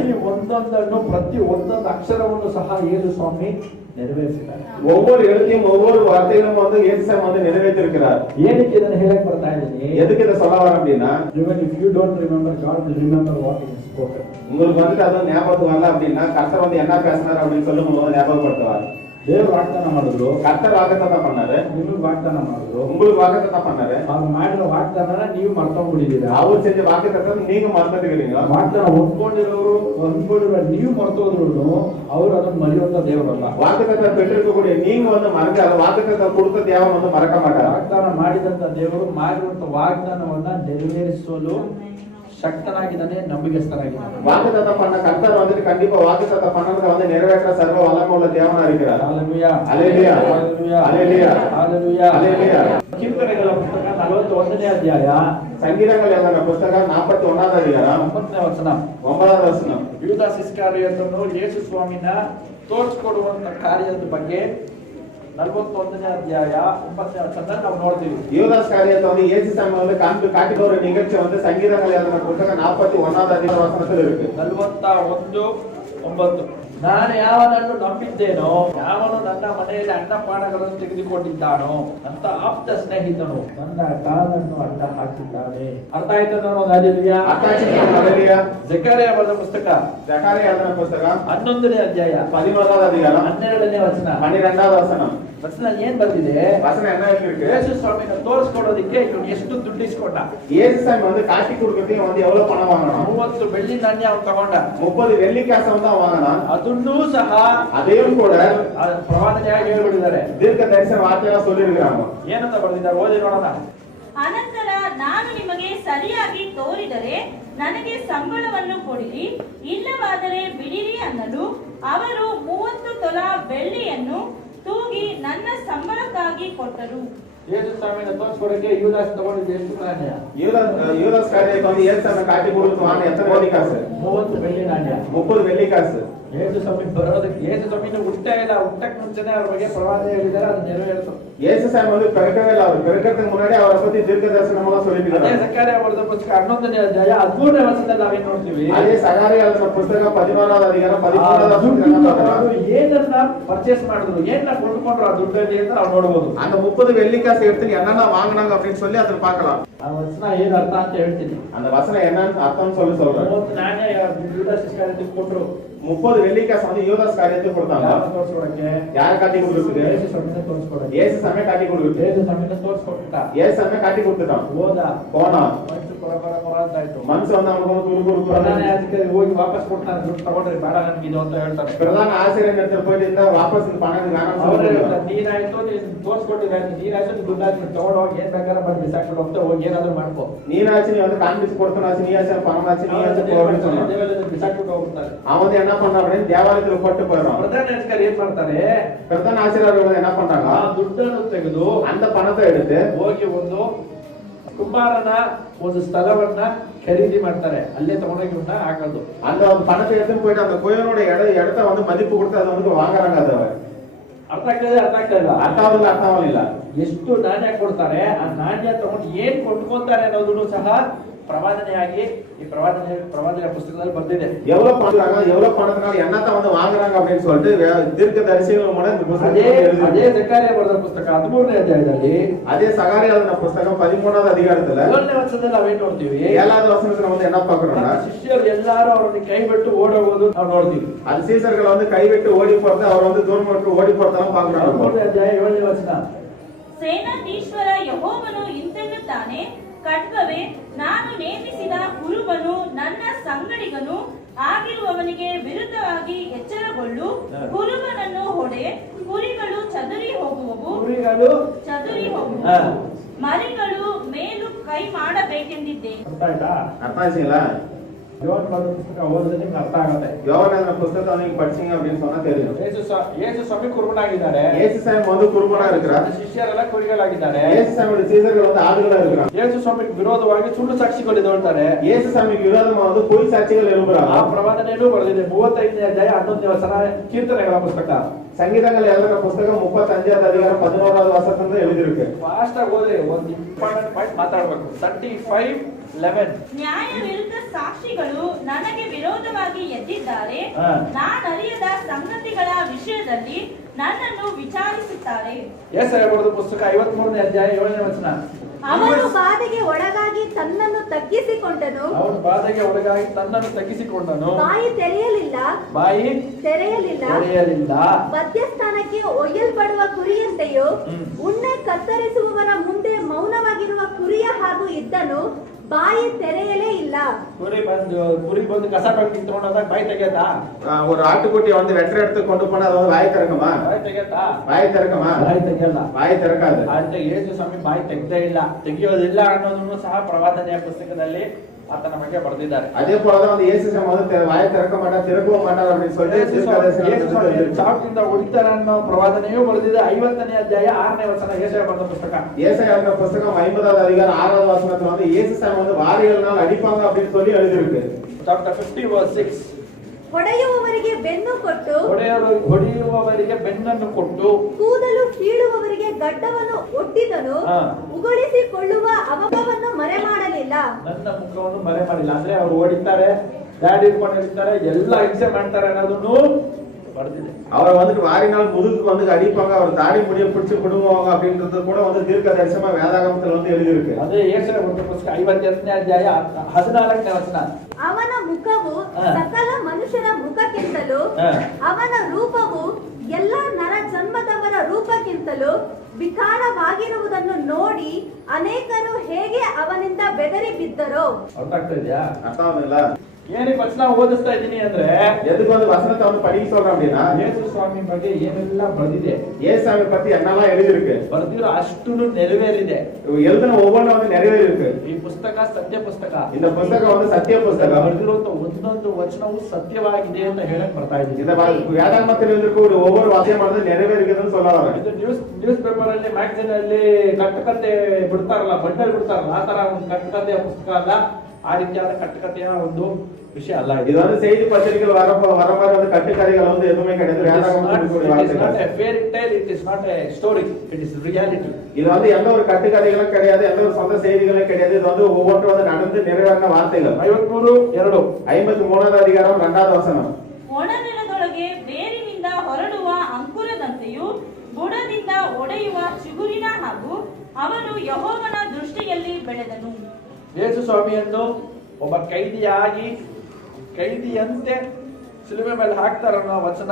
ಪ್ರತಿ ಒಂದೊಂದು ಅಕ್ಷರವನ್ನು ಸಹ ಯೇಸು ಸ್ವಾಮಿ ನೆರವೇರಿಸಿದ್ದಾರೆ. ஒவ்வொரு எழுத்தையும் ஒவ்வொரு வார்த்தையிலும் வந்து ಯೇಸು ಸ್ವಾಮಿ வந்து நிறைவேற்றிருக்கிறார். ಏನಕ್ಕೆ ಇದನ್ನ ಹೇಳಕ್ ಬರ್ತಾ ಇದ್ದೀನಿ? எதுக்கு இத சொல்ல வரேன் அப்படின்னா, even if you don't remember, God will remember what he has spoken. உங்களுக்கு வந்து அது ஞாபகத்துக்கு வரல அப்படின்னா கர்த்தர் வந்து என்ன பேசினார் அப்படின்னு சொல்லும்போது ஞாபகப்படுத்துவார். ದೇವರು ವಾಗ್ದಾನ ಮಾಡಿದ್ರು, கர்த்தர் வாக்குத்தத்தம் பண்ணாரு, ನಿಮಗೆ ವಾಗ್ದಾನ ಮಾಡಿದ್ರು, உங்களுக்கு வாக்குத்தத்தம் பண்ணாரு. ಅವ್ರು ಮಾಡಿರೋ ವಾಗ್ದಾನ ನೀವು ಮರ್ತೋಗ್ಬಿಟ್ಟಿದ್ದೀರಾ. அவர் செஞ்ச வாக்குத்தத்தம் நீங்க மறந்துட்டீங்க. ವಾಗ್ದಾನ ಹೊಂದ್ಕೊಂಡಿರೋ ನೀವು ಮರ್ತೋದ್ರು ಅವ್ರು ಅದನ್ನ ಮರೆಯುವಂತ ದೇವರಲ್ಲ. வாக்குத்தத்தம் பெற்றிருக்கக்கூடிய நீங்க வந்து மறந்து அந்த வாக்குத்தத்தம் கொடுத்த தேவன் வந்து மறக்க மாட்டார். ವಾಗ್ದಾನ ಮಾಡಿದಂತ ದೇವರು ಮಾಡಿರುವಂತ ವಾಗ್ದಾನವನ್ನ ನೆರವೇರಿಸಲು சக்தனாகிதானே, நம்பிக்கைஸ்தனாகிதானே. வாக்குத்தத்தம் பண்ண கர்த்தர் வந்து கண்டிப்பா வாக்குத்தத்தம் பண்ணறத வந்து நிறைவேற்ற சர்வ வல்லமையுள்ள தேவனா இருக்கிறார். ஹalleluya, ஹalleluya, ஹalleluya, ஹalleluya, ஹalleluya, ஹalleluya. ಕೀರ್ತನೆಗಳ ಪುಸ್ತಕ 41ನೇ ಅಧ್ಯಾಯ, ಸಂಗೀತಗಳ எழுதின ಪುಸ್ತಕ 41வது அதிகாரம் 9ನೇ ವಚನ. 9வது ವಚನ. ಯೂದಾಸ್ ಇಸ್ಕರಿಯೋತನು ಯೇಸು ಸ್ವಾಮಿನ ತೋರಿಸಿಕೊಡುವಂತ ಕಾರ್ಯದ ಬಗ್ಗೆ 41ನೇ ಅಧ್ಯಾಯ 9ನೇ ವಚನ ನಾವು ನೋಡ್ತೀವಿ. யூதாஸ் காரியத்தை வந்து இயேசு சாமி வந்து காட்டின ஒரு நிகழ்ச்சி வந்து சங்கீதங்கள் எழுதின புத்தக 41வது அதிகார வசனத்தில் இருக்கு. 41:9. ನಾನು ಯಾವನನ್ನು ನಂಬಿದ್ದೇನೋ, ಯಾವನು ನನ್ನ ಮನೆಯಲ್ಲಿ ಅನ್ನಪಾನಗಳನ್ನು ತೆಗೆದುಕೊಂಡಿದ್ದಾನೋ ಅಂತ ಆಪ್ತ ಸ್ನೇಹಿತನು ನನ್ನ ಕಾಲನ್ನು ಅಡ್ಡ ಹಾಕಿದ್ದಾನೆ. ಅರ್ಥ ಆಯ್ತು ಅನ್ನೋದು. Hallelujah, hallelujah. ಜಕರ್ಯ ಬರೆದ ಪುಸ್ತಕ, ಜಕರ್ಯ ಬರೆದ ಪುಸ್ತಕ 11ನೇ ಅಧ್ಯಾಯ 11வது அதிகாரம் 12ನೇ ವಚನ, 12வது ವಚನ. ವಚನ ಏನ್ ಬರ್ತಿದೆ? ವಚನ என்ன இருக்கு? ಯೇಸು ಸ್ವಾಮಿನ ತೋರಿಸಿಕೊಡೋದಕ್ಕೆ ಇವನು ಎಷ್ಟು ದುಡ್ಡು ಇಸ್ಕೊಂಡ? ಯೇಸು ಸ್ವಾಮಿ வந்து காட்டி கொடுக்கிறதுக்கு வந்து எவ்வளவு பணம் வாங்கணும்? 30 ಬೆಳ್ಳಿ ನಾಣ್ಯ ಅವನು ತಗೊಂಡ. 30 வெள்ளி ಕಾಸು ಅಂತ ವಾಂಗನ. ಅದನ್ನೂ ಸಹ ಅದೇನು ಕೂಡ ಪ್ರವಾದನೆಯಾಗಿ ಹೇಳಿಬಿಟ್ಟಿದ್ದಾರೆ. ದೀರ್ಘ ದರ್ಶನ ವಾಕ್ಯನ சொல்லிருக்காங்க. ಏನಂತ ಬರೆದಿದ್ದಾರೆ? ಓದಿ ನೋಡೋಣ. ಅನಂತರ ನಾನು ನಿಮಗೆ ಸರಿಯಾಗಿ ತೋರಿದರೆ ನನಗೆ ಸಂಬಳವನ್ನು ಕೊಡಿರಿ, ಇಲ್ಲವಾದರೆ ಬಿಡಿರಿ ಅನ್ನಲು ಅವರು 30 ತೊಲಾ ಬೆಳ್ಳಿಯನ್ನು ತೂಗಿ ನನ್ನ ಸಂಬಳಕ್ಕಾಗಿ ಕೊಟ್ಟರು. ಯೇಸು ಸ್ವಾಮಿನ ತೋರಿಸಿಕೊಡಕ್ಕೆ ಯೂದಾಸ್ ತಗೊಂಡಿದ್ದು ಎಷ್ಟು ನಾಣ್ಯ? யூதாஸ் காரியத்தை வந்து இயேசு சாமி காட்டி கொடுத்துவான். எத்தனை வெள்ளி காசு? 30 வெள்ளி நாಣ್ಯ. 30 வெள்ளி ಕಾಸು. ಯೇಸು ಸ್ವಾಮಿ ಬರೋದಕ್ಕೆ, ಯೇಸು ಸ್ವಾಮಿನ ಹುಟ್ಟಕ್ಕೆ ಮುಂಚೆನೆ ಅವ್ರ ಬಗ್ಗೆ ಪ್ರವಾದನೆ ಹೇಳಿದ್ದಾರೆ, ಅದು ನೆರವೇರಿತು. ಯೇಸು ಸ್ವಾಮಿ வந்து பிறக்கவே இல்ல, அவர் பிறக்கிறதுக்கு முன்னாடி அவரை பத்தி தீர்க்க தரிசனமா சொல்லிருக்காங்க. ಅದೇ ಜಕರ್ಯ ಬರೆದ ಪುಸ್ತಕ 11ನೇ ಅಧ್ಯಾಯ 13ನೇ ವಚನದಲ್ಲಿ ನಾವೇನ್ ನೋಡ್ತೀವಿ? ಅದೇ ಜಕರ್ಯ ಬರೆದ ಪುಸ್ತಕ 16வது அதிகாரம் 13வது ವಚನ. ಏನನ್ನ ಪರ್ಚೇಸ್ ಮಾಡಿದ್ರು, ಏನನ್ನ ಕೊಂಡುಕೊಂಡ್ರು ಆ ದುಡ್ಡಲ್ಲಿ ಅಂತ ನಾವು ನೋಡಬಹುದು. அந்த 30 வெள்ளி காசு எடுத்து என்னென்ன வாங்குனாங்க அப்படின்னு சொல்லி ಅದನ್ನ பார்க்கலாம். ಆ ವಚನ ಏನು ಅರ್ಥ ಅಂತ ಹೇಳ್ತೀನಿ. அந்த ವಚನ என்னன்னு அர்த்தம் சொல்றேன். 30 ನಾಣ್ಯ ಯೂದಾಸ್ ಇಸ್ಕರಿಯೋತಕ್ಕೆ ಕೊಟ್ಟರು. 30 வெள்ளி காசு வந்து யூதாஸ் காரியத்துக்கு கொடுத்தாங்க. ತೋರಿಸ್ಕೊಡಕ್ಕೆ ಯಾರು ಕಾಟಿ கொடுத்துருக்கு? ಯೇಸು ಸ್ವಾಮಿನ ತೋರಿಸ್ಕೊಡಕ್ಕೆ. ಯೇಸು ಸ್ವಾಮಿ ಕಾಟಿ கொடுத்துருக்கு. ಯೇಸು ಸ್ವಾಮಿನ ತೋರಿಸ್ಕೊಟ್ಟ. ಯೇಸು ಸ್ವಾಮಿ ಕಾಟಿ கொடுத்துட்டான். ಹೋದ, போனா. ಅಂತ ಆಯ್ತು. ಮನಸ್ಸು ಒಂದು ಅವನಿಗೆ ಪ್ರಧಾನ ಯಾಜಕರಿಗೆ ಹೋಗಿ ವಾಪಸ್ ಕೊಡ್ತಾನೆ, ದುಡ್ಡು ತಗೊಂಡ್ರಿ ಬೇಡ ನನ್ಗೆ ಇದು ಅಂತ ಹೇಳ್ತಾರೆ. ಪ್ರಧಾನ ಆಶ್ಚರ್ಯ ಪೋಯಿಂದ ವಾಪಸ್ ನೀನಾಯ್ತು ನೀನ್ ತೋರ್ಸ್ಕೊಟ್ಟಿದ್ರೆ ನೀನಾಯ್ತು ನೀನ್ ದುಡ್ಡು ಹಾಕಿ ತಗೊಂಡು ಹೋಗಿ ಏನ್ ಬೇಕಾದ್ರೆ ಬಂದು ಬಿಸಾಕೊಂಡು ಹೋಗ್ತಾ ಹೋಗಿ ಏನಾದ್ರು ಮಾಡ್ಕೋ. ನೀನಾಚಿ ನೀ வந்து காண்பிச்சு கொடுத்தனாச்சு நீயாச்சு பணமாச்சு நீயாச்சு போடுன்னு ಬಿಸಾಕೊಂಡು ಹೋಗ್ತಾರೆ. அவன் என்ன பண்றான் அப்படின்னு தேவாலயத்துல ಕೊಟ್ಟು போறான். ಪ್ರಧಾನ ಯಾಜಕರು ಏನ್ ಮಾಡ್ತಾರೆ, ಪ್ರಧಾನ ಆಚಾರ್ಯರು என்ன பண்றாங்க, ಆ ದುಡ್ಡನ್ನು ತೆಗೆದು அந்த பணத்தை எடுத்து ಹೋಗಿ ಒಂದು ಕುಂಬಾರನ ಒಂದು ಸ್ಥಳವನ್ನ ಖರೀದಿ ಮಾಡ್ತಾರೆ, ಅಲ್ಲೇ ತಗೊಂಡೋಗಿ ಹಾಕೋದು. அந்த பணத்தை எடுத்து போயிட்டு அந்த கோயிலோட இடத்த வந்து மதிப்பு கொடுத்து அதை வந்து வாங்குறாங்க. அது ಅರ್ಥ ಆಗ್ತದೆ ಅರ್ಥ ಆಗ್ತಾ ಇಲ್ಲ, ಅರ್ಥವಲ್ಲ. ಎಷ್ಟು ನಾಣ್ಯ ಕೊಡ್ತಾರೆ, ಆ ನಾಣ್ಯ ತಗೊಂಡು ಏನ್ ಕೊಂಡ್ಕೊಂತಾರೆ ಅನ್ನೋದನ್ನು ಸಹ பிரவாதனையாகி பிரவாதனை புஸ்தகத்தில் ಬಂದಿದೆ. எவ்வளவு பணத்துக்காக என்னத்தை வந்து வாங்குறாங்க அப்படின்னு சொல்லிட்டு தீர்க்கதரிசிகள் மூலம் இந்த புத்தகத்தில் அதே சகாரியா ಬರೆದ ಪುಸ್ತಕ 13ನೇ ಅಧ್ಯಾಯದಲ್ಲಿ, ಅದೇ ಸகாரியா எழுதின புத்தகம் 13வது அதிகாரத்துல 7ನೇ ವಚನದಲ್ಲಿ ನಾವೇನ್ ನೋಡ್ತೀವಿ, 7வது ವಚನத்துல வந்து என்ன பார்க்கறோம்னா, ಶಿಷ್ಯರು ಎಲ್ಲರೂ ಅವರನ್ನು ಕೈಬಿಟ್ಟು ಓಡೋಗೋದು ನಾವು ನೋಡ್ತೀವಿ. ಅದು ಸೀಸರ್ಗಳು வந்து ಕೈಬಿಟ್ಟು ಓಡಿ போறது, அவர் வந்து தூரம் விட்டு ஓடி போறதெல்லாம் பார்க்கறோம். 13ನೇ ಅಧ್ಯಾಯ 7ನೇ ವಚನ, ಸೇನಾಧೀಶ್ವರ ಯೆಹೋವನು ಇಂತೆನ್ನುತ್ತಾನೆ, ಖಡ್ಗವೇ, ನಾನು ನೇಮಿಸಿದ ಕುರುಬನು ನನ್ನ ಸಂಗಡಿಗನು ಆಗಿರುವವನಿಗೆ ವಿರುದ್ಧವಾಗಿ ಎಚ್ಚರಗೊಳ್ಳು. ಕುರುಬನನ್ನು ಹೊಡೆ, ಕುರಿಗಳು ಚದುರಿ ಹೋಗುವವು, ಮರಿಗಳು ಮೇಲು ಕೈ ಮಾಡಬೇಕೆಂದಿದ್ದೆ. ಅರ್ಥ ಆಯ್ತಾ? யோவான் புத்தகம் ஓதுறது ನಿಮಗೆ ಅರ್ಥ ಆಗುತ್ತೆ. யோவான் புத்தகத்தை நீங்க படிச்சீங்க அப்படினு சொன்னா தெரியும். ಯೇಸು ಸ್ವಾಮಿ ಕುರುಬನಾಗಿದ್ದಾರೆ. ಯೇಸು ಸ್ವಾಮಿ ಒಂದು ಕುರುಬನ ಇರುತ್ತಾರೆ. ಶಿಷ್ಯರೆಲ್ಲ ಕುರಿಗಳಾಗಿದ್ದಾರೆ. ಯೇಸು ಸ್ವಾಮಿ ಸೀಸರ್ಗಳು ಒಂದು ಆಡುಗಳು ಇರುತ್ತಾರೆ. ಯೇಸು ಸ್ವಾಮಿಗೆ ವಿರೋಧವಾಗಿ ಸುಳ್ಳು ಸಾಕ್ಷಿಗಳು ಇದ್ದಾರೆ. ಯೇಸು ಸ್ವಾಮಿಗೆ ವಿರೋಧವಾಗಿ ಪೊಯ್ ಸಾಕ್ಷಿಗಳು ಇರುತ್ತಾರೆ. ಆ ಪ್ರವಾದನೆಯನ್ನು ಬರೆದಿದೆ. 35ನೇ ಅಧ್ಯಾಯ 11ನೇ ವಚನ ಕೀರ್ತನೆಗಳ ಪುಸ್ತಕ. ಸಂಗೀತಗಳ ಎಲ್ಲರ ಪುಸ್ತಕ 35ನೇ ಅಧ್ಯಾಯ 11ನೇ ವಚನದಿಂದ எழுதிருக்கு. ಫಾಸ್ಟ್ ಆಗಿ ಓದಿ, ಒಂದು ಇಂಪಾರ್ಟೆಂಟ್ ಪಾಯಿಂಟ್ ಮಾತಾಡಬೇಕು. 35:11 ನ್ಯಾಯ ವಿರುದ್ಧ ಸಾಕ್ಷಿಗಳು ನನಗೆ ವಿರೋಧವಾಗಿ ಎದ್ದಿದ್ದಾರೆ, ನಾನರಿಯದ ಸಂಗತಿಗಳ ವಿಷಯದಲ್ಲಿ ನನ್ನನ್ನು ವಿಚಾರಿಸುತ್ತಾರೆ. ಯೆಶಾಯ ಬರೆದ ಪುಸ್ತಕ 53ನೇ ಅಧ್ಯಾಯ 7ನೇ ವಚನ. ಅವನು ಬಾಧೆಗೆ ಒಳಗಾಗಿ ತನ್ನನ್ನು ತಗ್ಗಿಸಿಕೊಂಡನು, ಬಾಯಿ ತೆರೆಯಲಿಲ್ಲ, ಮಧ್ಯಸ್ಥಾನಕ್ಕೆ ಒಯ್ಯಲ್ಪಡುವ ಕುರಿಯಂತೆಯೂ ಉಣ್ಣೆ ಕತ್ತರಿಸುವವರ ಮುಂದೆ ಮೌನವಾಗಿರುವ ಕುರಿಯ ಹಾಗೂ ಇದ್ದನು, ಬಾಯಿ ತೆರೆಯಲೇ ಇಲ್ಲ. ಕುರಿ ಬಂದು ಕಸ ಕಿತ್ಕೊಂಡಾಗ ಬಾಯಿ ತೆಗೆಯತಾ? ஒரு ஆட்டுக்குட்டியை வந்து வெட்டற இடத்துக்கு கொண்டு போனா அது வாய் திறக்குமா? ಬಾಯಿ ತೆಗೆಯತಾ? ಬಾಯಿ ತೆರಕமா? ಬಾಯಿ ತೆಗೆಯಲ್ಲ. ಬಾಯಿ ತೆರಕಾது. ಅಂದ್ರೆ ಯೇಸು ಸ್ವಾಮಿ ಬಾಯಿ ತೆಗೆದೇ ಇಲ್ಲ, ತೆಗೆಯೋದಿಲ್ಲ ಅನ್ನೋದನ್ನು ಸಹ ಪ್ರವಾದನೆಯ ಪುಸ್ತಕದಲ್ಲಿ ಆತನ ಬಗ್ಗೆ ಬರೆದಿದ್ದಾರೆ. அதே போல தான் வந்து இயேசு ಸ್ವಾಮಿ வந்து வாய் திறக்க மாட்டார், திறக்கவும் மாட்டார் அப்படி சொல்லிட்டு ಚಾಕಿಂದ ಹೊಡಿತಾರೆ ಅನ್ನೋ ಪ್ರವಾದನೆಯೂ ಬರೆದಿದೆ. 50ನೇ ಅಧ್ಯಾಯ 6ನೇ ವಚನ ಯೆಶಾಯ ಬರೆದ ಪುಸ್ತಕ. ಯೆಶಾಯ ಬರೆದ ಪುಸ್ತಕ 50வது அதிகாரம் 6வது வசனத்துல வந்து இயேசு ಸ್ವಾಮಿ வந்து வாரிகளினால் அடிப்பாங்க அப்படின்னு சொல்லி எழுதிருக்கு. Chapter 50:6 ಹೊಡೆಯುವವರಿಗೆ ಬೆನ್ನು ಕೊಟ್ಟು, ಹೊಡೆಯುವವರಿಗೆ ಬೆನ್ನನ್ನು ಕೊಟ್ಟು, ಕೂದಲು ಕೀಳುವವರಿಗೆ ಗಡ್ಡವನ್ನು ಒಡ್ಡಿದನು, ಉಗುಳಿಸಿಕೊಳ್ಳುವ ಅವವನ್ನು ಮರೆ ಮಾಡಲಿಲ್ಲ. ನನ್ನ ಮುಖವನ್ನು ಮರೆ ಮಾಡಿಲ್ಲ ಅಂದ್ರೆ ಅವರು ಓಡಿತಾರೆ, ಗಾಡಿ ಇಟ್ಕೊಂಡು ಹಿಡಿತಾರೆ, ಎಲ್ಲ ಹಿಂಸೆ ಮಾಡ್ತಾರೆ ಅನ್ನೋದನ್ನು ಬರೆದಿದೆ. அவரை வந்துட்டு வாரினால் முதுகுக்கு வந்து அடிப்பாங்க, அவர் தாடி முடிய பிடிச்சு விடுவாங்க அப்படின்றது கூட வந்து தீர்க்க தரிசனமா வேதாகமத்துல வந்து எழுதியிருக்கு. ಅದೇ ಯೆಶಾಯ ಬರೆದ ಪುಸ್ತಕ 58ನೇ ಅಧ್ಯಾಯ 14ನೇ ವಚನ. ಅವನ ಮುಖವು ಸಕಲ ಮನುಷ್ಯರ ಮುಖಕ್ಕಿಂತಲೂ, ಅವನ ರೂಪವು ಎಲ್ಲ ನರ ಜನ್ಮದವರ ರೂಪಕ್ಕಿಂತಲೂ ವಿಕಾರವಾಗಿರುವುದನ್ನು ನೋಡಿ ಅನೇಕರು ಹೇಗೆ ಅವನಿಂದ ಬೆದರಿ ಬಿದ್ದರೋ. ಅರ್ಥ ಆಗ್ತಾ ಇದೆಯಾ? ಅರ್ಥ ಆಗಿಲ್ಲ. ಏನಕ್ಕೆ ವಚನ ಓದಿಸ್ತಾ ಇದ್ದೀನಿ ಅಂದ್ರೆ, எதுக்கு வந்து வசனத்தை வந்து படிக்க சொல்றேன் அப்படின்னா, ಯೇಸು ಸ್ವಾಮಿ ಬಗ್ಗೆ ಏನೆಲ್ಲ ಬರೆದಿದೆ, இயேசு ಸ್ವಾமி பத்தி என்னெல்லாம் எழுதிருக்கு, ಬರೆದಿರೋ ಅಷ್ಟು ನೆರವೇರಿದೆ. எழுதின ஒவ்வொன்றும் வந்து நிறைவேறிருக்கு. ಈ ಪುಸ್ತಕ ಸತ್ಯ ಪುಸ್ತಕ. இந்த புத்தகம் வந்து சத்திய புத்தகம். ಬರೆದಿರುವಂತ ಒಂದೊಂದು ವಚನವು ಸತ್ಯವಾಗಿದೆ ಅಂತ ಹೇಳಕ್ ಬರ್ತಾ ಇದೆ. இந்த வேதாகமத்தில் எழுதிರುವ ஒவ்வொரு ವಾಕ್ಯಮಾನದು ನೆರವೇರಿರುವುದನ್ನು சொல்லலாம். ಇದು ನ್ಯೂಸ್ ಪೇಪರ್ ಅಲ್ಲಿ, ಮ್ಯಾಗಝಿನ್ ಅಲ್ಲಿ ಕಟ್ಟುಕತೆ ಬಿಡ್ತಾರಲ್ಲ, ಬಂಡಲ್ ಬಿಡ್ತಾರಲ್ಲ, ಆ ತರ ಒಂದು ಕಟ್ಟುಕತೆಯ ಪುಸ್ತಕ ಅಲ್ಲ, ಆ ರೀತಿಯಾದ ಕಟ್ಟುಕತೆಯ ಒಂದು ವಿಷಯ ಅಲ್ಲ. இது வந்து செய்தி பத்திரிகைகள் வர மாதிரி வந்து கட்டுக்கதைகள் வந்து எதுவுமே கிடையாது. fairy tale, it is not a story, it is reality. இது வந்து எந்த ஒரு கட்டுக்கதைகளும் கிடையாது, எந்த ஒரு சொந்த செய்திகளும் கிடையாது. இது வந்து ஒவ்வொன்றும் வந்து நடந்து நிறைவேறின வார்த்தைகள். 53:2 53வது அதிகாரம் 2வது வசனம். ಒಣನೆಲದೊಳಗೆ ಬೇರಿನಿಂದ ಹೊರಡುವ ಅಂಕುರದಂತೆಯೂ ಬುಡದಿಂದ ಒಡೆಯುವ ಚಿಗುರಿನ ಹಾಗೂ ಅವನು ಯೆಹೋವನ ದೃಷ್ಟಿಯಲ್ಲಿ ಬೆಳೆದನು. ಯೇಸು ಸ್ವಾಮಿಯನ್ನು ಒಬ್ಬ ಕೈದಿಯಂತೆ ಶಿಲುಬೆ ಮೇಲೆ ಹಾಕ್ತಾರನ್ನೋ ವಚನ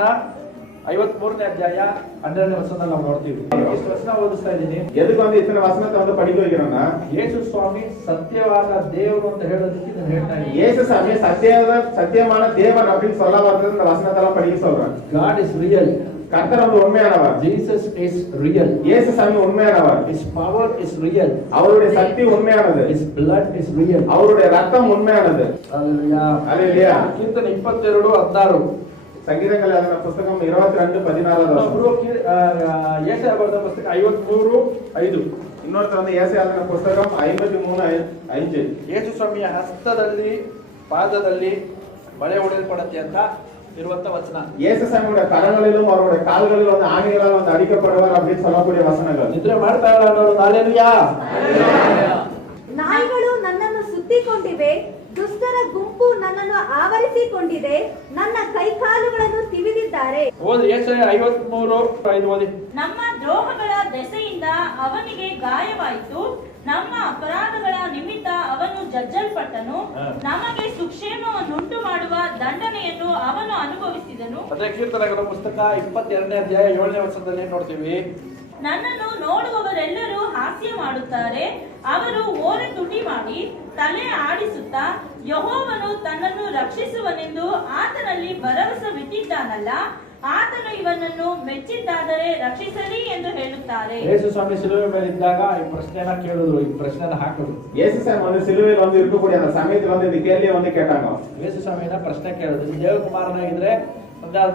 53ನೇ ಅಧ್ಯಾಯ 12ನೇ ವಚನದಲ್ಲಿ ನಾವು ನೋಡ್ತೀವಿ. ಇಷ್ಟು ವಚನ ಓದಿಸ್ತಾ ಇದ್ದೀನಿ. எதுக்கு வந்து இத்தனை வசனத்தை வந்து படிக்க வைக்கிறோம்னா ಯೇಸು ಸ್ವಾಮಿ ಸತ್ಯವಾದ ದೇವರು ಅಂತ ಹೇಳೋದಕ್ಕೆ ನಾನು ಹೇಳ್ತಾ ಇದ್ದೀನಿ. இயேசு சாமி சத்தியமான தேவன் அப்படின்னு சொல்ல வரது இந்த வசனத்தெல்லாம் படிக்க சொல்றேன். God is real. கர்த்தர் வந்து உண்மையானவர். Jesus is real. இயேசு சாமி உண்மையானவர். His power is real. அவருடைய சக்தி உண்மையானது. His blood is real. அவருடைய ரத்தம் உண்மையானது. Hallelujah. Hallelujah. ಕೀರ್ತನೆ 22:16. ಸಂಗೀತಗಳ ಪುಸ್ತಕ 22:16. ಯೆಶಾಯ ಬರೆದ ಪುಸ್ತಕ 53:5. ಇನ್ನೊಂದು ಒಂದು ಯೆಶಾಯನ ಪುಸ್ತಕ 53:5. ಯೇಸು ಸ್ವಾಮಿಯ ಹಸ್ತದಲ್ಲಿ ಪಾದದಲ್ಲಿ ಬಳೆ ಹೊಡೆಯಲ್ಪಡುತ್ತೆ ಅಂತ ಇರುವಂತ ವಚನ. ಯೇಸು ಸ್ವಾಮಿಯ ಕರங்களிலும் அவருடைய கால்களில் வந்து ஆணிகளால் வந்து அடிக்கப்படுவார் அப்படின்னு சொல்லக்கூடிய வசனங்கள். ನಿದ್ರೆ ಮಾಡ್ತಾ ಇಲ್ಲ ಅನ್ನೋರು ಹalleluya. ನಾಯಿಗಳು ನನ್ನನ್ನು ಸುತ್ತಿಕೊಂಡಿವೆ, ದುಷ್ಟರ ಗುಂಪು ನನ್ನನ್ನು ಆವರಿಸಿಕೊಂಡಿದೆ, ನನ್ನ ಕೈಕಾಲುಗಳನ್ನು ತಿವಿದಿದ್ದಾರೆ. ಓದಿ ಯೆಶಾಯ 53:5 ಓದಿ. ನಮ್ಮ ದ್ರೋಹಗಳ ದೆಸೆಯಿಂದ ಅವನಿಗೆ ಗಾಯವಾಯಿತು, ನಮ್ಮ ಅಪರಾಧಗಳ ನಿಮಿತ್ತ ಅವನು ಜಜ್ಜಲ್ಪಟ್ಟನು, ನಮಗೆ ಸುಕ್ಷೇಮವನ್ನುಂಟು ಮಾಡುವ ದಂಡನೆಯನ್ನು ಅವನು ಅನುಭವಿಸಿದನು. ಅದೇ ಕೀರ್ತನೆಗಳ ಪುಸ್ತಕ 22ನೇ ಅಧ್ಯಾಯ 7ನೇ ವಚನದಲ್ಲಿ ನೋಡ್ತೀವಿ. ನನ್ನನ್ನು ನೋಡುವವರೆಲ್ಲರೂ ಹಾಸ್ಯ ಮಾಡುತ್ತಾರೆ, ಅವರು ಓರೆ ತುಟಿ ಮಾಡಿ ತಲೆ ಆಡಿಸುತ್ತಾ ಯೆಹೋವನು ತನ್ನನ್ನು ರಕ್ಷಿಸುವನೆಂದು ಆತನಲ್ಲಿ ಭರವಸವಿಟ್ಟಿದ್ದಾನಲ್ಲ, ಆತನು ಇವನನ್ನು ಮೆಚ್ಚಿದ್ದಾದರೆ ರಕ್ಷಿಸಲಿ ಎಂದು ಹೇಳುತ್ತಾರೆ. ಯೇಸು ಸ್ವಾಮಿ ಸಿಲುವೆ ಮೇಲೆ ಇದ್ದಾಗ ಈ ಪ್ರಶ್ನೆನ ಕೇಳಿದ್ರು, ಈ ಪ್ರಶ್ನೆನ ಹಾಕಿದ್ರು. ಯೇಸು ಸ್ವಾಮಿ ಒಂದು ಸಿಲುವೆಯಲ್ಲಿ ಒಂದು ಇರக்கூடிய அந்த ಸಮಯದಲ್ಲಿ ಒಂದು இந்த கேள்வியை வந்து கேட்டாங்க. ಯೇಸು ಸ್ವಾಮಿನ ಪ್ರಶ್ನೆ ಕೇಳಿದ್ರು, ದೇವಕುಮಾರನಾಗಿದ್ರೆ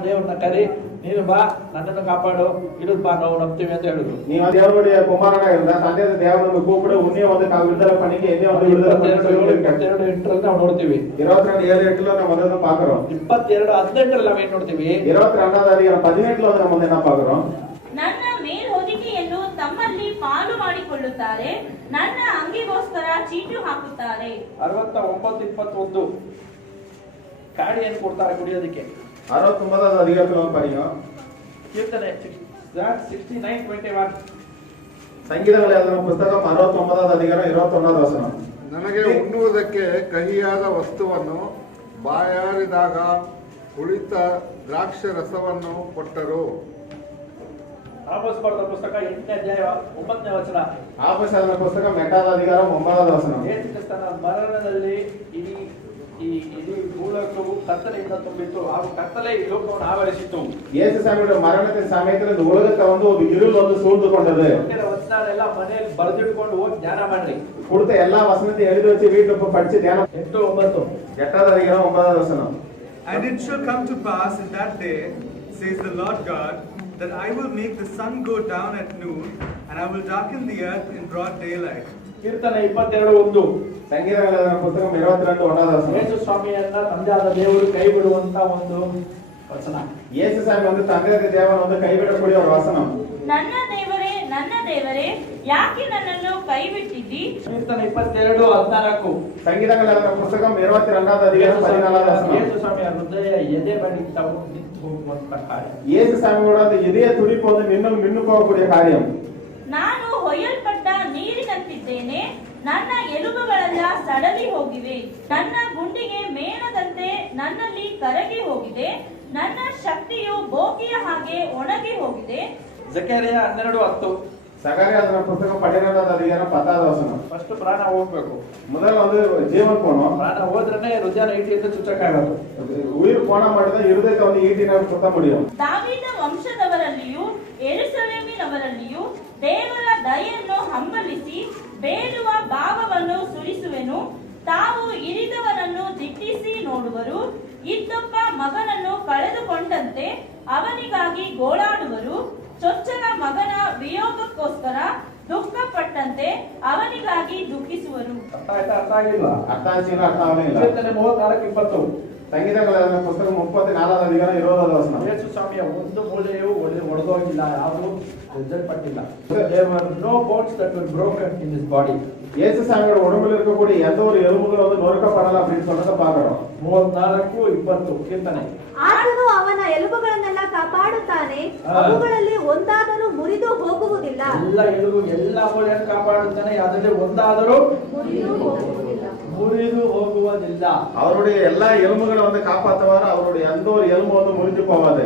ದೇವ್ರನ್ನ ಕರಿ, ನೀನು ಬಾ, ನನ್ನನ್ನು ಕಾಪಾಡು, ಇಳಿದು ಬಾ, ನಾವು ನಂಬ್ತೀವಿ ಅಂತ ಹೇಳಿದ್ರು. நீ தேவனுடைய குமாரனா இருந்தா தந்தை தேவனை கூப்பிடு, உன்னைய வந்து விடுதலை பண்ணிக்க, என்னைய வந்து விடுதலை பண்ணி 22:8 ನಾವು ನೋಡ್ತೀವಿ. 22:7 ನಾವು ಅದನ್ನ பார்க்கிறோம். 22:18 ನಾವು ಏನ್ ನೋಡ್ತೀವಿ? 22வது அதிகாரம் 18 வந்து நம்ம என்ன பார்க்கிறோம்? ನನ್ನ ಮೇಲ್ಹೊದಿಕೆಯನ್ನು ತಮ್ಮಲ್ಲಿ ಪಾಲು ಮಾಡಿಕೊಳ್ಳುತ್ತಾರೆ, ನನ್ನ ಅಂಗಿಗೋಸ್ಕರ ಚೀಟು ಹಾಕುತ್ತಾರೆ. 69:21 ಕಾಡಿಯನ್ನು ಕೊಡ್ತಾರೆ ಕುಡಿಯೋದಕ್ಕೆ. 69வது அதிகாரத்துல வந்து பாருங்க. ಕೀರ್ತನೆ 69:21. ಸಂಗೀತಗಳ ಪುಸ್ತಕ 69வது அதிகாரம் 21வது ವಚನ. ನನಗೆ ಉಣ್ಣುವುದಕ್ಕೆ ಕಹಿಯಾದ ವಸ್ತುವನ್ನು, ಬಾಯಾರಿದಾಗ ಹುಳಿತ ದ್ರಾಕ್ಷಿ ರಸವನ್ನು ಕೊಟ್ಟರು. ಆಮೋಸ್ ಬರೆದ ಪುಸ್ತಕ 8ನೇ ಅಧ್ಯಾಯ 9ನೇ ವಚನ. ಆಮೋಸ್ ಪುಸ್ತಕ 8வது அதிகாரம் 9வது ವಚನ. ಯೇಸು ಕ್ರಿಸ್ತನ ಮರಣದಲ್ಲಿ ಇಡೀ ಭೂಲೋಕವು ಕತ್ತಲೆಯಿಂದ ತುಂಬಿತ್ತು, ಹಾಗೂ ಕತ್ತಲೆ ಈ ಲೋಕವನ್ನು ಆವರಿಸಿತು. ಯೇಸು ಸ್ವಾಮಿಯ ಮರಣದ ಸಮಯದಲ್ಲಿ இந்த உலகத்தை வந்து ஒரு இருள் வந்து சூழ்ந்து கொண்டது. ವಚನನೆಲ್ಲ ಮನೆಯಲ್ಲಿ ಬರೆದಿಟ್ಕೊಂಡು ಹೋಗಿ ಧ್ಯಾನ ಮಾಡ್ರಿ. கொடுத்த எல்லா வசனத்தையும் எழுதி வச்சு வீட்டுல போய் படிச்சு தியானம். 8:9. 8வது அதிகாரம் 9வது வசனம். And it shall come to pass in that day, says the Lord God, that I will make the sun go down at noon, and I will darken the earth in broad daylight. ಕೀರ್ತನೆ 22:1. ಸಂಗೀತಗಳ ಪುಸ್ತಕ 22:1வது ವಚನ. ಯೇಸು ಸ್ವಾಮಿಯನ್ನ ತಂದೆಯಾದ ದೇವರು ಕೈ ಬಿಡುವಂತ ಒಂದು ವಚನ. ಯೇಸು ಸ್ವಾಮಿ ಒಂದು ತಂದೆಯಾದ ದೇವರನ್ನು ಒಂದು ಕೈ ಬಿಡக்கூடிய ಒಂದು ವಚನ. ನನ್ನ ದೇವರೇ, ಯಾಕೆ ನನ್ನನ್ನು ಕೈ ಬಿಟ್ಟಿದ್ದಿ? ಕೀರ್ತನೆ 22:14. ಸಂಗೀತಗಳ ಪುಸ್ತಕ 22வது அதிகாரம் 14வது வசனம். ಯೇಸು ಸ್ವಾಮಿಯ ಹೃದಯ ಎದೆ ಬಡಿತ ನಿಂತು ಹೋಗುವಂತ ಕಾರ್ಯ. ಯೇಸು ಸ್ವಾಮಿயோட அந்த இதய துடிப்பு வந்து நின்னு போகக்கூடிய காரியம். ನಾನು ಹೊಯ್ಯಲ್ಪಟ್ಟ ನೀರಿನಂತಿದ್ದೇನೆ, ನನ್ನ ಎಲುಬುಗಳೆಲ್ಲ ಸಡಲಿ ಹೋಗಿವೆ, ನನ್ನ ಗುಂಡಿಗೆ ಮೇಣದಂತೆ ನನ್ನಲ್ಲಿ ಕರಗಿ ಹೋಗಿದೆ, ನನ್ನ ಶಕ್ತಿಯು ಬೋಕಿಯ ಹಾಗೆ ಒಣಗಿ ಹೋಗಿದೆ. ಜಕರ್ಯ 12:10. சகரியா புத்தகம் 12வது அதிகாரம் 10வது வசனம். ಫಸ್ಟ್ ಪ್ರಾಣ ಹೋಗ್ಬೇಕು. முதல்ல வந்து ஜீவன் போணும். ಪ್ರಾಣ ಹೋದ್ರೇ ಹೃದಯನ ಈಟಿಯಿಂದ ಚುಚ್ಚಕ್ಕಾಗದು. உயிர் போனா மட்டும் இருதயத்தை வந்து ஈட்டினால சுத்த முடியும். ದಾವೀದ ವಂಶದವರಲ್ಲಿಯೂ ಯೆರೂಸಲೇಮಿನವರಲ್ಲಿಯೂ ದೇವರ ದಯೆಯನ್ನು ಹಂಬಲಿಸಿ ಬೇಡುವ ಭಾವವನ್ನು ಸುರಿಸುವೆನು. ತಾವು ಇರಿದವನನ್ನು ದಿಟ್ಟಿಸಿ ನೋಡುವರು, ಇದ್ದೊಬ್ಬ ಮಗನನ್ನು ಕಳೆದುಕೊಂಡಂತೆ ಅವನಿಗಾಗಿ ಗೋಳಾಡುವರು. ಚೊಚ್ಚಲ ಮಗನ ವಿಯೋಗಕ್ಕೋಸ್ಕರ ದುಃಖಪಟ್ಟಂತೆ ಅವನಿಗಾಗಿ ದುಃಖಿಸುವರು. ಅರ್ಥ ಆಯ್ತಾ? ಅರ್ಥ ಆಗಿಲ್ಲ? ಅರ್ಥ ಆಗಿಲ್ಲ, ಅರ್ಥ ಆಗಲಿಲ್ಲ. ಕೀರ್ತನೆ 34:20. ಸಂಗೀತಗಳ ಪುಸ್ತಕ 34வது அதிகாரம் 20வது வசனம். ಯೇಸು ಸ್ವಾಮಿಯ ಒಂದು ಮೂಲೆಯೂ ಒಡೆದೋಗಿಲ್ಲ, ಯಾವುದು ಜಜ್ಜಲ್ಪಟ್ಟಿಲ್ಲ. There were no bones that were broken in his body. ಯೇಸು ಸ್ವಾಮಿயோட உடம்புல இருக்கக்கூடிய எந்த ஒரு எலும்புகளும் வந்து நொறுக்கப்படல அப்படின்னு சொன்னதை பார்க்கிறோம். 34:20 ಕೀರ್ತನೆ. ಆತನು ಅವನ ಎಲುಬುಗಳನ್ನೆಲ್ಲ ಕಾಪಾಡುತ್ತಾನೆ, ಅವುಗಳಲ್ಲಿ ಒಂದಾದರೂ ಮುರಿದು ಹೋಗುವುದಿಲ್ಲ. ಎಲ್ಲ ಎಲುಬು ಎಲ್ಲ ಮೂಳೆಯನ್ನು ಕಾಪಾಡುತ್ತಾನೆ, ಅದರಲ್ಲಿ ಒಂದಾದರೂ ಮುರಿದು ಹೋಗುವುದಿಲ್ಲ. அவருடைய எல்லா எலும்புகளை வந்து காப்பாத்துவார், அவருடைய எந்த ஒரு எலும்பு வந்து முறிஞ்சு போகாது.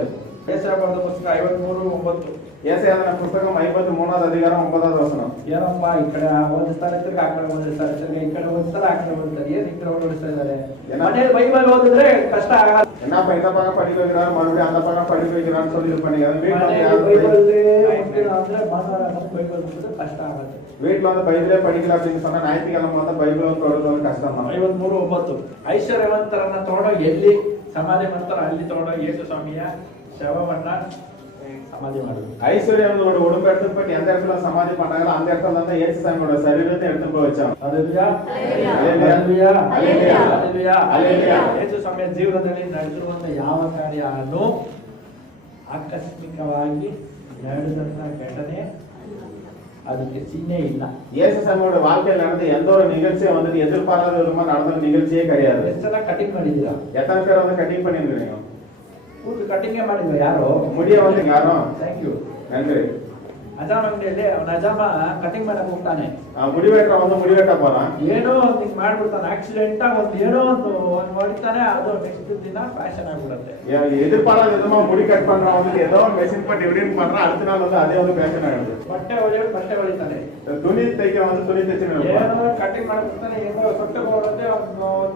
ಯೆಶಾಯ ಬರೆದ ಪುಸ್ತಕ 53:9. ఏశాయా పుస్తకం 53వ అధికారం 9వ వచనం. ಏನಪ್ಪ ಈ ಕಡೆ ಓದಿಸ್ತಾರೆ ತಿರ್ಗಿ ಆ ಕಡೆ ಓದಿಸ್ತಾರೆ ತಿರ್ಗಿ ಈ ಕಡೆ ಓದಿಸ್ತಾರೆ ಆ ಕಡೆ ಓದಿಸ್ತಾರೆ ಏನ್ ಈ ಕಡೆ ಓದಿಸ್ತಾ ಇದ್ದಾರೆ? ಮನೇಲಿ ಬೈಬಲ್ ಓದಿದ್ರೆ ಕಷ್ಟ ಆಗಲ್ಲ. என்ன இந்த பக்கம் படிக்க வைக்கிறார் மறுபடியும் அந்த பக்கம் படிக்க வைக்கிறான்னு சொல்லி இது பண்ணீங்க. ಅಂದ್ರೆ ಭಾನುವಾರ ಬೈಬಲ್ ಓದಿದ್ರೆ ಕಷ್ಟ ಆಗುತ್ತೆ. வீட்டுல வந்து பைபிளே படிக்கல அப்படின்னு சொன்னா ஞாயிற்றுக்கிழமை வந்து பைபிள் வந்து தொடர்றது கஷ்டம் தான். 53:9. ಐಶ್ವರ್ಯವಂತರನ್ನ ತಗೊಂಡೋಗಿ ಎಲ್ಲಿ ಸಮಾಧಿ ಮಾಡ್ತಾರೋ ಅಲ್ಲಿ ತಗೊಂಡೋಗಿ ಯೇಸು ಸ್ವಾಮಿಯ ಶವವನ್ನ சமாதி பண்ணுது. ஐஸ்வர்யவங்களோட உடம்பு எடுத்து போய் எந்த இடத்துல சமாதி பண்ணாங்களோ அந்த இடத்துல தான் இயேசு சாமியோட சரீரத்தை எடுத்து போய் வச்சாங்க. ஹalleluya ஹalleluya ஹalleluya ஹalleluya ஹalleluya. ಯೇಸು ಸ್ವಾಮಿಯ ಜೀವನದಲ್ಲಿ ನಡೆದಿರುವಂತ ಯಾವ ಕಾರ್ಯನೂ ಆಕಸ್ಮಿಕವಾಗಿ ನಡೆದಂತ ಘಟನೆ ಅದಕ್ಕೆ ಸೀನೆ ಇಲ್ಲ. இயேசு சாமியோட வாழ்க்கையில் நடந்த எந்த ஒரு நிகழ்ச்சியும் வந்து எதிர்பாராத விதமா நடந்த நிகழ்ச்சியே கிடையாது. ಎಷ್ಟೆಲ್ಲ ಕಟಿಂಗ್ ಮಾಡಿದ್ದೀರಾ? எத்தனை பேர் வந்து கட்டிங் பண்ணிருக்கீங்க? ಕೂದಲು ಕಟಿಂಗ್ ಮಾಡಿದ್ವಿ ಯಾರು? முடிய வந்து யாரும். Thank you. நன்றி. ಅಜಾಮ ಅಂಗಡಿಯಲ್ಲಿ ಅವನ ಅಜಾಮ ಕಟಿಂಗ್ ಮಾಡಕ್ ಹೋಗ್ತಾನೆ. முடிவெட்ட வந்து முடிவெட்ட போறான். ಏನೋ ಒಂದು ಮಾಡ್ಬಿಡ್ತಾನೆ, ಆಕ್ಸಿಡೆಂಟ್ ಒಂದು ಏನೋ ಒಂದು ಮಾಡಿರ್ತಾನೆ, ಅದು ನೆಕ್ಸ್ಟ್ ದಿನ ಫ್ಯಾಷನ್ ಆಗ್ಬಿಡುತ್ತೆ. எதிர்பாராத விதமா முடி கட் பண்றான் வந்து ஏதோ மெஷின் பண்ணி இப்படின்னு பண்றான், அடுத்த நாள் வந்து அதே வந்து ஃபேஷன் ஆயிடுது. ಬಟ್ಟೆ ಹೊಲಿತಾನೆ, துணி தைக்கிற வந்து துணி தைச்சு ಏನೋ ಕಟಿಂಗ್ ಮಾಡಕ್ ಹೋಗ್ತಾನೆ, ಏನೋ ಸೊಟ್ಟೆ ಹೋಗುತ್ತೆ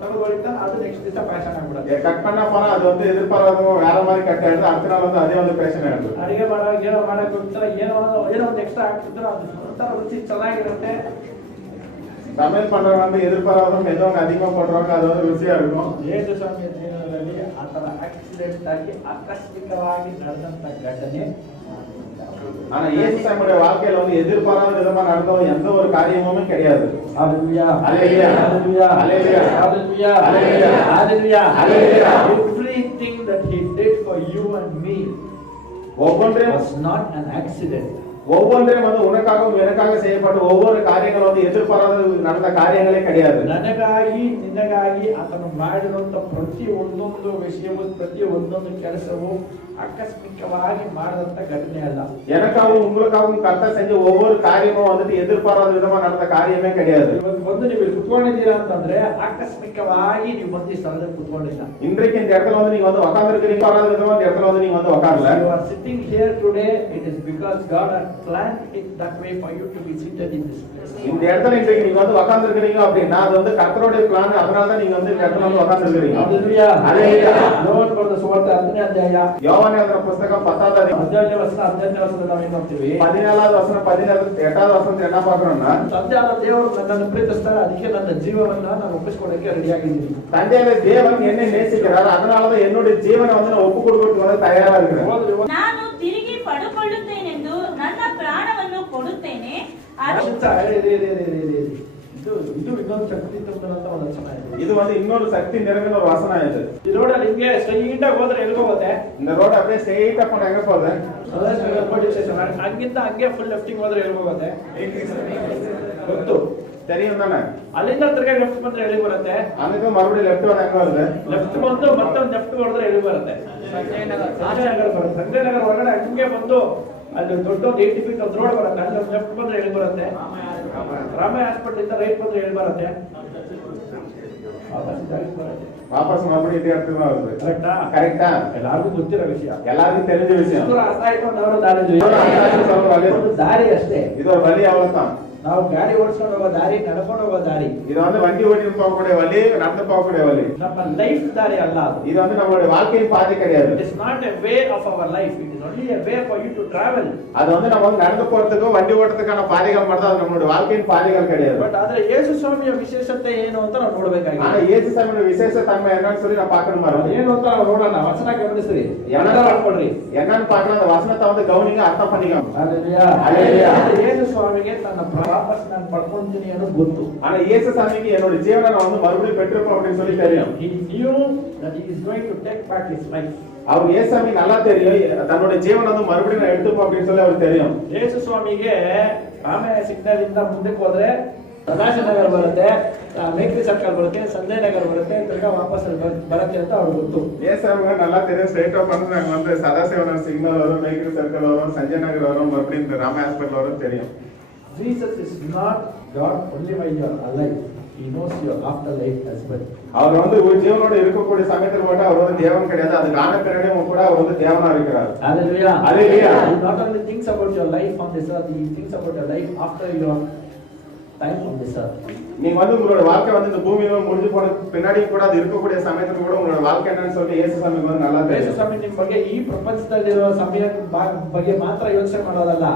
ತಗದು ಹೊಲಿತಾನೆ, ಅದು ನೆಕ್ಸ್ಟ್ ದಿನ ಫ್ಯಾಷನ್ ಆಗ್ಬಿಡುತ್ತೆ. கட் பண்ண போனா அது வந்து எதிர்பாராத வேற மாதிரி கட் ஆயிடுது, அடுத்த நாள் வந்து அதே வந்து ஃபேஷன் ஆயிடுது. ಅಡಿಗೆ ಮಾಡುವಾಗ ಏನೋ ಮಾಡಕ್ ಹೋಗ್ತಾರೆ, ಏನೋ ಒಂದು ಎಕ್ಸ್ಟ್ರಾ ಹಾಕ್ತಿದ್ರೆ ಅದು ಒಂಥರ ರುಚಿ ಚೆನ್ನಾಗಿರುತ್ತೆ. சமையல் பண்றவங்க வந்து எதிர்பாராத ஏதோ அதிகமா போடுறவங்க அது வந்து ருசியா இருக்கும். ಯೇಸು ಸ್ವಾಮಿಯ ಜೀವನದಲ್ಲಿ ಆತರ ಆಕ್ಸಿಡೆಂಟ್ ಆಗಿ ಆಕಸ್ಮಿಕವಾಗಿ ನಡೆದಂತ ಘಟನೆ. ஆனா இயேசு சாமியோட வாழ்க்கையில வந்து எதிர்பாராத விதமா நடந்த எந்த ஒரு காரியமுமே கிடையாது. ஹalleluya ஹalleluya ஹalleluya ஹalleluya ஹalleluya ஹalleluya ஹalleluya ஹalleluya. Everything that he did for you and me was not an accident. ஒவ்வொன்றையும் வந்து உனக்காகவும் எனக்காக செய்யப்பட்ட ஒவ்வொரு காரியங்களும் வந்து எதிர்பாராத நடந்த காரியங்களே கிடையாது. ನನಗಾಗಿ ನಿನಗಾಗಿ ಆತನು ಮಾಡಿರುವಂತ ಪ್ರತಿ ಒಂದೊಂದು ವಿಷಯವೂ ಪ್ರತಿ ಒಂದೊಂದು ಕೆಲಸವೂ ಆಕಸ್ಮಿಕವಾಗಿ ಮಾಡಿದಂತ ಘಟನೆ ಅಲ್ಲ. எனக்காகவும் உங்களுக்காகவும் கர்த்தர் செஞ்ச ஒவ்வொரு காரியமும் வந்துட்டு எதிர்பாராத விதமா நடந்த காரியமே கிடையாது. ಒಂದು ನೀವು ಇಲ್ಲಿ ಕುತ್ಕೊಂಡಿದ್ದೀರಾ ಅಂತಂದ್ರೆ ಆಕಸ್ಮಿಕವಾಗಿ ನೀವು ಬಂದು ಈ ಸ್ಥಳದಲ್ಲಿ ಕುತ್ಕೊಂಡಿಲ್ಲ. இன்றைக்கு இந்த இடத்துல வந்து நீங்க வந்து உட்கார்ந்திருக்கீங்க, எதிர்பாராத விதமா இந்த இடத்துல வந்து நீங்க வந்து உட்காரல. You are sitting here today, it is because God has planned it that way for you to be seated in this place. இந்த இடத்துல இன்றைக்கு நீங்க வந்து உட்கார்ந்திருக்கீங்க அப்படின்னா அது வந்து கர்த்தருடைய பிளான், அதனால தான் நீங்க வந்து இந்த இடத்துல வந்து உட்கார்ந்திருக்கீங்க. Hallelujah. Hallelujah. ಯೋಹಾನ ಬರೆದ ಸುವಾರ್ತೆ 10ನೇ ಅಧ್ಯಾಯ யோவான் எழுதின புத்தகம் 10வது அத்தியாயம் 18ನೇ ವಚನದಲ್ಲಿ ನಾವು ಏನು ನೋಡ್ತೀವಿ? 14வது வசனம் 18வது வசனத்துல என்ன பார்க்கறோம்னா, ತಂದೆಯಾದ ದೇವರು ನನ್ನನ್ನು ಪ್ರೀತಿಸ್ತಾರೆ, ಅದಕ್ಕೆ ನನ್ನ ಜೀವವನ್ನ ನಾನು ಒಪ್ಪಿಸಿಕೊಳ್ಳಕ್ಕೆ ರೆಡಿ ಆಗಿದ್ದೀನಿ. தந்தையால தேவன் என்னை நேசிக்கிறார், அதனால தான் என்னுடைய ஜீவனை வந்து நான் ஒப்பு கொடுக்கிறதுக்கு வந்து தயாரா இருக்கிறேன். ನಾನು ತಿರುಗಿ ಪಡುಕೊಳ್ಳುತ್ತೇನೆಂದು ನನ್ನ ಪ್ರಾಣವನ್ನು ಕೊಡುತ್ತೇನೆ. ಇದು ಇನ್ನೊಂದು ಶಕ್ತಿ ತುಂಬಿದಂತ ಒಂದು ವಚನ ಇದು. இது வந்து இன்னொரு சக்தி நிறைந்த ஒரு வசனம் இது. ಈ ರೋಡ್ ಅಲ್ಲಿ ನಿಮ್ಗೆ ಸ್ಟ್ರೈಟ್ ಆಗಿ ಹೋದ್ರೆ ಎಲ್ಲಿ ಹೋಗುತ್ತೆ? இந்த ரோட் அப்படியே ஸ்ட்ரைட்டா போனா எங்க போகுது? ಹಂಗಿಂತ ಹಂಗೆ ಫುಲ್ ಲೆಫ್ಟಿಂಗ್ ಹೋದ್ರೆ ಎಲ್ಲಿ ಹೋಗುತ್ತೆ? ಗೊತ್ತು தெரியும் தானே? ಅಲ್ಲಿಂದ ತಿರ್ಗಾ ಲೆಫ್ಟ್ ಬಂದ್ರೆ ಎಲ್ಲಿ ಬರುತ್ತೆ? அங்க மறுபடியும் லெஃப்ட் வந்து எங்க வருது? ಲೆಫ್ಟ್ ಬಂದು ಮತ್ತೊಂದು ಲೆಫ್ಟ್ ಹೊಡೆದ್ರೆ ಎಲ್ಲಿ ಬರುತ್ತೆ? ಸಂಜಯನಗರ ಬರುತ್ತೆ. ಸಂಜಯನಗರ ಒಳಗಡೆ ಹಂಗೆ ಬಂದು ಅಲ್ಲಿ ದೊಡ್ಡ 80 ಫೀಟ್ ಒಂದು ರೋಡ್ ಬರುತ್ತೆ, ಅಲ್ಲಿ ಲೆಫ್ಟ್ ಬಂದ್ರೆ ಎಲ್ಲಿ ಬರುತ್ತೆ? ರಾಮಯ್ಯ ಹಾಸ್ಪಿಟಲ್ ಇಂದ ರೈಟ್ ಬಂದ್ರೆ ಎಲ್ಲಿ ಬರುತ್ತೆ? ವಾಪಸ್ மறுபடியும் இதே இடத்துக்கு தான் வருது. ಕರೆಕ್ಟಾ? கரெக்ட்டா? ಎಲ್ಲರಿಗೂ ಗೊತ್ತಿರೋ ವಿಷಯ, எல்லாருக்கும் தெரிஞ்ச விஷயம். ಅರ್ಥ ಆಯ್ತು ಅನ್ನೋರು ದಾರಿ ಅಷ್ಟೇ. இது ஒரு வழி அவ்வளவுதான். ನಾವು ಗಾಡಿ ಓಡಿಸ್ಕೊಂಡು ಹೋಗೋ ದಾರಿ, ನಡ್ಕೊಂಡು ಹೋಗೋ ದಾರಿ. இது வந்து வண்டி ஓட்டி போகக்கூடிய வழி, நடந்து போகக்கூடிய வழி. ನಮ್ಮ ಲೈಫ್ ದಾರಿ ಅಲ್ಲ ಅದು. இது வந்து நம்மளுடைய வாழ்க்கையின் பாதை கிடையாது. It is not a way of our life, it is only a way for you to travel. அது வந்து நம்ம வந்து நடந்து போறதுக்கு வண்டி ஓட்டத்துக்கான பாதைகள் மட்டும் தான், அது நம்மளுடைய வாழ்க்கையின் பாதைகள் கிடையாது. ಬಟ್ ಆದ್ರೆ ಯೇಸು ಸ್ವಾಮಿಯ ವಿಶೇಷತೆ ಏನು ಅಂತ ನಾವು ನೋಡಬೇಕಾಗಿದೆ. ஆனா இயேசு சாமியோட விசேஷ தன்மை என்னன்னு சொல்லி நான் பார்க்கணுமா? ಏನು ಅಂತ ನಾವು ನೋಡೋಣ. ವಚನ ಗಮನಿಸ್ರಿ, என்னன்னு ಮಾಡ್ಕೊಡ್ರಿ. என்னன்னு பார்க்கலாம், அந்த வசனத்தை வந்து கவனிங்க, அர்த்தம் பண்ணிக்கோங்க. Hallelujah hallelujah. ಯೇಸು ಸ್ವಾಮಿಗೆ ತನ್ನ ವಾಪಸ್ ನಾನು ಪಡ್ಕೊಂತೀನಿ ಅನ್ನೋದು ಗೊತ್ತು. ஆனா இயேசு சாமிக்கு என்னோட ஜீவனை நான் வந்து மறுபடியும் பெற்றிருப்போம் அப்படின்னு சொல்லி தெரியும். He knew that he is going to take back his life. அவர் இயேசு சாமி நல்லா தெரியும், தன்னோட ஜீவனை வந்து மறுபடியும் நான் எடுத்துப்போம் அப்படின்னு சொல்லி அவருக்கு தெரியும். ಯೇಸು ಸ್ವಾಮಿಗೆ ರಾಮಯ್ಯ ಸಿಗ್ನಲ್ ಇಂದ ಮುಂದಕ್ಕೆ ಹೋದ್ರೆ ಸದಾಶಿವನಗರ ಬರುತ್ತೆ, ಮೇಕ್ರಿ ಸರ್ಕಲ್ ಬರುತ್ತೆ, ಸಂಜಯ್ ನಗರ್ ಬರುತ್ತೆ, ತಿರ್ಗಾ ವಾಪಸ್ ಬರುತ್ತೆ ಅಂತ ಅವ್ರಿಗೆ ಗೊತ್ತು. இயேசு சாமிக்கு நல்லா தெரியும், ஸ்ட்ரைட்டா வந்து நாங்க வந்து சதாசிவனர் சிக்னல் வரும், மேக்ரி சர்க்கிள் வரும், சஞ்சய் நகர் வரும், மறுபடியும் இந்த ராம ஹாஸ்பிட்டல் வரும் தெரியும். Jesus is not God only when you are alive. He knows your afterlife as well. அவர் வந்து ஒரு ஜீவனோட இருக்கக்கூடிய சமயத்துல மட்டும் அவர் வந்து தேவன் கிடையாது, அதுக்கு ஆன பிறகும் கூட அவர் வந்து தேவனா இருக்கிறார். Hallelujah. Hallelujah. He not only thinks about your life on this earth, he thinks about your life after your time on this earth. நீங்க வந்து உங்களோட வாழ்க்கை வந்து இந்த பூமியில முடிஞ்சு போன பின்னாடி கூட அது இருக்கக்கூடிய சமயத்துல கூட உங்களோட வாழ்க்கை என்னன்னு சொல்லிட்டு இயேசு சாமிக்கு வந்து நல்லா ಯೇಸು தெரியும். ಸ್ವಾಮಿ ನಿಮ್ಮ ಬಗ್ಗೆ ಈ ಪ್ರಪಂಚದಲ್ಲಿರುವ ಸಮಯ ಬಗ್ಗೆ ಮಾತ್ರ ಯೋಚನೆ ಮಾಡೋದಲ್ಲ,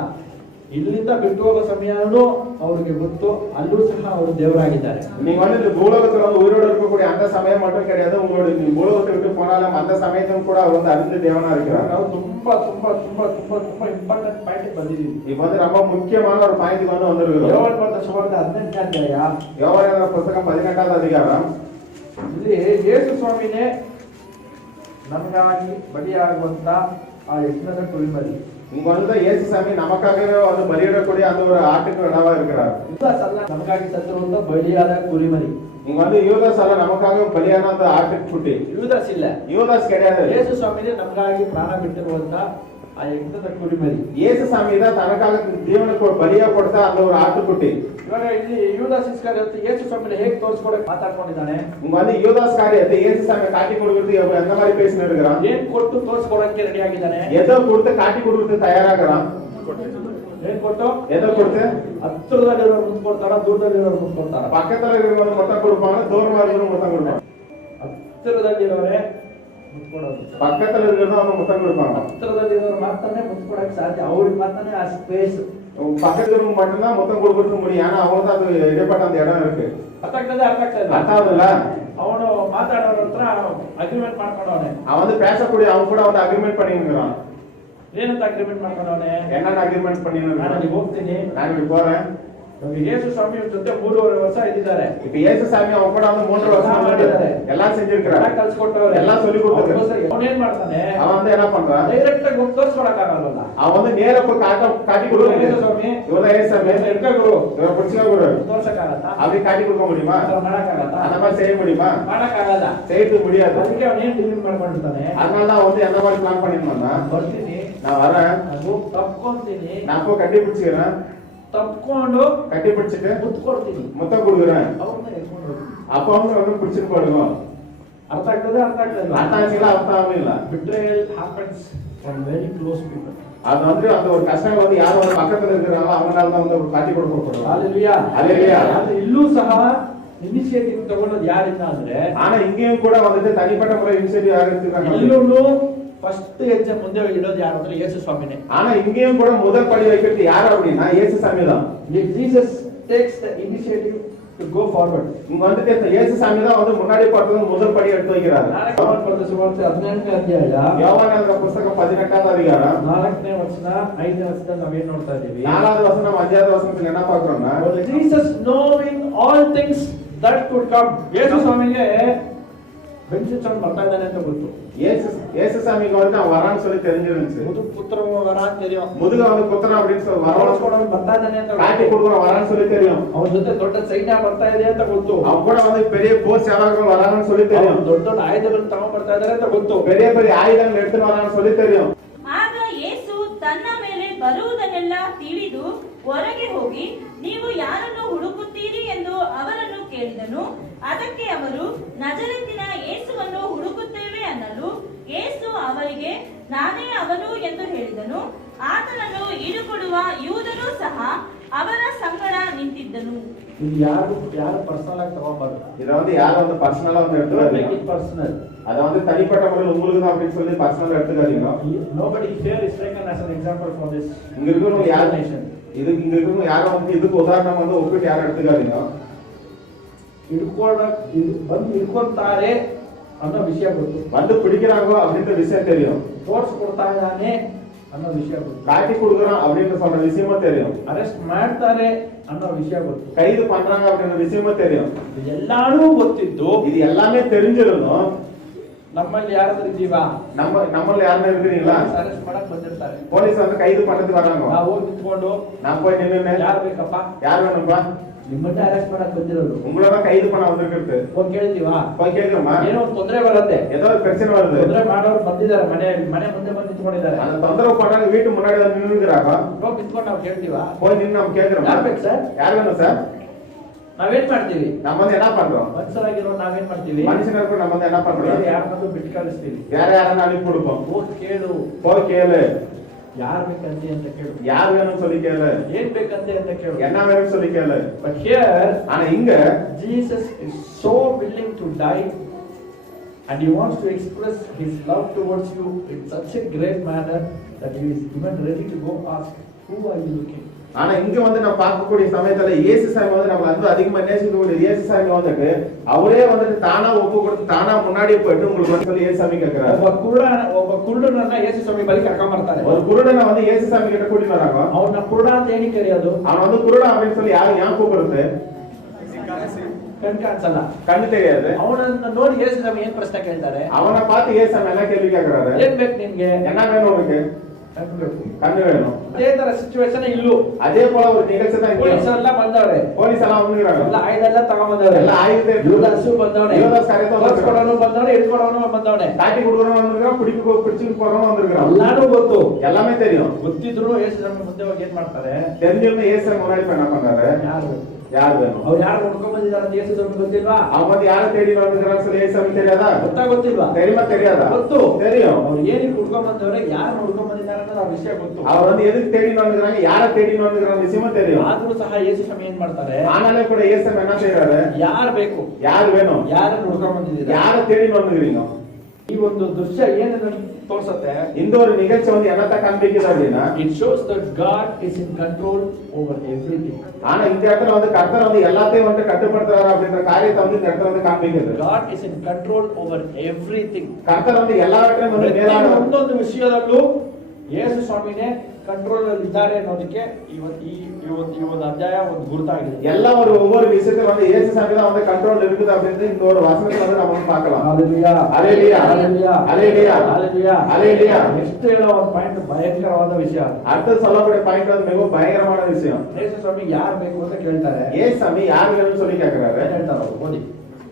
ಇಲ್ಲಿಂದ ಬಿಟ್ಟು ಹೋಗೋ ಸಮಯನೂ ಅವರಿಗೆ ಗೊತ್ತು, ಅಲ್ಲೂ ಸಹ ಅವರು ದೇವರಾಗಿದ್ದಾರೆ. நீங்க வந்து இந்த பூலோகத்துல வந்து உயிரோட இருக்கக்கூடிய அந்த சமயம் மட்டும் கிடையாது, உங்களோட பூலோகத்தை விட்டு போனாலும் அந்த சமயத்தும் கூட அவர் வந்து அறிந்து தேவனா இருக்கிறார். ನಾವು ತುಂಬಾ ತುಂಬಾ ತುಂಬಾ ತುಂಬಾ ತುಂಬಾ ಇಂಪಾರ್ಟೆಂಟ್ ಪಾಯಿಂಟ್ ಬಂದಿದ್ದೀವಿ. இப்ப வந்து ரொம்ப முக்கியமான ஒரு பாயிண்ட் வந்து வந்திருக்கிறோம். ಯೋಹಾನ ಬರೆದ ಸುವಾರ್ತೆ 18ನೇ ಅಧ್ಯಾಯ, யோவான புத்தகம் 18வது அதிகாரம். ಇಲ್ಲಿ ಯೇಸು ಸ್ವಾಮಿನೇ ನಮಗಾಗಿ ಬಲಿಯಾಗುವಂತ ಆ ಯಜ್ಞದ ಕುರಿಮರಿ. இங்க வந்து இயேசு சாமி நமக்காகவே வந்து பலியிடக்கூடிய அந்த ஒரு ஆட்டுக்கு இடவா இருக்கிறார். ಯೂದಾಸ್ ಅಲ್ಲ ನಮಗಾಗಿ ಸತ್ತಿರುವಂತ ಬಲಿಯಾದ ಕುರಿಮರಿ. இங்க வந்து யூதாஸ் அல்ல நமக்காக பலியான அந்த ஆட்டுக்குட்டி. ಯೂದಾಸ್ ಇಲ್ಲ, யூதாஸ் கிடையாது. ಯೇಸು ಸ್ವಾಮಿನೇ ನಮಗಾಗಿ ಪ್ರಾಣ ಬಿಟ್ಟಿರುವಂತ ಆ ಯಜ್ಞದ ಕುರಿಮರಿ. இயேசு சாமி தான் தனக்காக ஜீவனுக்கு ஒரு பலியா கொடுத்த அந்த ஒரு ஆட்டுக்குட்டி. ಇವಾಗ ಇಲ್ಲಿ ಯೂದಾಸ್ ಇಸ್ಕರಿಯೋತ್ ಯೇಸು ಸ್ವಾಮಿನ ಹೇಗೆ ತೋರಿಸ್ಕೊಡಕ್ಕೆ ಮಾತಾಡ್ಕೊಂಡಿದ್ದಾನೆ? இங்க வந்து யூதாஸ் காரியத்தை இயேசு சாமி காட்டி கொடுக்கிறது அவர் எந்த மாதிரி பேசிட்டு இருக்கிறான்? ಏನ್ ಕೊಟ್ಟು ತೋರಿಸ್ಕೊಡಕ್ಕೆ ರೆಡಿ ಆಗಿದ್ದಾನೆ? எதோ கொடுத்து காட்டி கொடுத்து தயாராகிறான். ಏನ್ ಕೊಟ್ಟು? எதோ கொடுத்து ಹತ್ತಿರದಲ್ಲಿರೋರು ಮುಂದೆ ಕೊಡ್ತಾರ, ದೂರದಲ್ಲಿರೋರು ಮುಂದೆ ಕೊಡ್ತಾರ? பக்கத்துல இருக்கிறவங்க மொத்தம் கொடுப்பாங்க, தூரமா இருக்கிறவங்க மொத்தம் கொடுப்பாங்க. ಹತ್ತಿರದಲ್ಲಿರೋರೇ ಮುತ್ಕೊಡೋದು. பக்கத்துல இருக்கிறவங்க அவங்க மொத்தம் கொடுப்பாங்க. ಹತ್ತಿರದಲ್ಲಿರೋರು ಮಾತ್ರನೇ ಮುತ್ಕೊಡಕ್ಕೆ ಸಾಧ್ಯ, ಅವ್ರಿಗೆ ಮಾತ್ರನೇ ಆ ಸ್ಪೇಸ್. பக்கத்துல இருக்கிறவங்க மட்டும்தான் மொத்தம் கொடுக்க முடியும், ஆனா அவங்க தான் அது இடைப்பட்ட அந்த இடம் இருக்கு. ಅರ್ಥ ಆಗ್ತದೆ? ಅರ್ಥ ಆಗ್ತದೆ? ಅರ್ಥ ಆಗುದಿಲ್ಲ? ಅವನು ಮಾತಾಡೋರ ಹತ್ರ ಅಗ್ರಿಮೆಂಟ್ ಮಾಡ್ಕೊಂಡವನೆ. அவன் வந்து பேசக்கூடிய அவங்க கூட வந்து அக்ரிமெண்ட் பண்ணிருக்கிறான். ಏನಂತ ಅಗ್ರಿಮೆಂಟ್ ಮಾಡ್ಕೊಂಡವನೆ? என்னென்ன அக்ரிமெண்ட் ನಾನು பண்ணிருக்கிறான்? ಅಲ್ಲಿಗೆ ಹೋಗ್ತೀನಿ, நான் இப்படி போறேன். ಇವಾಗ ಯೇಸು ಸ್ವಾಮಿ ಜೊತೆ 3.5 ವರ್ಷ ಇದ್ದಿದ್ದಾರೆ. இப்ப இயேசு சாமி அவங்க கூட வந்து 3 வருஷம் முன்னாடி எல்லாம் செஞ்சிருக்கிறார், ಎಲ್ಲ ಕಲ್ಸ್ಕೊಟ್ಟವ್ರೆ, எல்லாம் சொல்லி கொடுத்தாரு. ಅವನೇನ್ ಮಾಡ್ತಾನೆ? அவன் வந்து என்ன பண்றான்? ಡೈರೆಕ್ಟ್ ಆಗಿ ಹೋಗಿ ತೋರ್ಸ್ಕೊಡಕ್ ಆಗಲ್ಲ. அவன் வந்து நேரா போய் காட்டி கொடுக்க ಯೇಸು முடியும். ಸ್ವಾಮಿ இவன் இயேசு சாமி ಎಡ್ಕ ಗುರು இவரை பிடிச்சா கூட ತೋರ್ಸಕ್ಕಾಗತ್ತಾ? அப்படி காட்டி கொடுக்க முடியுமா? ಮಾಡಕ್ಕಾಗತ್ತಾ? அந்த மாதிரி செய்ய முடியுமா? ಮಾಡಕ್ಕಾಗಲ್ಲ. செய்யறதுக்கு முடியாது. ಅದಕ್ಕೆ ಅವನೇನ್ ಡಿಲೀಟ್ ಮಾಡ್ಕೊಂಡಿರ್ತಾನೆ? அதனால தான் வந்து எந்த மாதிரி பிளான் பண்ணிருந்தான்னா, ಬರ್ತೀನಿ, நான் வரேன், ಅದು ತಪ್ಕೊಂತೀನಿ, நான் போய் கட்டி பிடிச்சிக்கிறேன், ತಪ್ಕೊಂಡು கட்டி பிடிச்சிட்டு ಮುತ್ಕೊಡ್ತೀನಿ, முத்தம் கொடுக்குறேன், ಅವ್ರನ್ನ ಎತ್ಕೊಂಡು ಹೋಗ್ತೀನಿ. அப்ப வந்து பிடிச்சிட்டு போயிடுவோம். ಅರ್ಥ ಆಗ್ತದೆ? ಅರ್ಥ ಆಗ್ತದೆ? அர்த்தம் ஆச்சுங்களா? அர்த்தம் ஆகல. Betrayal happens from very close people. அது வந்து அந்த ஒரு கஷ்டம் வந்து யார் வந்து பக்கத்துல இருக்கிறாங்களோ அவங்களால தான் வந்து காட்டி கொடுக்கப்படுவோம். Hallelujah. Hallelujah. ಆದ್ರೆ ಇಲ್ಲೂ ಸಹ ಇನಿಷಿಯೇಟಿವ್ ತಗೊಳ್ಳೋದು ಯಾರಿಂದ ಅಂದ್ರೆ, ஆனா இங்கேயும் கூட வந்துட்டு தனிப்பட்ட முறை இனிஷியேட்டிவ் யார் எடுத்துக்கிறாங்க? ಇಲ್ಲೂ ಫಸ್ಟ್ ಹೆಜ್ಜೆ ಮುಂದೆ ಇಡೋದು ಯಾರು ಅಂದ್ರೆ ಯೇಸು ಸ್ವಾಮಿನೇ. ஆனா இங்கேயும் கூட முதல் படி வைக்கிறது யார் அப்படின்னா இயேசு சாமி தான். Jesus takes the initiative to go forward. இங்க வந்துட்டு இயேசு சாமி தான் வந்து முன்னாடி பார்த்தது முதல் படி எடுத்து வைக்கிறார். ಯೋಹಾನ ಬರೆದ ಸುವಾರ್ತೆ 18ನೇ ಅಧ್ಯಾಯ, யோவான புத்தகம் 18வது அதிகாரம் 4ನೇ ವಚನ 5ನೇ ವಚನ ನಾವೇನ್ ನೋಡ್ತಾ ಇದೀವಿ? 4வது வசனம் 5வது வசனத்துல என்ன பார்க்கறோம்னா, Jesus knowing all things that could come. ಯೇಸು ಸ್ವಾಮಿಗೆ ಬೆಂಚಿಚನ್ ಬರ್ತಾ ಇದ್ದಾನೆ ಅಂತ ಗೊತ್ತು. இயேசு சாமிக்கு வந்து அவன் வரான்னு சொல்லி தெரிஞ்சிருந்துச்சு. ಮುದು ಪುತ್ರ ವರ ಅಂತ தெரியும். முதுக வந்து குத்துறான் அப்படின்னு சொல்லி ವರವಳಿಸ್ಕೊಂಡು ಬರ್ತಾ ಇದ್ದಾನೆ ಅಂತ காட்டி ಗೊತ್ತು. கொடுக்குறான் வரான்னு சொல்லி தெரியும். ಅವನ ಜೊತೆ ದೊಡ್ಡ ಸೈನ್ಯ ಬರ್ತಾ ಇದೆ ಅಂತ ಗೊತ್ತು. அவன் கூட வந்து பெரிய போர் சேவகர்கள் வரான்னு சொல்லி தெரியும். ಅವ್ರು ದೊಡ್ಡ ದೊಡ್ಡ ಆಯುಧಗಳನ್ನು ತಗೊಂಡ್ ಬರ್ತಾ ಇದ್ದಾರೆ ಅಂತ ಗೊತ್ತು. பெரிய பெரிய ஆயுதங்கள் எடுத்துட்டு வரான்னு சொல்லி தெரியும். ಆಗ ಯೇಸು ತನ್ನ ಮೇಲೆ ಬರುವುದನ್ನೆಲ್ಲ ತಿಳಿದು ಹೊರಗೆ ಹೋಗಿ, ನೀವು ಯಾರನ್ನು ಹುಡುಕುತ್ತೀರಿ ಎಂದು ಅವರನ್ನು ಕೇಳಿದನು. ಅದಕ್ಕೆ ಅವರು, ನಜರೇತಿನ ಯೇಸುವನ್ನು ಹುಡುಕುತ್ತೇವೆ ಅನ್ನಲು, ಯೇಸು ಅವರಿಗೆ, ನಾನೇ ಅವನು ಎಂದು ಹೇಳಿದನು. ಆತನನ್ನು ಹಿಡುಕೊಡುವ ಯೂದನು ಸಹ ಅವರ ಸಂಗಡ ನಿಂತಿದ್ದನು. ಇದು ಯಾರು ಪರ್ಸನಲ್ ಆಗಿ ತಗೊಂಡ್ಬಾರ್ದು. இத வந்து யாரும் வந்து பர்சனலா வந்து எடுத்துக்காதீங்க. ಪರ್ಸನಲ್. அத வந்து தனிப்பட்ட முறையில் உங்களுக்கு தான் அப்படின்னு சொல்லி பர்சனலா எடுத்துக்காதீங்க. Nobody here is taken as an example for this. இங்க இருக்கிறவங்க யார் இங்க இருக்கிறவங்க யாரும் வந்து இதுக்கு உதாரணம் வந்து ஒப்பிட்டு யாரும் எடுத்துக்காதீங்க. ಹಿಡ್ಕೊಂತಾರೆ ಅನ್ನೋ ವಿಷಯ ಗೊತ್ತು. வந்து பிடிக்கிறாங்க அப்படின்ற விஷயம் தெரியும். ಫೋರ್ಸ್ ಕೊಡ್ತಾ ಇದ್ದಾನೆ ಅನ್ನೋ ವಿಷಯ ಗೊತ್ತು. காட்டி கொடுக்குறான் அப்படின்னு சொல்ற விஷயமும் தெரியும். ಅರೆಸ್ಟ್ ಮಾಡ್ತಾರೆ ಅನ್ನೋ ವಿಷಯ ಗೊತ್ತು. கைது பண்றாங்க அப்படின்ற விஷயமும் தெரியும். ಎಲ್ಲಾನು ಗೊತ್ತಿದ್ದು இது எல்லாமே தெரிஞ்சிருந்தோம். ನಮ್ಮಲ್ಲಿ ಯಾರಾದ್ರೂ ಇದ್ದೀವಾ? நம்மள யாரும் இருக்கிறீங்களா? ಅರೆಸ್ಟ್ ಮಾಡಕ್ ಬಂದಿರ್ತಾರೆ. போலீஸ் வந்து கைது பண்ணதுக்கு வராங்க. ನಾವು ಹೋಗಿ ನಿಂತ್ಕೊಂಡು, நான் போய் நின்னு ಯಾರು ಬೇಕಪ್ಪ? யார் வேணும்பா? ನಿಮ್ಮನ್ನ ಅರೆಸ್ಟ್ ಮಾಡಕ್ ಬಂದಿರೋರು. உங்களோட கைது பண்ண வந்திருக்கிறது. ಹೋಗಿ ಕೇಳ್ತೀವಾ? போய் கேக்குறோமா? ಏನೋ ಒಂದು ತೊಂದರೆ ಬರುತ್ತೆ. ஏதோ ஒரு பிரச்சனை வருது. ತೊಂದರೆ ಮಾಡೋರು ಬಂದಿದ್ದಾರೆ, ಮನೆ ಮುಂದೆ ಬಂದು ನಿಂತ್ಕೊಂಡಿದ್ದಾರೆ. அந்த தொந்தரவு பண்ணாங்க, வீட்டு முன்னாடி வந்து நின்னுறாங்க. ಹೋಗಿ ನಿಂತ್ಕೊಂಡು ನಾವು ಕೇಳ್ತೀವಾ? போய் நின்னு நம்ம கேக்குறோம். ಯಾರು ಬೇಕು ಸರ್? யார் வேணும் சார்? ನಾವೇನ್ ಮಾಡ್ತೀವಿ? நம்ம வந்து என்ன பண்றோம்? ಮನುಷ್ಯರಾಗಿರೋ ನಾವೇನ್ ಮಾಡ್ತೀವಿ? மனுஷனுக்கு நம்ம வந்து என்ன பண்றோம்? ಯಾರನ್ನಾದ್ರೂ ಬಿಟ್ಟು ಕಳಿಸ್ತೀವಿ. வேற யாரನ್ನ அனுப்பி கொடுப்போம். ಹೋಗಿ ಕೇಳು, போய் கேளு, ಯಾರ್ ಬೇಕಂತೆ ಅಂತ ಕೇಳು, யார் வேணும்னு சொல்லி கேளு, ಏನ್ ಬೇಕಂತೆ ಅಂತ ಕೇಳು, என்ன வேணும்னு சொல்லி கேளு. But here, ஆனா இங்க Jesus is so willing to die and he wants to express his love towards you in such a great manner that he is even ready to go ask, who are you looking? ஆனா இங்க வந்து நம்ம பார்க்கக்கூடிய சமயத்துல இயேசு சாமி வந்து நம்ம வந்து அதிகமா நேசிக்கக்கூடிய இயேசு சாமி வந்துட்டு அவரே வந்துட்டு தானா ஒப்பு கொடுத்து தானா முன்னாடியே போயிட்டு உங்களுக்கு வந்து சொல்லி இயேசு சாமி கேக்குறாரு. ಒಬ್ಬ ಕುರುಡನನ್ನ ಯೇಸು ಸ್ವಾಮಿ ಬಳಿ ಕರ್ಕೊಂಡ್ ಬರ್ತಾರೆ. ஒரு குருடனை வந்து இயேசு சாமி கிட்ட கூட்டிட்டு வராங்க. ಅವನ ಕುರುಡ ಅಂತ ಹೇಳಿ ಕರೆಯೋದು. அவன் வந்து குருடன் அப்படின்னு சொல்லி யாரும் ஏன் கூப்பிடுறது? ಕಣ್ ಕಾಣಿಸಲ್ಲ, கண்ணு தெரியாது. ಅವನನ್ನ ನೋಡಿ ಯೇಸು ಸ್ವಾಮಿ ಏನ್ ಪ್ರಶ್ನೆ ಕೇಳ್ತಾರೆ? அவனை பார்த்து இயேசு சாமி என்ன கேள்வி கேக்குறாரு? ಏನ್ ಬೇಕು ನಿನ್ಗೆ? என்ன வேணும் உனக்கு? ಕಣ್ ಬೇಕು. கண்ணு வேணும். ಅದೇ ತರ ಸಿಚುವೇಶನ್ ಇಲ್ಲೂ அதே போல ஒரு நிகழ்ச்சி தான் இங்க. ಪೊಲೀಸ್ ಎಲ್ಲ ಬಂದವ್ರೆ, போலீஸ் எல்லாம் வந்துறாங்க. ಎಲ್ಲ ಆಯುಧ ಎಲ್ಲ ತಗೊಂಡ್ಬಂದವ್ರೆ, ಎಲ್ಲ ಆಯುಧ ಯೂದಾಸು ಬಂದವನೆ, ಯೂದಾಸ್ ಕರೆತ ಕೊಡೋನು ಬಂದವನೆ, ಹಿಡ್ಕೊಡೋನು ಬಂದವನೆ, காட்டி குடுறவன் வந்திருக்கான், பிடிச்சிட்டு போறவன் வந்திருக்கான். ಎಲ್ಲಾನು ಗೊತ್ತು, எல்லாமே தெரியும். ಗೊತ್ತಿದ್ರು ಯೇಸು ಸ್ವಾಮಿ ಮುಂದೆ ಹೋಗಿ ಏನ್ ಮಾಡ್ತಾರೆ? தெரிஞ்சிருந்த இயேசு சாமி முன்னாடி என்ன பண்றாரு? யார் வேணும்? ಅವ್ರು ಯಾರು ನೋಡ್ಕೊಂಡ್ ಬಂದಿದ್ದಾರೆ ಅಂತ ಯೇಸು ಸ್ವಾಮಿ ಗೊತ್ತಿಲ್ವಾ? அவன் வந்து யாரை தேடி வந்திருக்கான்னு சொல்லி இயேசு சாமி தெரியாதா? ಗೊತ್ತಿಲ್ವಾ? தெரியுமா தெரியாதா? ಗೊತ್ತು, தெரியும். ಅವ್ರು ಏನಕ್ಕೆ ಹುಡ್ಕೊಂಡ್ ಬಂದವ್ರೆ, ಯಾರು ನೋಡ್ಕೊಂಡ್ ಬಂದಿದ್ದಾರೆ ಅನ್ನೋದು ಆ ವಿಷಯ ಗೊತ್ತು. அவர் வந்து எதுக்கு தேடி வந்திருக்காங்க, யாரை தேடி வந்திருக்காங்க விஷயமும் தெரியும். ಆದ್ರೂ ಸಹ ಯೇಸು ಸ್ವಾಮಿ ಏನ್ ಮಾಡ್ತಾರೆ? ஆனாலே கூட இயேசு சாமி என்ன செய்யறாரு? ಯಾರು ಬೇಕು, யார் வேணும், ಯಾರು ನೋಡ್ಕೊಂಡ್ ಬಂದಿದ್ದೀರಾ, யாரை தேடி வந்திருக்கீங்க. ಈ ಒಂದು ದೃಶ್ಯ ಏನನ್ನು ತೋರಿಸುತ್ತೆ? இந்த ஒரு நிகழ்ச்சி வந்து என்னத்த காண்பிக்குது அப்படின்னா, it shows that god is in control over everything. ஆனா இந்த இடத்துல வந்து கர்த்தர் வந்து எல்லாத்தையும் வந்து கட்டுப்படுத்துறாரு அப்படின்ற காரியத்தை வந்து இந்த இடத்துல வந்து காண்பிக்குது. God is in control over everything. கர்த்தர் வந்து எல்லாவற்றையும் வந்து மேலான ಒಂದೊಂದು ವಿಷಯದಲ್ಲೂ ಯೇಸು ಸ್ವಾಮಿನೇ ಕಂಟ್ರೋಲ್ ಅಲ್ಲಿ ಇದ್ದಾರೆ ಅನ್ನೋದಕ್ಕೆ ಈ ಒಂದು ಅಧ್ಯಾಯ ಒಂದು ಗುರುತಾಗಿದೆ. எல்லா ஒவ்வொரு விஷயத்துல வந்து இயேசு சாமி தான் வந்து கண்ட்ரோல் இருக்குது அப்படின்றது இந்த ஒரு வசனத்துல வந்து நம்ம பார்க்கலாம். ஹalleluya, ஹalleluya, ஹalleluya, ஹalleluya, ஹalleluya, ஹalleluya. ನೆಕ್ಸ್ಟ್ ಹೇಳೋ ಒಂದು ಪಾಯಿಂಟ್ ಭಯಂಕರವಾದ ವಿಷಯ. அடுத்து சொல்லக்கூடிய பாயிண்ட் வந்து மிகவும் பயங்கரமான விஷயம். ಯೇಸು ಸ್ವಾಮಿ ಯಾರು ಬೇಕು ಅಂತ ಕೇಳ್ತಾರೆ. இயேசு சாமி யார் வேணும்னு சொல்லி ಕೇಳ್ತಾರೆ. ಹೇಳ್ತಾರೆ ಅವರು. ಓದಿ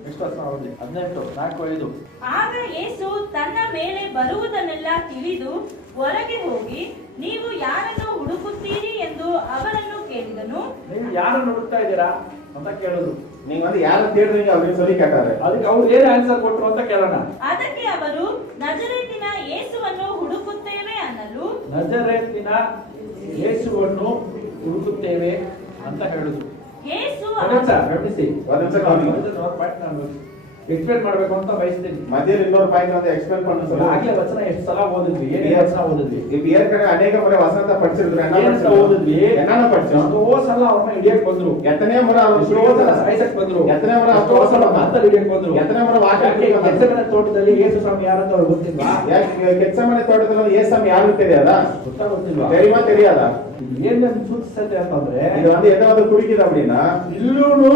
ನೆಕ್ಸ್ಟ್ ವರ್ಷ ಓದಿ 18 4:5. ಆಗ ಯೇಸು ತನ್ನ ಮೇಲೆ ಬರುವುದನ್ನೆಲ್ಲ ತಿಳಿದು ಹೊರಗೆ ಹೋಗಿ, ನೀವು ಯಾರನ್ನು ಹುಡುಕುತ್ತೀರಿ ಎಂದು ಅವರನ್ನು ಕೇಳಿದನು. ನೀವು ಯಾರನ್ನು ಹುಡುಕ್ತಾ ಇದ್ದೀರಾ ಅಂತ ಕೇಳಿದ್ರು. நீங்க வந்து யாரை தேடுறீங்க அப்படின்னு சொல்லி கேட்டாரு. ಅದಕ್ಕೆ ಅವ್ರು ಏನು ಆನ್ಸರ್ ಕೊಟ್ರು ಅಂತ ಕೇಳೋಣ. ಅದಕ್ಕೆ ಅವರು ನಜರೇತಿನ ಯೇಸುವನ್ನು ಹುಡುಕುತ್ತೇವೆ ಅನ್ನಲು, ನಜರೇತಿನ ಯೇಸುವನ್ನು ಹುಡುಕುತ್ತೇವೆ ಅಂತ ಹೇಳಿದ್ರು. ಯೇಸು ಗಮನಿಸಿ, ಎಕ್ಸ್ಪ್ಲೇನ್ ಮಾಡ್ಬೇಕು ಅಂತ ಬಯಸ್ತೀನಿ. மத்தியில் இன்னொரு பாயிண்ட் வந்து எக்ஸ்பிளைன் பண்ண சொல்லுங்க. ಆಗ್ಲೇ ವಚನ ಎಷ್ಟು ಸಲ ಓದಿದ್ವಿ, ಏನೇ ವಚನ ಓದಿದ್ವಿ? இப்ப ஏற்கனவே ಅನೇಕ முறை வசனத்தை படிச்சிருக்கோம். ಏನಂತ ಓದಿದ್ವಿ? என்னென்ன படிச்சோம்? ಎಷ್ಟೋ ಸಲ ಅವ್ರನ್ನ ಹಿಡಿಯಕ್ ಬಂದ್ರು, எத்தனையோ முறை அவர் ಎಷ್ಟೋ ಸಲ ಸಾಯಿಸಕ್ ಬಂದ್ರು, எத்தனை முறை ಎಷ್ಟೋ ಸಲ ಮಾತಲ್ಲಿ ಹಿಡಿಯಕ್ ಬಂದ್ರು. எத்தனை முறை வாக்கியಕ್ಕೆ ಗೆತ್ಸೆಮನೆ ತೋಟದಲ್ಲಿ ಯೇಸು ಸ್ವಾಮಿ ಯಾರಂತ ಅವ್ರಿಗೆ ಗೊತ್ತಿಲ್ವಾ? ಗೆತ್ಸೆಮನೆ ತೋಟದಲ್ಲಿ வந்து இயேசு சாமி யாருன்னு தெரியாதா? ಗೊತ್ತಿಲ್ವಾ? தெரியுமா தெரியாதா? ಏನ್ ಸೂಚಿಸುತ್ತೆ ಅಂತಂದ್ರೆ, இது வந்து எதை வந்து குறிக்குது அப்படின்னா, ಇಲ್ಲೂನು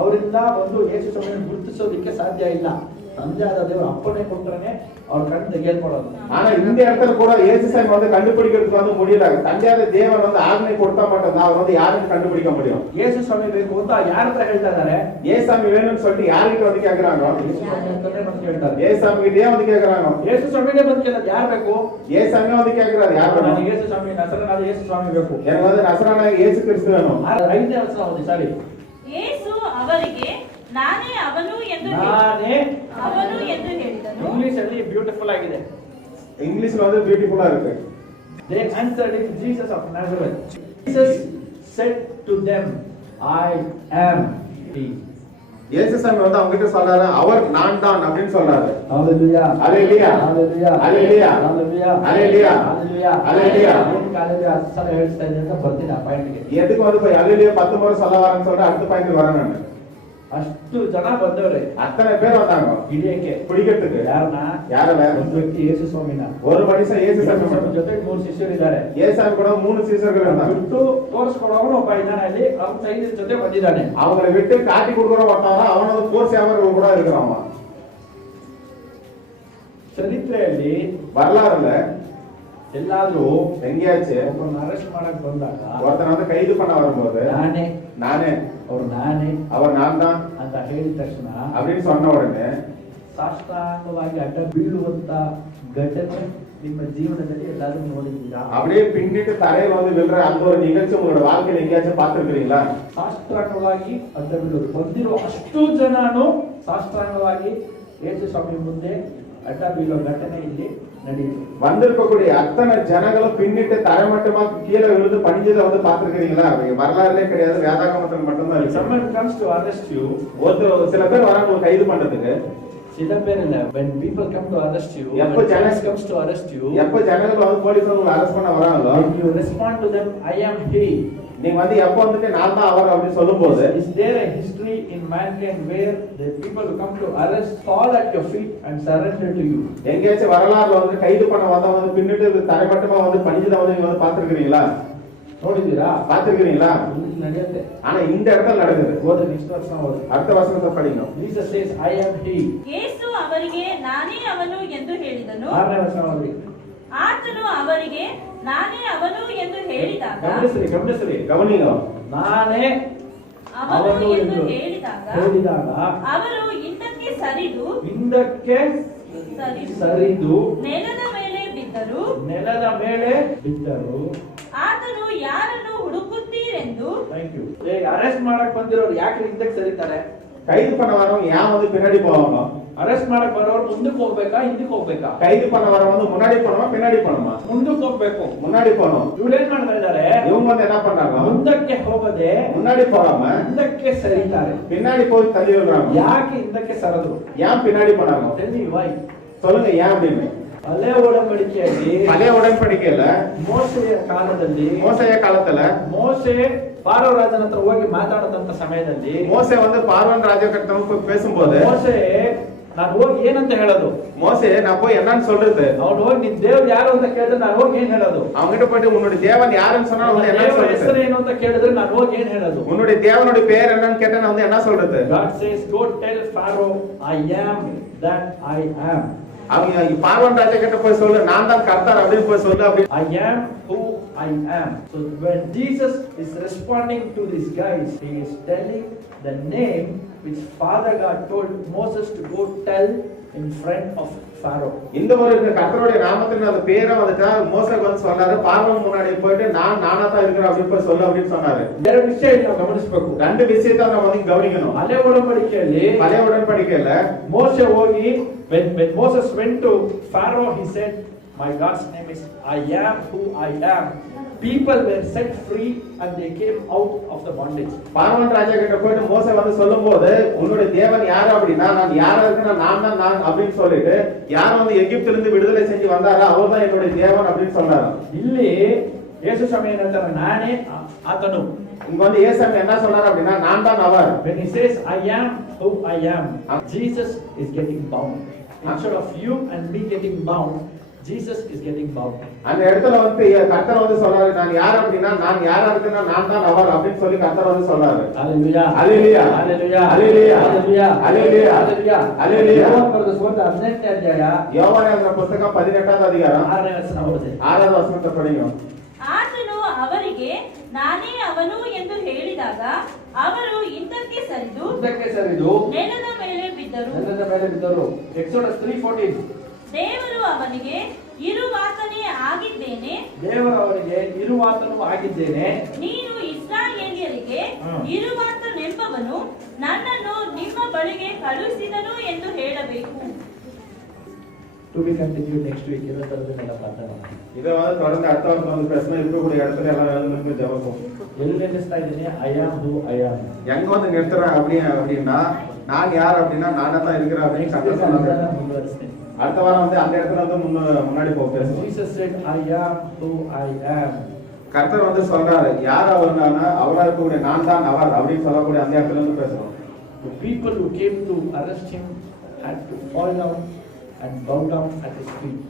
ಅವರಿಂದ ಒಂದು ಯೇಸು ಸ್ವಾಮಿಯನ್ನು ಗುರುತಿಸೋದಕ್ಕೆ ಸಾಧ್ಯ ಇಲ್ಲ. ತಂದೆ ಆದ ದೇವರು ಅಪ್ಪನೇ ಕೊಟ್ಟರೆ ಅವ್ರ ಕಣ್ಣು ತೆಗೆಯಲ್ಪಡೋದು. ஆனா இந்த இடத்துல கூட இயேசு சாமி வந்து கண்டுபிடிக்கிறதுக்கு வந்து முடியல. தந்தையாத தேவன் வந்து ஆజ్ఞை கொடுத்தா மட்டும் தான் அவர் வந்து யாரும் கண்டுபிடிக்க முடியும். ಯೇಸು ಸ್ವಾಮಿ ಬೇಕು ಅಂತ ಯಾರ ಹತ್ರ ಹೇಳ್ತಾ ಇದ್ದಾರೆ? இயேசு சாமி வேணும்னு சொல்லிட்டு யார்கிட்ட வந்து கேக்குறாங்க? ಯೇಸು ಸ್ವಾಮಿ ಅಂತಾನೆ ಬಂದು ಕೇಳ್ತಾರೆ. இயேசு சாமி கிட்டே வந்து கேக்குறாங்க. ಯೇಸು ಸ್ವಾಮಿನೇ ಬಂದು ಕೇಳೋದು ಯಾರು ಬೇಕು? இயேசு சாமி வந்து கேக்குறாரு, யார் வேணும்? ನನಗೆ ಯೇಸು ಸ್ವಾಮಿ ನಸರನಾದ ಯೇಸು ಸ್ವಾಮಿ ಬೇಕು. எனக்கு வந்து நசரானாகிய இயேசு கிறிஸ்து வேணும். 5ನೇ ವಚನ ಓದಿ ಸಾರಿ. ಯೇಸು ಅವರಿಗೆ, ನಾನೇ ಅವನು ಎಂದು ಹೇಳಿದನು. ಇಂಗ್ಲಿಷ್ ಅಲ್ಲಿ ಬ್ಯೂಟಿಫುಲ್ ಆಗಿದೆ. இங்கிலீஷ்ல வந்து பியூட்டிஃபுல்லா இருக்கு. They answered him, Jesus of Nazareth. Jesus said to them, I am he. இயேசு சாமி வந்து அவங்க கிட்ட சொல்றாரு, அவர் நான் தான் அப்படின்னு சொல்றாரு. Hallelujah. Hallelujah. Hallelujah. Hallelujah. Hallelujah. Hallelujah. Hallelujah. Hallelujah. ಏನಕ್ಕೆ hallelujah 10 ಸಲ ಹೇಳ್ತಾ ಇದ್ದೀನಿ ಅಂತ ಬರ್ತೀನಿ ಆ ಪಾಯಿಂಟ್ಗೆ. எதுக்கு வந்து போய் ஹalleluya 10 முறை சொல்ல வரேன்னு சொல்லிட்டு அடுத்த பாயிண்ட் வரேன் நான். ಅಷ್ಟು ಜನ ಬಂದವ್ರೆ, அத்தனை பேர் வந்தாங்க ಹಿಡಿಯಕ್ಕೆ. பிடிக்கிறதுக்கு. ಯಾರನ್ನ? யாரல? ಒಂದು ವ್ಯಕ್ತಿ ಯೇಸು ಸ್ವಾಮಿನ. ஒரு மனுஷன் இயேசு சாமி ಜೊತೆಗೆ 3 ಶಿಷ್ಯರಿದ್ದಾರೆ. இயேசு சாமி கூட 3 சீசர்கள் இருந்தாங்க. ಬಿಟ್ಟು ತೋರಿಸ್ಕೊಡೋನು ಒಬ್ಬ ಇದ್ದಾನೆ ಅಲ್ಲಿ, ಅವ್ರ ಸೈನ್ಯದ ಜೊತೆ ಬಂದಿದ್ದಾನೆ. அவங்களை விட்டு காட்டி கொடுக்குற ஒருத்தவங்க அவனோட போர் சேவகர்கள் கூட இருக்கிறான். ಚರಿತ್ರೆಯಲ್ಲಿ வரலாறுல ಎಲ್ಲಾದ್ರೂ எங்கேயாச்சு ಒಬ್ಬರನ್ನ ಅರೆಸ್ಟ್ ಮಾಡಕ್ ಬಂದಾಗ ஒருத்தனை வந்து கைது பண்ண வரும்போது நானே அவர் நான் தான் ಅಂತ ಹೇಳಿದ ತಕ್ಷಣ அப்படின்னு சொன்ன உடனே ಸಾಷ್ಟಾಂಗವಾಗಿ ಅಡ್ಡ ಬೀಳುವಂತ ಘಟನೆ ನಿಮ್ಮ ಜೀವನದಲ್ಲಿ ಎಲ್ಲಾದ್ರೂ ನೋಡಿದ್ದೀರಾ? அப்படியே பின்னிட்டு தரையில வந்து விழுற அந்த ஒரு நிகழ்ச்சி உங்களோட வாழ்க்கையில எங்கேயாச்சும் பார்த்திருக்கீங்களா? ಸಾಷ್ಟಾಂಗವಾಗಿ ಅಡ್ಡ ಬೀಳೋದು ಬಂದಿರೋ ಅಷ್ಟು ಜನನು ಸಾಷ್ಟಾಂಗವಾಗಿ ಯೇಸು ಸ್ವಾಮಿ ಮುಂದೆ ಅಡ್ಡ ಬೀಳೋ ಘಟನೆ ಇಲ್ಲಿ ನಡೆಯಿತು. வந்திருக்கக்கூடிய அத்தனை ஜனங்களும் பின்னிட்டு தரைமட்டமா கீழே விழுந்து பணிஞ்சதை வந்து பார்த்திருக்கீங்களா? வரலாறுலே கிடையாது, வேதாகமத்துல மட்டும்தான் இருக்கு. Someone comes to arrest you. சில பேர் வராங்க கைது பண்றதுக்கு. சில பேர் இல்ல, when people come to arrest you, எப்ப when ஜனங்க police comes to arrest you, எப்ப ஜனங்கள் வந்து போலீஸ் உங்களை அரெஸ்ட் பண்ண வராங்களோ, when you respond to them, I am he. நீங்க வந்து எப்ப வந்துட்டு நான் தான் அவர் அப்படி சொல்லும்போது, is there a history in mankind where the people who come to arrest fall at your feet and surrender to you? எங்கேயாச்சும் வரலாறுல வந்து கைது பண்ண வந்தவங்க வந்து பின்னிட்டு தரைமட்டமா வந்து பணிஞ்சதை வந்து நீங்க வந்து பார்த்திருக்கீங்களா? ನೋಡಿದ್ದೀರಾ? பார்த்திருக்கீங்களா? ನಡೆಯುತ್ತೆ. ஆனா இந்த இடத்துல நடக்குது. ಓದಿ ನೆಕ್ಸ್ಟ್ ವರ್ಷ ಓದಿ. அடுத்த வசனத்தை படிங்க. Jesus says I am he. ಯೇಸು ಅವರಿಗೆ ನಾನೇ ಅವನು ಎಂದು ಹೇಳಿದನು. 6ನೇ ವರ್ಷ ಓದಿ. ಆತನು ಅವರಿಗೆ ನಾನೇ ಅವನು ಎಂದು ಹೇಳಿದಾಗ, ಗಮನಿಸ್ರಿ கவனிங்க. ನಾನೇ ಅವನು ಎಂದು ಹೇಳಿದಾಗ ಅವರು ಹಿಂದಕ್ಕೆ ಸರಿದು ನೆಲದ ಮೇಲೆ ಬಿದ್ದರು. ಆತನು ಯಾರನ್ನು ಹುಡುಕುತ್ತೀರೆಂದು. ಅರೆಸ್ಟ್ ಮಾಡಕ್ ಬಂದಿರೋರು ಯಾಕೆ ಹಿಂದಕ್ಕೆ ಸರಿತಾರೆ? கைது பண்ண வரவங்க ஏன் வந்து பின்னாடி போவாங்க? ಅರೆಸ್ಟ್ ಮಾಡಕ್ ಬರೋರು ಮುಂದಕ್ಕೆ ಹೋಗ್ಬೇಕಾ ಹಿಂದಕ್ಕೆ ಹೋಗ್ಬೇಕಾ? கைது பண்ண வரவங்க வந்து முன்னாடி போனோமா பின்னாடி போனோமா? ಮುಂದಕ್ಕೆ ಹೋಗ್ಬೇಕು. முன்னாடி போனோம். ಇವ್ರು ಏನ್ ಮಾಡ್ತಾ ಇದ್ದಾರೆ? இவங்க வந்து என்ன பண்றாங்க? ಮುಂದಕ್ಕೆ ಹೋಗದೆ முன்னாடி போகாம ಹಿಂದಕ್ಕೆ ಸರಿತಾರೆ. பின்னாடி போய் தள்ளி விடுறாங்க. ಯಾಕೆ ಹಿಂದಕ್ಕೆ ಸರದ್ರು? ஏன் பின்னாடி போனாங்க? Tell me why. சொல்லுங்க ஏன் அப்படின்னு. ಹಳೆ ಒಡಂಬಡಿಕೆಯಲ್ಲಿ, பழைய உடன்படிக்கையில ಮೋಸೆಯ ಕಾಲದಲ್ಲಿ, மோசைய காலத்துல ಮೋಸೆ ಫಾರೋ ರಾಜನ ಹತ್ರ ಹೋಗಿ ಮಾತಾಡದಂತ ಸಮಯದಲ್ಲಿ, மோசே வந்து பார்வன் ராஜா கிட்ட போய் பேசும்போது, ಮೋಸೆ ನಾನು ಹೋಗಿ ಏನಂತ ಹೇಳೋದು? மோசே நான் போய் என்னன்னு சொல்றது? ಅವ್ನು ಹೋಗಿ ನಿನ್ ದೇವ್ರು ಯಾರು ಅಂತ ಕೇಳಿದ್ರೆ ನಾನು ಹೋಗಿ ಏನ್ ಹೇಳೋದು? அவங்கிட்ட போயிட்டு உன்னுடைய தேவன் யாருன்னு சொன்னா வந்து என்ன சொல்றது? ಹೆಸರು ಏನು ಅಂತ ಕೇಳಿದ್ರೆ ನಾನು ಹೋಗಿ ಏನ್ ಹೇಳೋದು? உன்னுடைய தேவனுடைய பேர் என்னன்னு கேட்டா நான் வந்து என்ன சொல்றது? God says go tell Pharaoh I am that I am. அவங்க பார்வன் ராஜா கிட்ட போய் சொல்லு நான் தான் கர்த்தர் அப்படின்னு போய் சொல்லு அப்படி. I am who I am. So when Jesus is responding to these guys, he is telling the name which Father God told Moses to go tell in front of Pharaoh. இந்த ஒரு கர்த்தருடைய நாமத்துல அந்த பேரை வந்துட்டா மோசேக்கு வந்து சொன்னாரு, பார்வன் முன்னாடி போயிட்டு நான் நானா தான் இருக்கிறேன் அப்படின்னு போய் சொல்லு அப்படின்னு சொன்னாரு. ಬೇರೆ ವಿಷಯ ನಾವು ಗಮನಿಸಬೇಕು. ரெண்டு விஷயத்தை நம்ம வந்து கவனிக்கணும். ಹಳೆ ಒಡಂಬಡಿಕೆಯಲ್ಲಿ, பழைய உடன்படிக்கையில ಮೋಸೆ ಹೋಗಿ when Moses went to Pharaoh, he said my God's name is I am who I am. People were set free and they came out of the bondage. பார்வன் ராஜா கிட்ட போயிட்டு மோசே வந்து சொல்லும்போது உன்னுடைய தேவன் யாரு அப்படின்னா நான் யாரா இருக்கேன்னா நான் தான் நான் அப்படின்னு சொல்லிட்டு யார் வந்து எகிப்தில இருந்து விடுதலை செஞ்சு வந்தாரோ அவர் தான் என்னுடைய தேவன் அப்படின்னு சொன்னாரு. ಇಲ್ಲಿ ಯೇಸು ಸ್ವಾಮಿ ಏನಂತಾರೆ? ನಾನೇ ಆತನು. இங்க வந்து இயேசு என்ன சொன்னாரு அப்படின்னா நான் தான் அவர். When he says I am who I am, Jesus is getting bound. Instead of you and me getting bound, Jesus is getting bound. அந்த இடத்துல வந்து கர்த்தர் வந்து சொல்றாரு நான் யார் அப்படின்னா நான் யாரா இருக்கேன்னா நான் தான் அவர் அப்படின்னு சொல்லி கர்த்தர் வந்து சொல்றாரு. Hallelujah. Hallelujah. Hallelujah. Hallelujah. Hallelujah. Hallelujah. Hallelujah. Hallelujah. ಯೋಹಾನ ಬರೆದ ಸುವಾರ್ತೆ 18ನೇ ಅಧ್ಯಾಯ யோவான் எழுதின புத்தகம் 18வது அதிகாரம் 6ನೇ ವಚನ ಓದಿ. 6வது வசனத்தை படிங்க. ಆತನು ಅವರಿಗೆ ನಾನೇ ಅವನು ಎಂದು ಹೇಳಿದಾಗ ಅವರು ಹಿಂದಕ್ಕೆ ಸರಿದು ನೆಲದ ಮೇಲೆ ಬಿದ್ದರು. Exodus 3:14. ದೇವರು ಅವನಿಗೆ ಇರುವಾತನೇ ಆಗಿದ್ದೇನೆ. ದೇವರು ಅವರಿಗೆ ಇರುವಾತನು ಆಗಿದ್ದೇನೆ. ನೀನು ಇಸ್ರಾಯೇಲ್ಯರಿಗೆ ಇರುವಾತನೆಂಬವನು ನನ್ನನ್ನು ನಿಮ್ಮ ಬಳಿಗೆ ಕಳುಹಿಸಿದನು ಎಂದು ಹೇಳಬೇಕು. To be continued next week. ಇದೇ ತರದನ್ನೆಲ್ಲ ಪ್ರಾರ್ಥನೆ ಮಾಡಿ. இதை வந்து தொடர்ந்து அடுத்த வாரம் வந்து பிரச்சனை இருக்கக்கூடிய இடத்துல எல்லாம் எழுந்து ஜெபம். ಎಲ್ಲಿ ನಿಲ್ಲಿಸ್ತಾ ಇದ್ದೀನಿ? I am who I am. எங்க வந்து நிறுத்துறேன் அப்படின்னா நான் யார் அப்படின்னா நானா தான் இருக்கிறேன் அப்படின்னு கர்த்தர் சொன்னாரு. அடுத்த வாரம் வந்து அந்த இடத்துல வந்து முன்னாடி போக பேசுவோம். Jesus said I am who I am. கர்த்தர் வந்து சொல்றாரு யார் அவர்னா அவரா இருக்கக்கூடிய நான் தான் அவர் அப்படின்னு சொல்லக்கூடிய அந்த இடத்துல இருந்து பேசுவோம். The people who came to arrest him had to fall down and bow down at his feet.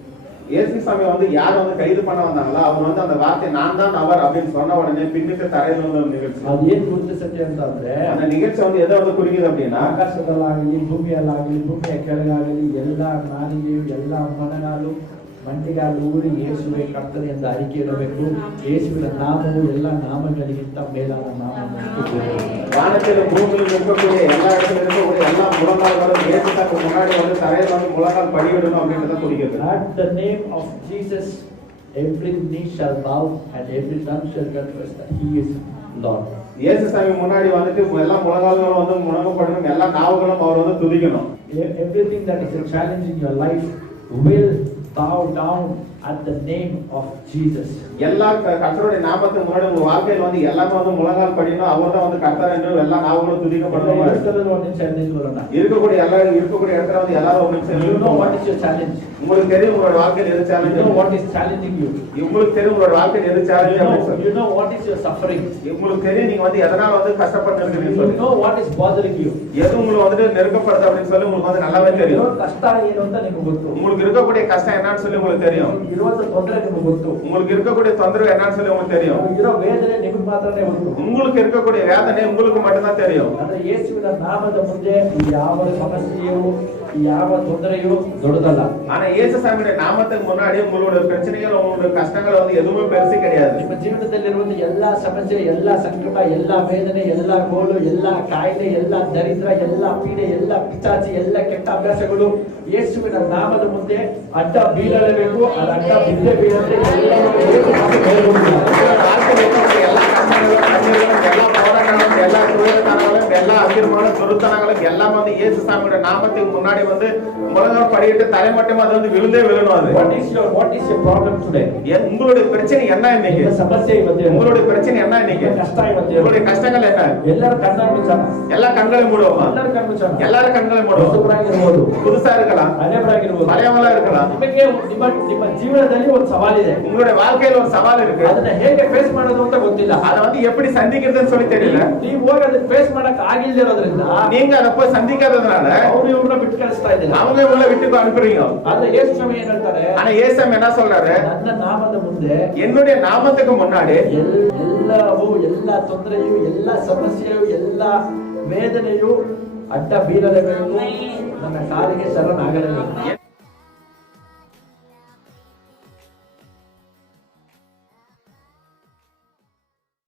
இயேசு சாமி வந்து யார் வந்து கைது பண்ண வந்தாங்களோ அவர் வந்து அந்த வார்த்தை நான் தான் அவர் அப்படின்னு சொன்ன உடனே பின்னுக்கு தரையில வந்து நிகழ்ச்சி. ಅದು ಏನು ಗುರುತಿಸುತ್ತೆ ಅಂತಂದ್ರೆ அந்த நிகழ்ச்சி வந்து எதை வந்து குறிக்குது அப்படின்னா ಆಕಾಶದಲ್ಲಾಗಲಿ ಭೂಮಿಯಲ್ಲಾಗಲಿ ಭೂಮಿಯ ಕೆಳಗಾಗಲಿ ಎಲ್ಲ ನಾಲಿಗೆಯು ಎಲ್ಲ ಮನಗಾಲು ಮಂಡಿಗಾಲು ಊರಿ ಯೇಸುವೆ ಕರ್ತನೆ ಎಂದು அறிக்கையிடಬೇಕು. இயேசுவின் நாமமும் எல்லா நாமங்களிகிட்ட மேலான நாமம். வானத்தில் பூமியில் இருக்கக்கூடிய எல்லா இடத்துல இருக்கக்கூடிய எல்லா முழங்கால்களும் இயேசுக்கு முன்னாடி வந்து தரையில வந்து முழங்கால் படியிடணும் அப்படின்றத குறிக்கிறது. At the name of Jesus every knee shall bow and every tongue shall confess that he is Lord. இயேசு சாமி முன்னாடி வந்துட்டு எல்லா முழங்கால்களும் வந்து முழங்கப்படணும், எல்லா நாவுகளும் அவர் வந்து துதிக்கணும். Everything that is a challenge in your life will bow down at the name of Jesus. எல்லா கர்த்தருடைய நாமத்துக்கு முன்னாடி உங்க வாழ்க்கையில வந்து எல்லாமே வந்து முழங்கால் படிக்கணும், அவர்தான் வந்து கர்த்தர் என்று எல்லா நாவுகளும் துதிக்கப்படணும். இருக்கக்கூடிய எல்லாரும் இருக்கக்கூடிய இடத்துல வந்து எல்லாரும் ஒரு நிமிஷம். You know what is your challenge? உங்களுக்கு தெரியும் உங்களோட வாழ்க்கையில எது challenge. You know what is challenging you? உங்களுக்கு தெரியும் உங்களோட வாழ்க்கையில எது challenge. You know what is your suffering? உங்களுக்கு தெரியும் நீங்க வந்து எதனால வந்து கஷ்டப்பட்டிருக்கீங்கன்னு சொல்லி. You know what is bothering you? எது உங்களுக்கு வந்து நெருக்கப்படுது அப்படின்னு சொல்லி உங்களுக்கு வந்து நல்லாவே தெரியும். கஷ்ட ಏನು ಅಂತ ನಿಮಗೆ ಗೊತ್ತು. உங்களுக்கு இருக்கக்கூடிய கஷ்டம் என்னன்னு சொல்லி உங்களுக்கு தெரியும். ಇರುವಂತ ತೊಂದರೆ ನಿಮಗೆ ಗೊತ್ತು. உங்களுக்கு இருக்கக்கூடிய தொந்தரவு என்னன்னு சொல்லி உங்களுக்கு தெரியும். ಇರೋ ವೇದನೆ ನಿಮಗೆ ಮಾತ್ರನೇ ಗೊತ್ತು. உங்களுக்கு இருக்கக்கூடிய வேதனை உங்களுக்கு மட்டும் தான் தெரியும். ಅಂದ್ರೆ ಯೇಸುವಿನ ನಾಮದ ಮುಂದೆ ಯಾವ ಸಮಸ್ಯೆಯೂ ಯಾವ ತೊಂದರೆಯೂ ದೊಡ್ಡದಲ್ಲ. ஆனா இயேசு சாமியுடைய நாமத்துக்கு முன்னாடி உங்களோட பிரச்சனைகள் உங்களோட கஷ்டங்கள் வந்து எதுவுமே பெருசு கிடையாது. ನಿಮ್ಮ ಜೀವನದಲ್ಲಿರುವಂತ ಎಲ್ಲಾ ಸಮಸ್ಯೆ, ಎಲ್ಲಾ ಸಂಕಟ, ಎಲ್ಲಾ ವೇದನೆ, ಎಲ್ಲಾ ಗೋಳು, ಎಲ್ಲಾ ಕಾಯಿಲೆ, ಎಲ್ಲಾ ದರಿದ್ರ, ಎಲ್ಲಾ ಪೀಡೆ, ಎಲ್ಲಾ ಪಿಚಾಚಿ, ಎಲ್ಲಾ ಕೆಟ್ಟ ಅಭ್ಯಾಸಗಳು ಯೇಸುವಿನ ನಾಮದ ಮುಂದೆ ಅಡ್ಡ ಬೀಳಲೇಬೇಕು. ಅದು ಅಡ್ಡ ಬಿದ್ದೇ ಬೀಳದೆ ಎಲ್ಲರೂ ಯೇಸು ನಾಮದ ಮೇಲೆ ಹೋಗ್ತಾರೆ. எல்லா கஷ்டங்களும், கண்ணீர்களும், எல்லா போராட்டங்களும், எல்லா துயரத்தனங்களும், எல்லா அகிர்மானும், சொருத்தனங்களும் எல்லாம் வந்து இயேசு சாமியோட நாமத்துக்கு முன்னாடி வந்து முழங்கால் படியிட்டு தலை மட்டும் அது வந்து விழுந்தே விழணும். அது what is your problem today? உங்களுடைய பிரச்சனை என்ன இன்னைக்கு? ಸಮಸ್ಯೆ ಇವತ್ತು உங்களுடைய பிரச்சனை என்ன இன்னைக்கு? ಕಷ್ಟ ಇವತ್ತು. உங்களுடைய கஷ்டங்கள் என்ன? ಎಲ್ಲರ ಕಣ್ಣು ಮುಚ್ಚೋಣ. எல்லா கண்களையும் மூடுவோமா? ಎಲ್ಲರ ಕಣ್ಣು ಮುಚ್ಚೋಣ. எல்லாரும் கண்களையும் மூடுவோம். ಹೊಸಬರಾಗಿರ್ಬೋದು, புதுசா இருக்கலாம், ಹಳೆಬರಾಗಿರ್ಬೋದು, பழையவங்களா இருக்கலாம். ನಿಮಗೆ ನಿಮ್ಮ ಜೀವನದಲ್ಲಿ ಒಂದು ಸವಾಲಿದೆ. உங்களுடைய வாழ்க்கையில ஒரு சவால் இருக்கு. ಅದನ್ನ ಹೇಗೆ ಫೇಸ್ ಮಾಡೋದು ಅಂತ ಗೊತ್ತಿಲ್ಲ. அதை வந்து எப்படி சந்திக்கிறதுன்னு சொல்லி தெரியல. ನೀವು ಹೋಗಿ ಅದನ್ನ ಫೇಸ್ ಮಾಡಕ್ ಆಗಿಲ್ಲದಿರೋದ್ರಿಂದ நீங்க அதை போய் சந்திக்காததுனால ಅವ್ರು ಇವ್ರನ್ನ ಬಿಟ್ಟು ಕಳಿಸ್ತಾ ಇದ್ದೀರಾ. அவங்க இவங்கள விட்டு அனுப்புறீங்க. ಆದ್ರೆ ಯೇಸು ಸ್ವಾಮಿ ಏನ್ ಹೇಳ್ತಾರೆ? ஆனா இயேசு என்ன சொல்றாரு? ನನ್ನ ನಾಮದ ಮುಂದೆ, என்னுடைய நாமத்துக்கு முன்னாடி ಎಲ್ಲವೂ, ಎಲ್ಲಾ ತೊಂದರೆಯು, ಎಲ್ಲಾ ಸಮಸ್ಯೆಯು, ಎಲ್ಲಾ ವೇದನೆಯು ಅಡ್ಡ ಬೀಳಲೇಬೇಕು. ನನ್ನ ಕಾಲಿಗೆ ಶರಣಾಗಲೇಬೇಕು.